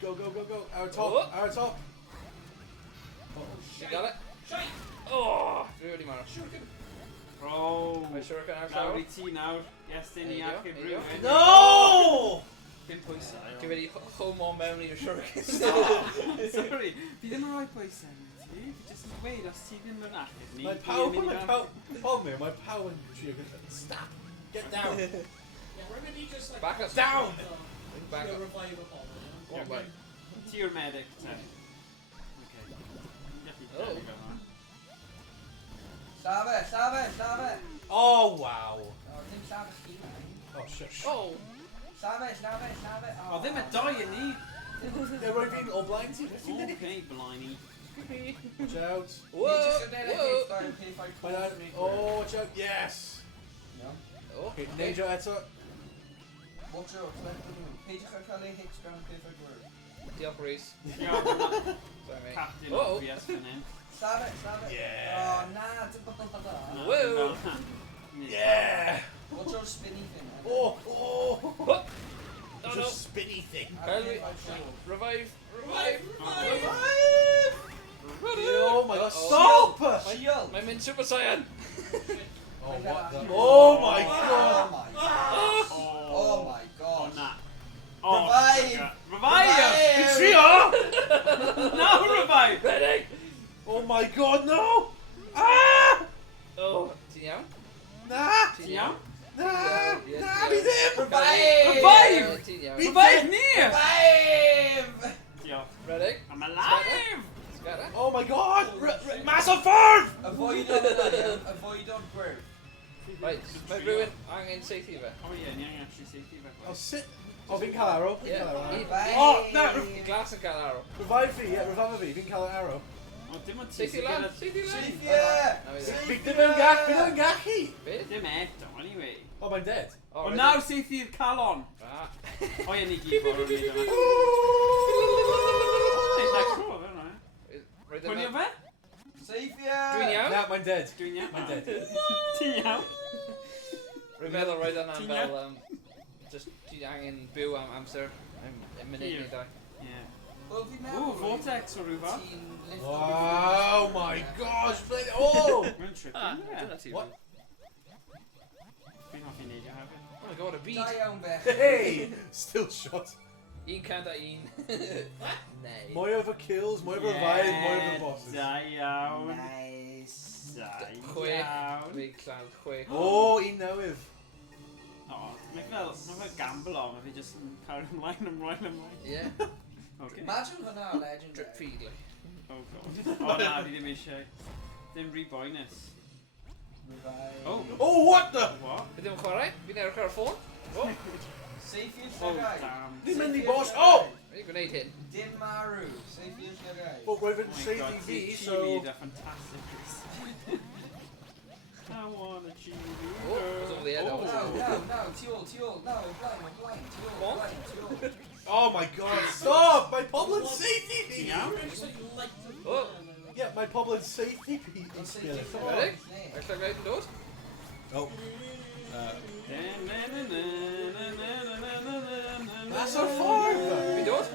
Go, go, go, go. Our Oh. top, our top. You got it? Shite! Oh! Dwi wedi marw. Shuriken! Oh. Mae'n siŵr gan ar Nawr llawr? i ti nawr. Iestyn There i you go, achub there you go. rhywun. No! Dim pwysau. Dwi wedi homo mewn i'r shuriken. Sorry, fi ddim yn rhoi pwysau i ti. Fi jyst yn dweud os ti ddim yn achub ni. Mae pawb yn y pawb. Pawb mewn, mae pawb yn trio gyda. Stop! Get down! Yeah, we're gonna need just like... Back up. Down! Back up. Revive upon it, Go on, bud. Ti yw'r medic, te. Okay. Gallu Oh. deg yma. Llafau, llafau, llafau. Oh, wow! O, dim llafau chi, man. Oh, shush. Oh! Llafau, llafau, llafau. O, ddim y doi yn ni. Yeah, roi fi'n o blaen ti. Beth ti'n neud? Okay, blaen i. Watch out. Whoa! Ni jyst yn neud Whoa! eich dau yn peth o'i Mae cwrs an... ni. Oh, watch out. Yes! No. Oh, Okay, neidio eto. Watch out, peidiwch ar cael ei hits gan peth o'i gwrs. Diolch, Rhys. Diolch, Sorry, mate. Captain Oh! Obvious fan hyn. Llafau, llafau. Yeah. O, na, dim bod o'n dda. Whoa! Yeah! Watch out spinny thing. Oh, oh! Oh! Oh, It's no! a spinny thing. Ar Help me. peth o'i siŵr. Revive! Revive! Oh my god, Oh. stop! Shield. Mae'n mynd Super Saiyan! Oh, what the... Oh my Oh god! my god. Oh my O god. na. Revive! Revive! Fi'n trio! No, revive! Ready? Oh my god, no! Ah! Oh, ti'n iawn? Na! Ti'n iawn? Na! Yes, Na, yes. fi ddim! Revive! Revive! Ti'n iawn? Revive ni! Revive! Diolch. Ready? I'm alive! Sgara? Oh my god! Massive ffordd! Avoid o'n Liam, avoid o'n gwrdd. Right, mae rhywun angen seithi fe. O ie, ni angen actually safety fe. Oh, sit. Oh, fi'n cael arrow. Fi'n Yeah. cael arrow. Revive! Oh, na, I glas yn cael arrow. Revive fi, yeah, revive fi. Fi'n cael arrow. O, dim ond ti Seithi sy'n lan, gyda... seithi lan. Seithie! Na fi ddim. Fi ddim yn gallu, fi ddim yn gallu! Beth? Dim eto, anyway. Oh, mae'n dead. O, ready? nawr safety'r calon. Ah. O ie, ni gyd fawr yn neud yma. Neud like tro, fe hwnna. Roedd Pwynio yma. fe? Seithie! Dwi'n iawn? Na, mae'n dead. Dwi'n iawn. Mae'n dead. Ti'n iawn? Rwy'n meddwl roedd yna Ti'n fel, just ti angen byw am amser. Yn munud neu dau. Ie. Wel, fi'n Ww, meddwl... vortex o rhyw fath. Ti'n lift Wow, my gosh. Oh! Mae'n trip, Ah, ie. dyna ti. What? Fi'n hoffi neidio hefyd. Oh my god, y Da byd. iawn bech. Hey! Still shot. 1 Nei. Mwy of a kills, mwy of a revive, mwy of a bosses. Da iawn. Nice. Da Chwech. iawn. Fi lladd chwech. Oh, un newydd. O, mae fel gamble o, mae fi jyst yn cael ymlaen. Ie. Okay. Imagine hwnna o Drip legendary. feed, like. Oh god. O na, fi ddim eisiau. Dim reboinus. Revive. Oh. Oh, what the? What? Fi ddim yn chwarae. Fi'n edrych ar y ffôn. Oh, Seithie'r Oh, llygau. damn. Ni'n mynd i boss. Oh! fi'n gwneud hyn. Dim marw. Seithie'r llygau. But we've been Oh my straight god, TV, ti so... cheerleader, fantastic. I wanna cheer you. Oh, it was over the head. No, Oh. Teal, no, I'm blind, Teal, What? blind, Teal. Oh my god, stop! My public safety beat! Yeah? Oh. Yeah, my public safety beat. Come on. Ready? Extra right and doors. Oh. That's That's so far! We doors.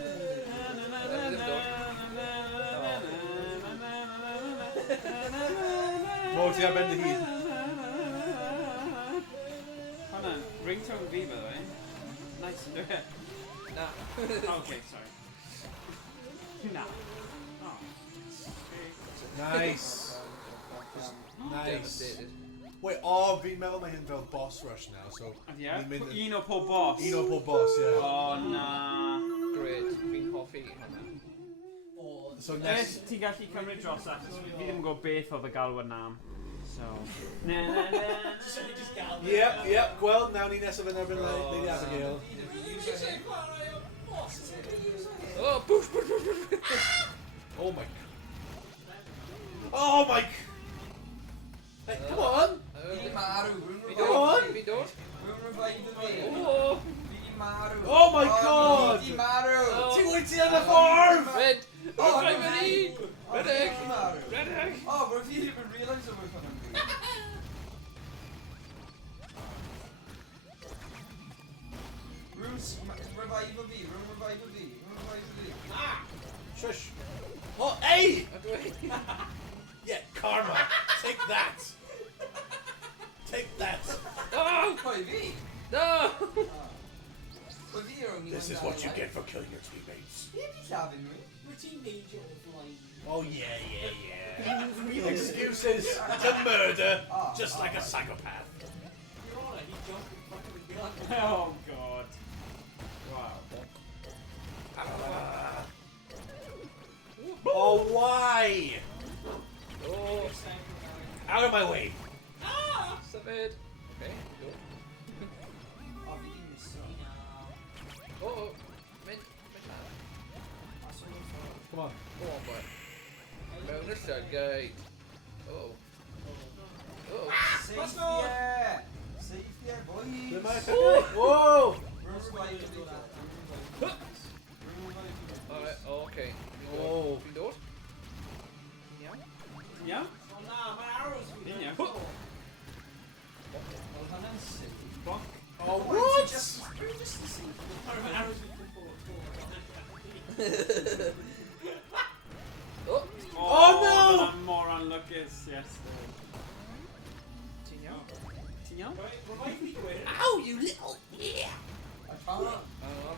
Oh, see, I bend the heat. Hold on, ringtone V by the way. Nice. Nah. Okay, sorry. Nah. Oh. Nice. Nice. Devastated. Wait, oh, beat Metal Man into a boss rush now, so. Yeah? we made the- Eno po boss. Eno boss, yeah. Oh, nah. Great. Fi'n hoffi hwnna. So Nes, next. ti'n gallu cymryd dros achos fi ddim yn gwybod beth oedd y galwad nam. So... Na na na. Yep, well, now ni nesaf yn erbyn Lady Abigail. Oh, push, push, push, push. Oh my. Oh my. Hey, come on! Fi'n marw, We Come on. do. We do. Rwy'n revive fi. Oh. Fi'n marw. Oh my god! Fi'n marw. Ti'n wyt ti yn y ffordd? Red. Oh, Red. Red. Red egg. Fi'n marw. Red egg. Oh, but fi ddim yn realise o we're coming. Rwy'n revive o fi, rwy'n revive o fi, rwy'n revive o fi. Shush. Oh, hey! Ydw i. Yeah, karma. Take that. Take that. No. Pwy fi? No. Pwy fi yw'r unig This is what you get for killing your teammates. Fi wedi llafyn fi. Wyt ti'n neidio o flaen? Oh yeah. Real excuses to murder, just like a psychopath. You're on it, he jumped in front of the gun. Oh god. Wow. Oh, why? Oh. Out of my way. Suffered. Okay. Go. O, fi di miso. Oh. Mynd. Come on. Go on, boy. Mewn y llygyd. Oh. Oh. Safety! Safety, boys! Ble mae llygyd? Whoa! Rwy'n revive o fi. Alright, okay. Oh. Fi'n dod? Iawn? Yeah? Oh na, mae arrows fi. Yeah. Wel, hwnna'n silly. Bonk. Oh, Rwy'n what? just to see. Mae arrows fi yn ffwrdd. Oh! Oh, no! I'm more unluckus, yes. Ti'n iawn? Ti'n iawn? Revive fi gwir. Ow, you little... Yeah! I can't.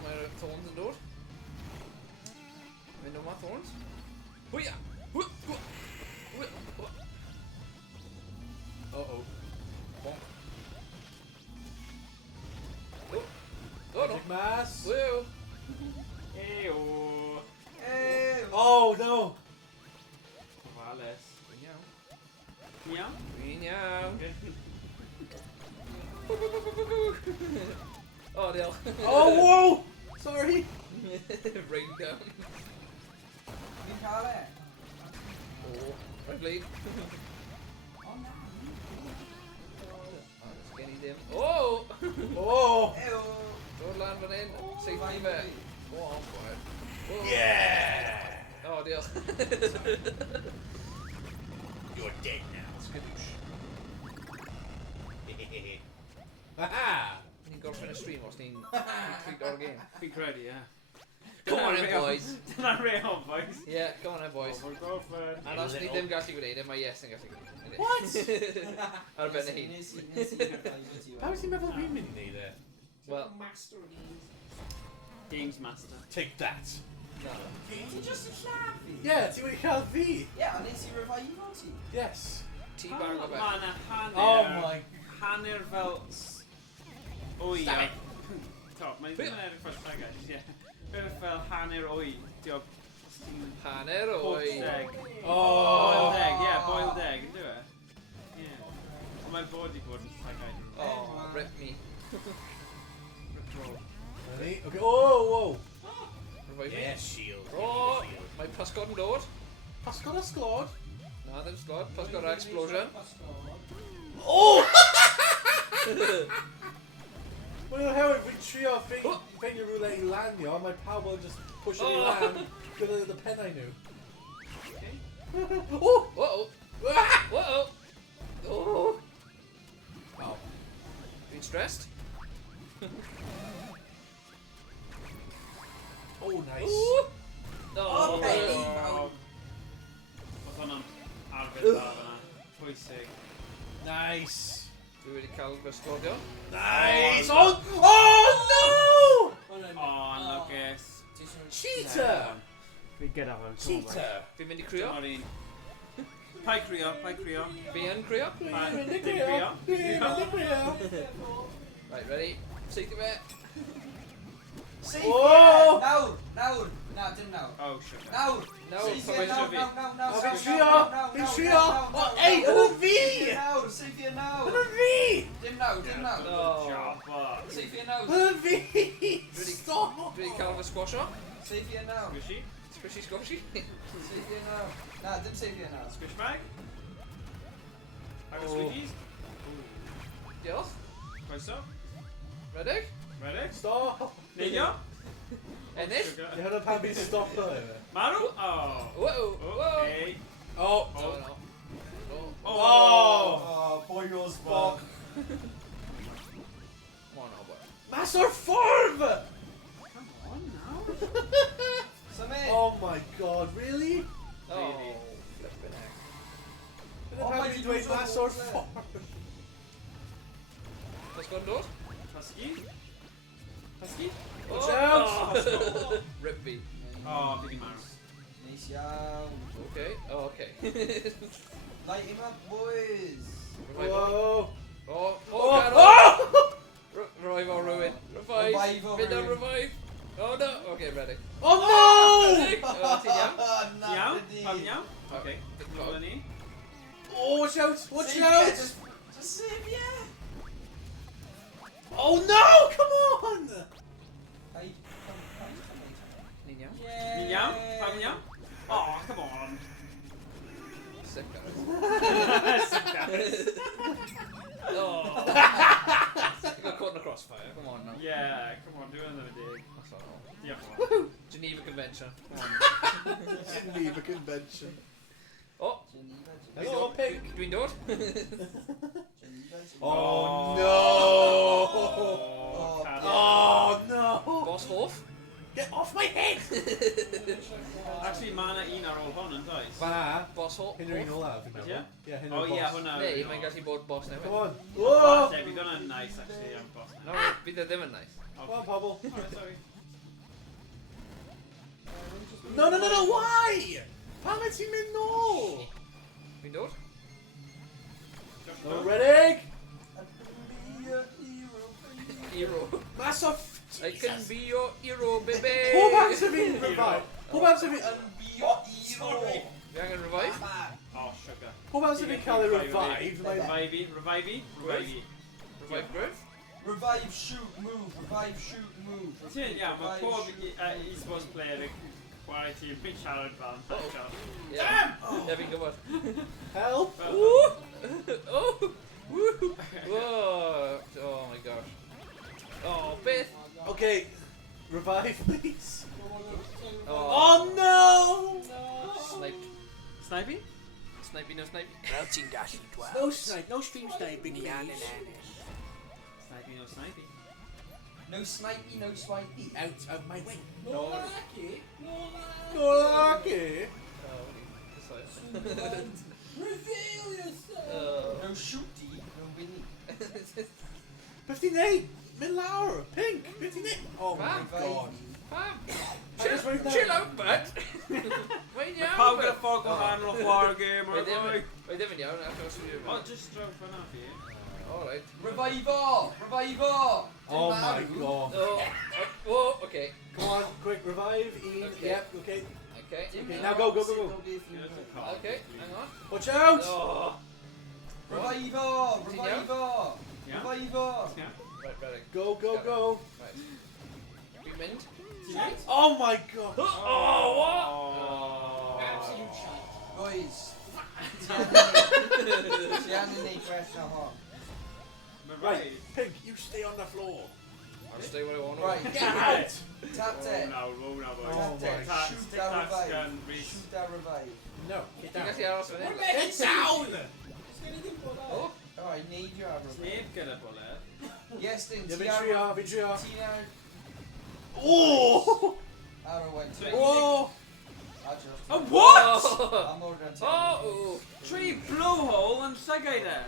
Mae'r thorns yn dod. Mynd o ma thorns. Hwya! Uh-oh. Bonk. Oh! Oh no! Magic mass. Woo! Ew. Hey! Oh, no! Vales. Fi'n iawn. Yeah? Fi'n iawn. Oh, diolch. Oh, whoa! Sorry! Rain down. Fi'n cael e. Oh, right bleed. O na. Oh, skinny dim. Oh! Oh! Ew. Dod lan fan hyn. Safety fe. Go on, boy. Oh. Yeah! Oh, diolch. You're dead now. Skadoosh. Haha! Ni'n gorffen y stream os ni'n tweet o'r game. Be ready, yeah. Come on in, boys. Dyna'n real, boys. Yeah, come on in, boys. Oh, my girlfriend. And os ni ddim gallu gwneud e, mae Iestyn gallu gwneud e. What? Ar ben y hun. Nes i revive o ti. How is he meddwl fi'n mynd i neud e? Well, Master of games. Games master. Take that. no. Ti just yn llafu? Yeah, ti wedi cael fi? Ie, a nes i revive o ti. Yes. Teabag o fe. Mae yna hanner... Oh my... Hanner fel... Wy. Stop it. Top, mae'n ddim yn edrych fel llygad, ie. Rhywbeth fel hanner wy. Dio... Hanner Boiled o'i. egg. Oh! Boiled egg, yeah, boiled egg, yn dwi e? Ie. Ond mae'n bod i bod yn llygad. Oh, rip me. Rip roll. Ready? Okay. Oh, whoa! Revive me. shield. Oh, mae pysgod yn dod. Pasgod a sglod. Na, ddim sglod. Pysgod a explosion. Oh! Well, how if we trio finger roulette land you, my power will just push it land to the pen I knew. Oh! Whoa! Ah! Whoa! Oh! Wow. Being stressed? Oh, nice. Ooh. No! Okay. Oedd hwnna'n arbed da fyna. Pwysig. Nice. Dwi wedi cael fy slodio. Nice. Oh, Oh no! Oh, Lucas. Cheater! Fi gyda fe. Cheater! Fi'n mynd i cryo. Dyma'r un. Pai cryo. Fi yn cryo. Right, ready? Seithio fe. Seithio! Oh! Nawr! Na, dim nawr. Oh, shit. Nawr! Nawr, Seithio, paweisio nawr, fi. nawr. Fi'n Seithio, trio! Oh, ei, hwnna fi! Nawr, seithio nawr. Hwnna fi! Dim nawr. No. Jabba. Seithio nawr. Hwnna fi! Stop! Dwi wedi cael fy squasho. Seithio nawr. Squishy. Squishy squashy. Seithio nawr. Na, dim seithio nawr. Squish bag. Have a Oh. sweeties. Diolch. Croeso. Ready? Ready? Stop! Neidio. Ennill. Sugar. Ie, hwnna pan fi'n stop o efo. Marw. Oh. Whoa! Whoa! Okay. Oh! No, no. No. Oh. Oh, boy goes Fuck! Come on, Albert. Mas o'r ffordd! Come on now. Symud! Oh my god, really? Oh, Really? flippin' heck. Dyna Oh pan my fi'n dweud God, mas o'r ffordd. Let's go dod. Husky. Husky. Watch out! Ripby. Oh, fi di marw. Neis iawn. Okay. Oh, okay. Light him up, boys. Revive. Whoa! Oh, Oh! Carol. Oh! Revive or ruin. Revive. Revive or Mid on ruin. revive. Oh no. Okay, ready. Oh no! Ready? Oh, ti'n iawn? Na, Iawn? dydi. Pam iawn? Okay. Good Nôl call. ni. Oh, watch out! Watch Save out! it, Just save yeah. Oh no! Come on! Hey, Ni'n iawn? Ni'n iawn? Pam iawn? Oh, come on. Sick, guys. Oh. Oh. You got caught in the crossfire. Come on now. Yeah, come on, do another dig. That's all. Diolch. Geneva Convention. Come on. Geneva Convention. Oh, Hello, pig. dwi'n dod. Oh no! Oh, Oh no! Boss Hoff. Get off my head! Actually, ma' 'na un ar ôl hon yn does? Fanna, Boss Hoff. hyn yw'n un olaf, fi'n Ie? meddwl. Ie, hyn Oh yw'r ie, boss. hwnna. Neu, mae'n gallu bod boss newydd. Come on. Oh! Whoa! Bydd hwnna'n nice, actually, am boss No, na. bydd e ddim yn nice. Come on, pobl. Alright, sorry. No, why? Pam y ti'n mynd nôl? Fi'n dod? No, ready? Hero. Mas o I can be your hero, baby. Pob amser fi'n revive. Pob amser fi'n... Sorry. Fi angen revive? Oh, sugar. Pob amser fi'n cael ei revive. Mae'n... Revive. Revive Griff? Revive, shoot, move. Revive, shoot, move. Ti'n iawn, mae Revive, pob shoot. e-sports player yn chwarae ti'n big siarad fan. Yeah. Yeah, fi'n gwybod. Help! Woo! Oh! Woo! Whoa! Oh my gosh. Oh, beth? Okay, revive, please. Oh, Oh no! sniped. Snipey? Snipey, no snipey. Fel ti'n gallu gweld. No snipe, no stream sniping, Ni an yn please. ennill. Snipey, no snipey. No snipey, no swipey. Out of my way. No lucky. No lucky. Go lucky. Oh, decide. Reveal yourself. No shooty, no winnie. Beth ti'n neud? Mynd lawr, pink, beth ti'n neud? Oh my Fam. god. Fam! just went down. Chill out, bud! Mae'n iawn, Pawb bud. gyda ffog gwahanol chwarae gêm Mae o'r ddim ddwy. mae ddim yn iawn, achos fi... O, just draw fyna fi. Alright. Revive! Oh my god. Oh, okay. Come on, quick, revive, Ian. Okay. Yep, okay. Okay. Okay, now go. Okay, hang on. Watch out! Oh. Revive! Yeah? Yeah? Right, ready. Go. Right. Be mint. Oh my god. Oh, what? Oh. Absolute shite. Boys. Ti angen neud gwell na hon. Mae Right, rhaid. Pig, you stay on the floor. I'll stay where I want. Right, Get out! tap Oh, 10. no, boys. Oh Tap 10. my Shoot Tic that Tac's revive. gun, Rhys. Shoot that revive. No, Ti'n get down. gallu aros fan hyn? Get down! Sgyn i ddim bod O, Alright, need you have revive. Sneb gyda bullet. Iestyn, Yeah, ti fi ar... trio, fi trio. Ti ar... Oh! Owain. Oh! A what? I'm more than 10. oh, Tree blowhole and llygau there.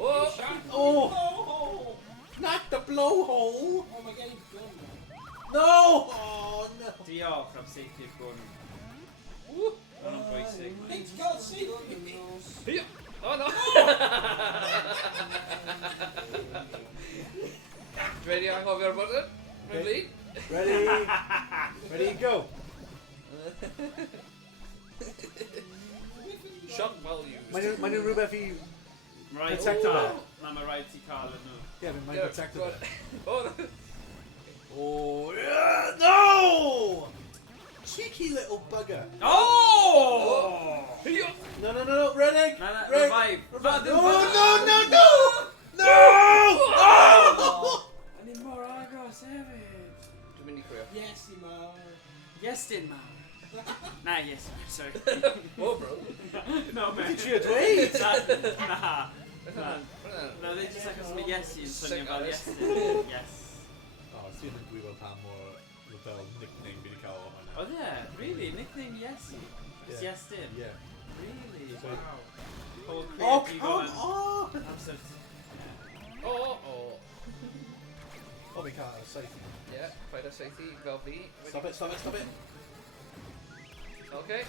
oh, Oh! Not the blowhole! Oh my god, he's gone now. No! Oh no! Diolch am seithio'r gwn. Woo. Mae'n bwysig. Pigs can't see me. Here. Oh no. Ready to anghofio'r button? Ready? Ready? Ready, go! Shock value. Mae'n nhw'n rhywbeth i... Right, Protector. na mae rhaid ti cael yn nhw. Yeah, mae'n protected it. Oh, Oh, yeah, no! Cheeky little bugger. Oh! here. No, no, no, no, Reddick! Na, na, Red- revive. No, Revive. no, no, no! No! Oh! A ni mor agos hefyd. Dwi'n mynd i chwio. Yes, he man. Iestyn, man. Na, yes, sorry. Oh, bro. No, man. Did you dweud? Na. Na. No, they just achos mae Iestyn yn swnio fel Iestyn. Yes. Oh, sy'n yn gwybod pa mor fel nickname fi wedi cael o hwnna. Oh, yeah, really? Nickname Iestyn? It's Yeah. Iestyn? Yeah. Really? So- Wow. Whole Oh, creative come on. on! Amser. Oh. Oh, fi cael saith. Yeah, paid a seithi fel fi. Stop it, stop it, stop it! Okay.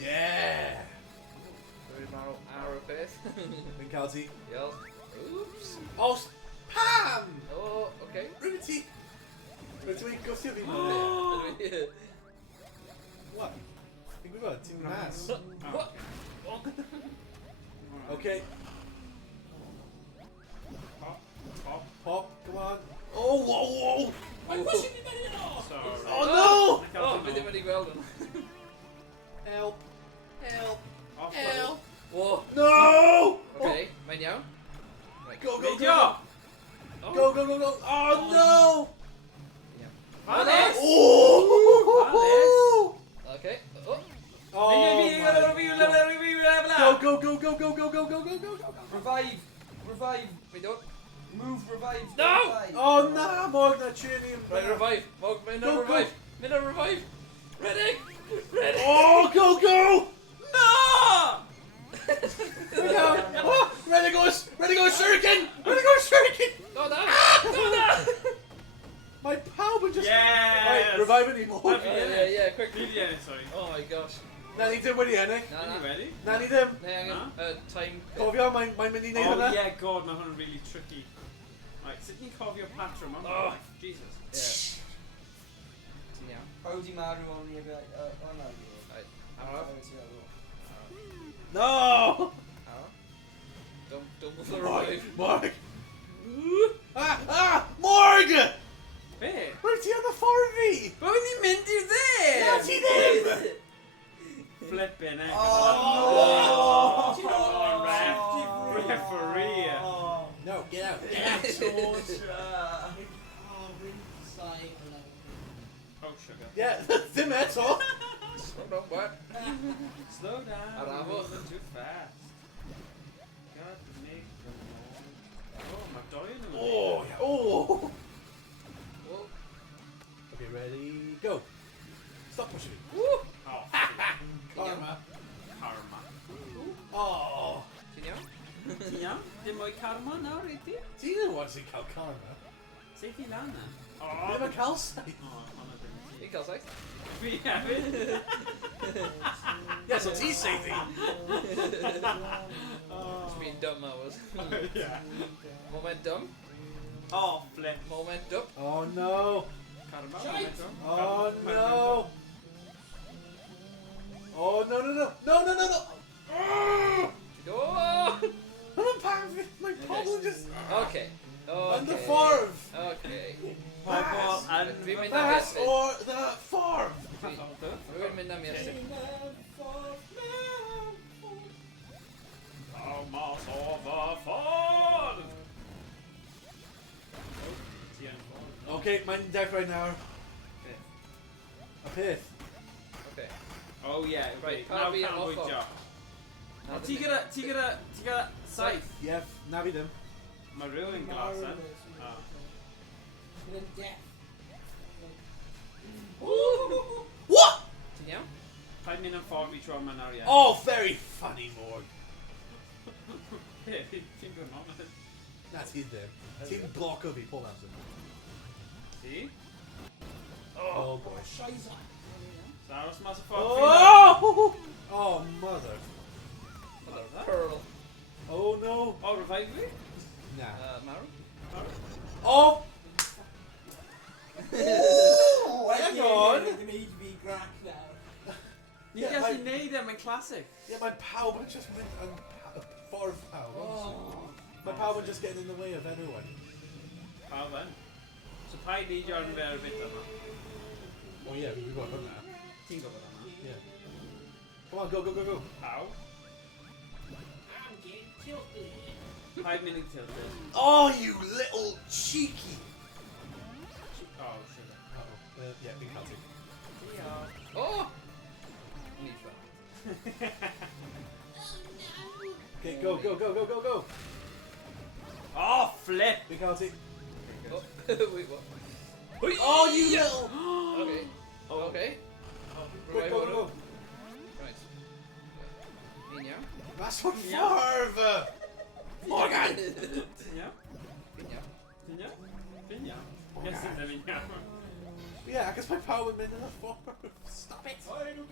Yeah! Dwi'n marw ar y peth. Fi'n cael ti. Iel. Oops. Oh, Pam! Oh, okay. Rwy'n ti... Rwy'n ti'n gwthio fi mewn Ydw What? Fi'n gwybod, ti'n mas. What? Okay, Pop. pop, come on. Oh, whoa, whoa! Mae'n pushing me down off. Sorry. Oh, no! Oh, fi ddim wedi gweld hwn. Help! Help! Off Help! Whoa. No! Okay, mae'n iawn. Right. Go, go, Fideo! go! Oh. Go, go, go, go! Oh, no! Alice! Oh! Okay. Oh. Oh, go, go, go, go, go, go, go, go, go, go, go! Revive. Revive. We don't. Move revive. No! Revive. Oh, nah, Morg, na training. Right, revive. Mog, mynd Go, ar go. revive. Mynd ar revive. Ready? Ready? Oh, go, go! No! Oh, ready goes, shuriken! Ready goes, shuriken! Go down. Go down. My pawb yn just... Yes! Right, revive it anymore. Yeah, quick. Fideo, sorry. Oh my gosh. Na ni ddim wedi ennill. Na, Are you na. ready? Na ni ddim. Ne, angen time. Cofio, mae'n mynd i neud Oh hwnna. yeah, god, mae hwn yn really tricky. Right, sut ni'n cofio patrwm? Oh. Jesus. Yeah. Ti'n iawn? Pawb di marw o'n i efo... O na. Right. Araf. No! Araf. Don't move the Morg! revive. Morg! Morg! Be? Rwy'n ti ar y ffordd fi? Bo ni'n mynd i dde! Na ti ddim! Flippin' heck. Oh, Oh, no. come on, ref. Referee. No, get out. Get out. Oh, sugar. Yeah, ddim eto. Slow down, what? Slow down. Arafwch. We're moving too fast. God, make them more. Oh, mae doi yn nhw. Oh, yeah. Oh. Oh. Okay, ready, go. Stop pushing me. Woo. Oh, Karma. karma. Oh. Ti'n iawn? Ia? Dim mwy karma nawr i ti? Ti ddim yn sy'n cael karma. Sut i lana? Ddim yn cael saith. Oh, hwnna ddim ti. Fi'n cael saith. Fi hefyd. Yeah, so ti seithi. It's been dumb hours. Yeah. Momentum. Oh, flip. Momentum. Oh no. Karma. Shite. Oh no. Oh no no no. No no no no. Oh. My problem just... Okay. On the Okay. farm. Okay. Pobl yn... Fi'n mynd am That Iestyn. or the farm. Rwy'n mynd am Iestyn. Oh, mas Okay, mae'n deck right now. A peth. Okay. Oh yeah, Right, right. Now can't be an canolbwyntio. offer. O, ti gyda saith? Yep, na fi ddim. Mae rhywun glas, eh? O. Bydd yn death. What? Ti'n iawn? Paid mynd yn ffordd fi tro yma nawr, ie. Oh, very funny, Morg. Ti'n gwybod not? Na, ti ddim. Ti'n bloco fi, pob amser. Ti? Oh, boy. Scheisse. So aros mas y ffordd fi nawr. Oh! Oh, mother. Pearl. Oh, no. O, revive fi? Nah. Marrow? Oh! Oh, hang on. Ddim eid fi grac nawr. Ni Yeah, gallu I- neud e, mae'n classic. Yeah, mae pawb yn just mynd yn ffordd pawb. Oh. Mae pawb yn just getting in the way of everyone. Pawb yn. So paid neidio ar fer y bit yma. Oh, yeah, we've got hwnna. Ti'n gwybod yma? Yeah. Come on, go, go, go, go. Pawb? I'm getting tilted. Paid mynd i tilted. Oh, you little cheeky. Oh, sugar. Uh-oh. Yeah, big Celtic. Oh! Need that. Okay, go, go, go, go, go, go. Oh, flip! Big Celtic. Oh, wait, what? Oh, you Yeah. little... Okay. Oh. Okay. Quick, go, go, go. Right. Ti'n iawn? That's one Yeah. further. Morgan! Ti'n iawn? Ti'n iawn? Ti'n iawn? Ti'n iawn? Yes, ti'n ddim yn iawn. Yeah, I guess my power went in the ffordd. Stop it. Ti'n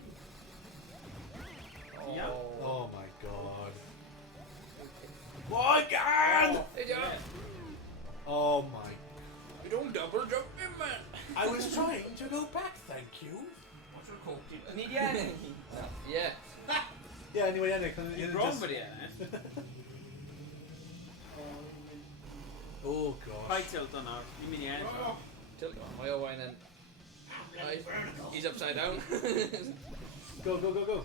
iawn? Oh my god. Morgan! Hey, John! Oh my... You don't double jump in, man! I was trying to go back, thank you. What's your call? Ni di ennill. Yeah. Yeah, anyway, Nick. Ti'n wrong bod i ennill. Oh gosh. Paid tilt o nawr. Ni'n mynd i ennill. Tilt on. My Owain and... He's upside down. Go, go, go, go.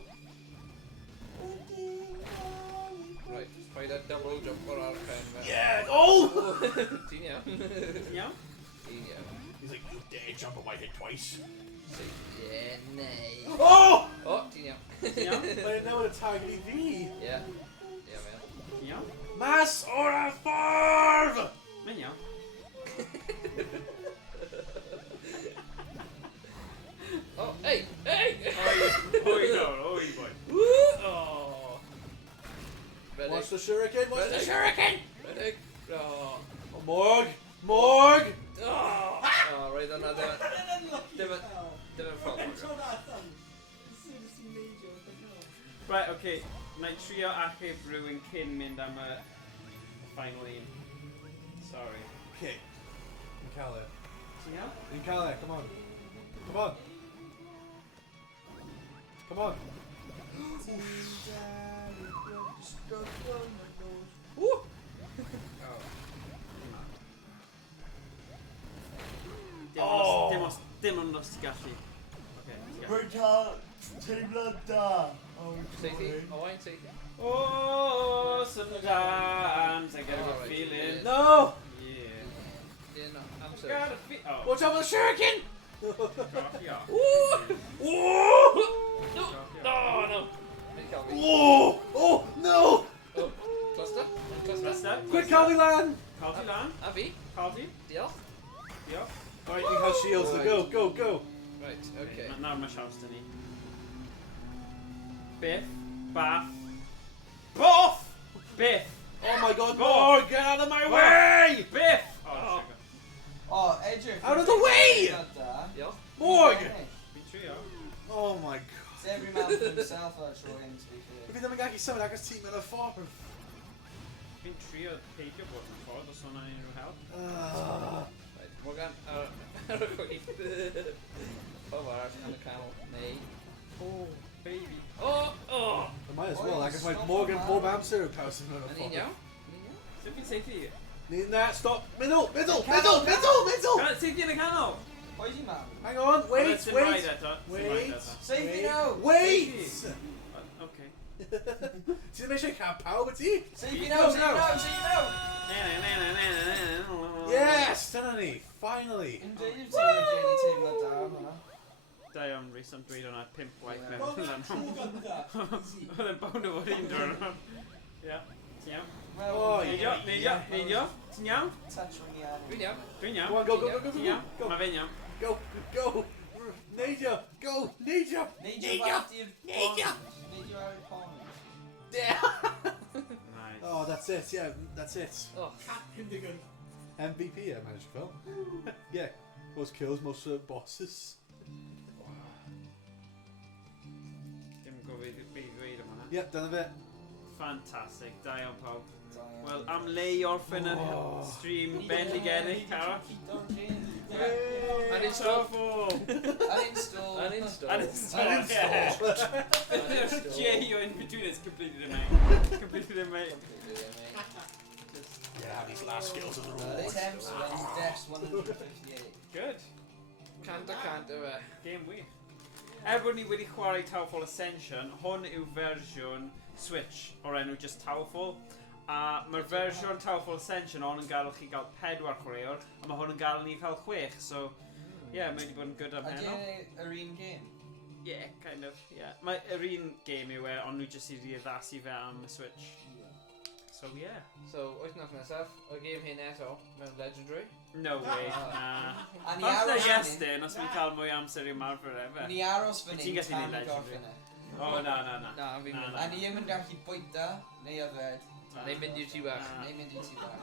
Right, try that double jump or I'll kind of... Yeah! Oh! Ti'n iawn? Ti'n iawn? Ti'n iawn. He's like, you dare jump on my head twice. Yeah, nay. Oh! Oh, ti'n iawn. Ti'n iawn? I didn't know what a target he'd be. Yeah. Yeah, man. Ti'n iawn? Mass or a farm! Mae'n iawn. Oh, hey! Hey! Oi, nawr, oi, boi. Woo! Oh! Ready? Watch the shuriken, watch the Ready? shuriken! Ready? Oh! Oh, Morg! Morg! Oh! Oh, right on that. Different fault. Eto na thang. Seriously major. Right, okay. Na i trio achub rhywun cyn mynd am y final un. Sorry. Okay. Incale. Ti'n iawn? Incale, come on. Come on. Come on. Woo! Oh. Dim ond os ti gallu. Okay, ti gallu. Bwyta teimlad da. Safety? Owain, safety? Oh, sometimes I get a good feeling. No! Yeah. Yeah, no, Amser. Got a fe- oh. Watch out for the shuriken! Coffee off. Woo! Oh! No! No, no! Hey, Calvi. Oh! Oh! No! Oh, cluster? Cluster? Cluster. Quick, Calvi Lan! Caldi lan. Abby? Caldi. Diolch. Diolch. Alright, you have shields, so go, go, go! Right, okay. Nawr mae siawns dyn ni. Biff. Baff. Boff! Biff. Oh my god, Go. Morg, get out of my way! Biff! Oh. Oh, sugar. Oh, edrych. Out of the way! Diolch. Morg! Fi'n trio. Oh my god. It's every man for himself, actually, to be fair. If you ddim yn gallu symud agos tîm yn y ffordd. Fi'n trio peidio bod yn ffordd os o'na unrhyw help. Right, Morgan, ar y chwith. O, arall, yn y canol. Neu. Oh, baby. Oh, oh! I might as well, agos mae Morgan bob amser yn paws yn y Yn un ffordd. iawn? Yn un iawn? Sut fi'n seithi? Need that, stop. Middle, middle, middle, middle, middle! Seithi yn y canol! Oes i man? Hang on, wait, Sim raid wait. eto. Sim Wait. raid eto. Safety now! Wait! Okay. Ti ddim eisiau cael pawb y ti? See you know, see you know, see you know! Yes! Dyna ni! Finally! Ynddi, ti'n rhaid teimlo da am hwnna. Da iawn, Rhys, ond dweud hwnna 5 waith mewn. Wel, trwy gynta. Easy. Oedd e'n bound o fod un drwy'n hwn. Ie, ti'n iawn? Wel, Neidio. Ti'n iawn? touch rhwng i ar. Dwi'n iawn. Dwi'n iawn. Go on, go, go, go, go, Ti'n go, iawn? go. Mae fe'n iawn. Go! Go! Neidio! Go! Neidio! Neidio bach i'r Neidio! Neidio ar y pond. Nice. Oh, that's it, yeah, that's it. Oh, Cat Hindigan. MVP, I managed to film. Yeah, most kills, most bosses. Dim gofyd i ddweud am hwnna. Yep, dyna fe. Fantastic, da iawn pawb. Da iawn. Wel, am le i orffen yr stream bendigedig, Cara. uninstall. Uninstall. Uninstall. J o in between is completely amazing. Completely amazing. Yeah, have these last skills of the Attempts when deaths 158. Good. Canta fe. Game wych. Erbyn ni wedi chwarae TowerFall Ascension, hwn yw fersiwn Switch o'r enw just TowerFall. A mae'r fersiwn TowerFall Ascension on yn gadw chi gael 4 chwaraewr, a mae hwn yn gadw ni cael 6, so yeah, mae wedi bod yn good am heno. Ydy yr un game? Yeah, kind of, yeah. Mae'r un game yw e, ond nhw jyst wedi addasu fe am y Switch. So yeah. So, wythnos nesaf, o game hyn eto, mewn Legendary. No way, na. A ni Fath na aros fan Iestyn, os mi'n cael mwy amser i'w marfer efe. Ni aros fan Ti'n hyn gallu tan neud y Legendary. gorffen e. O, na. Na, fi'n mynd. A ni ddim yn gallu bwyta, neu yfed, Neu mynd i'r tŷ bach. neu mynd i ti bach.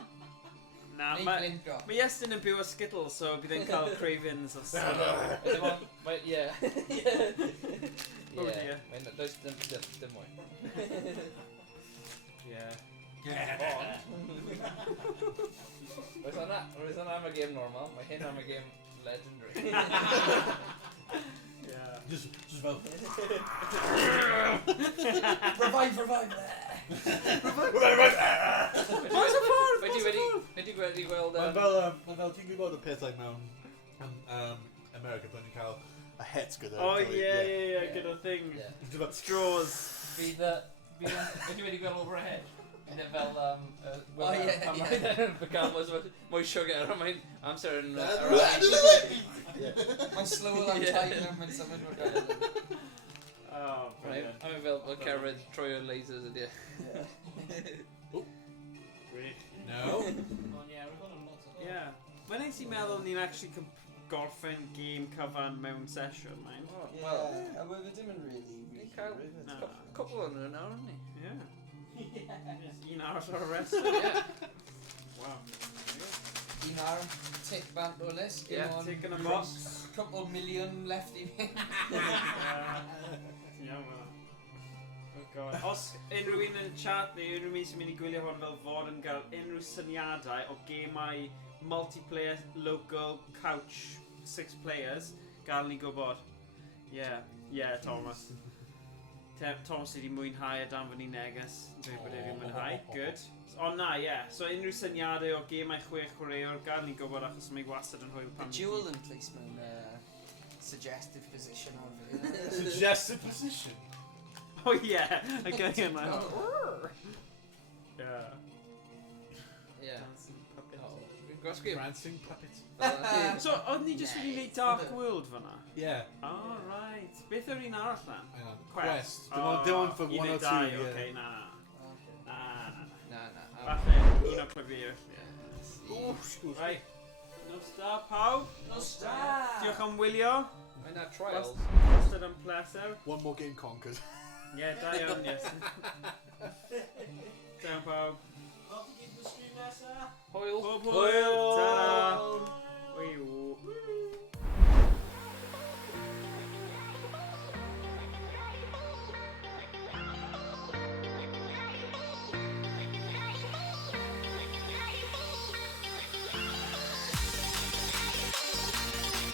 Na, Neu mae Flint go. Iestyn yn byw o Skittles, so bydd e'n cael cravings o Ydym ond, ie. Oh dear. Does dim mwy. Yeah. Roedd hwnna am y game normal, mae hyn am y game Legendary. Yeah. Just fel... Revive there! Wedi gweld... Mae'n fel ti'n gwybod y pethau mewn America, pan ni'n cael a het gyda. Oh yeah, gyda thing. Straws. Wedi gweld over a hedge. Yna fel... Oh, ie. Fe gael mwy sugar, a mae'n amser yn... Mae'n slow on time and mae'n symud o'r gael. Oh, brilliant. Mae'n fel cerdded trwy o'r lasers ydi. Gwych. No? Oh yeah, we've got a lot of Yeah. Mae'n neis I meddwl ni'n actually gorffen game cyfan mewn sesiwn, mae'n. Yeah, a we dim yn really cael No. cwbl o'n nhw nawr, ynddi? Yeah. Yeah. Un arall o'r rest. Wow. Un arm, tick bant o list. Yeah, tick in a box. Couple million left I fynd. Iawn, wel. Oh god. Os unrhyw un yn y chat neu unrhyw un sy'n mynd I gwylio hwn fel fod yn cael unrhyw syniadau o gemau multiplayer, local, couch, 6 players, gael ni gwybod. Yeah, Thomas. Thomas wedi mwynhau a dan fyny neges. Dwi bod wedi mwynhau. Good. O na, yeah. So unrhyw syniadau o gemau 6 chwaraewr, gael ni gwybod achos mae wastad yn hwyl The pan... duel yn place mewn suggestive position o'r video. Suggested position. Oh yeah, I get you now. Yeah. Yeah. Dancing puppet. Fi'n gwasgu. Prancing puppet. So, oedd ni jyst wedi gwneud Dark World fyna? Yeah. Oh, right. Beth yw'r un arall na? Hang on. Quest. Dim ond for 1 or 2. Okay, na. Na. Falle, un o clybiau. Ooh, excuse me. Right. No star, pawb. No star! Diolch am wylio. Mae na trials. Wastad yn pleser. One more game conquered. Yeah, da iawn, yes. Da iawn, pawb. Wel, ti'n gyd yn stream nesa? Hwyl. Hwyl.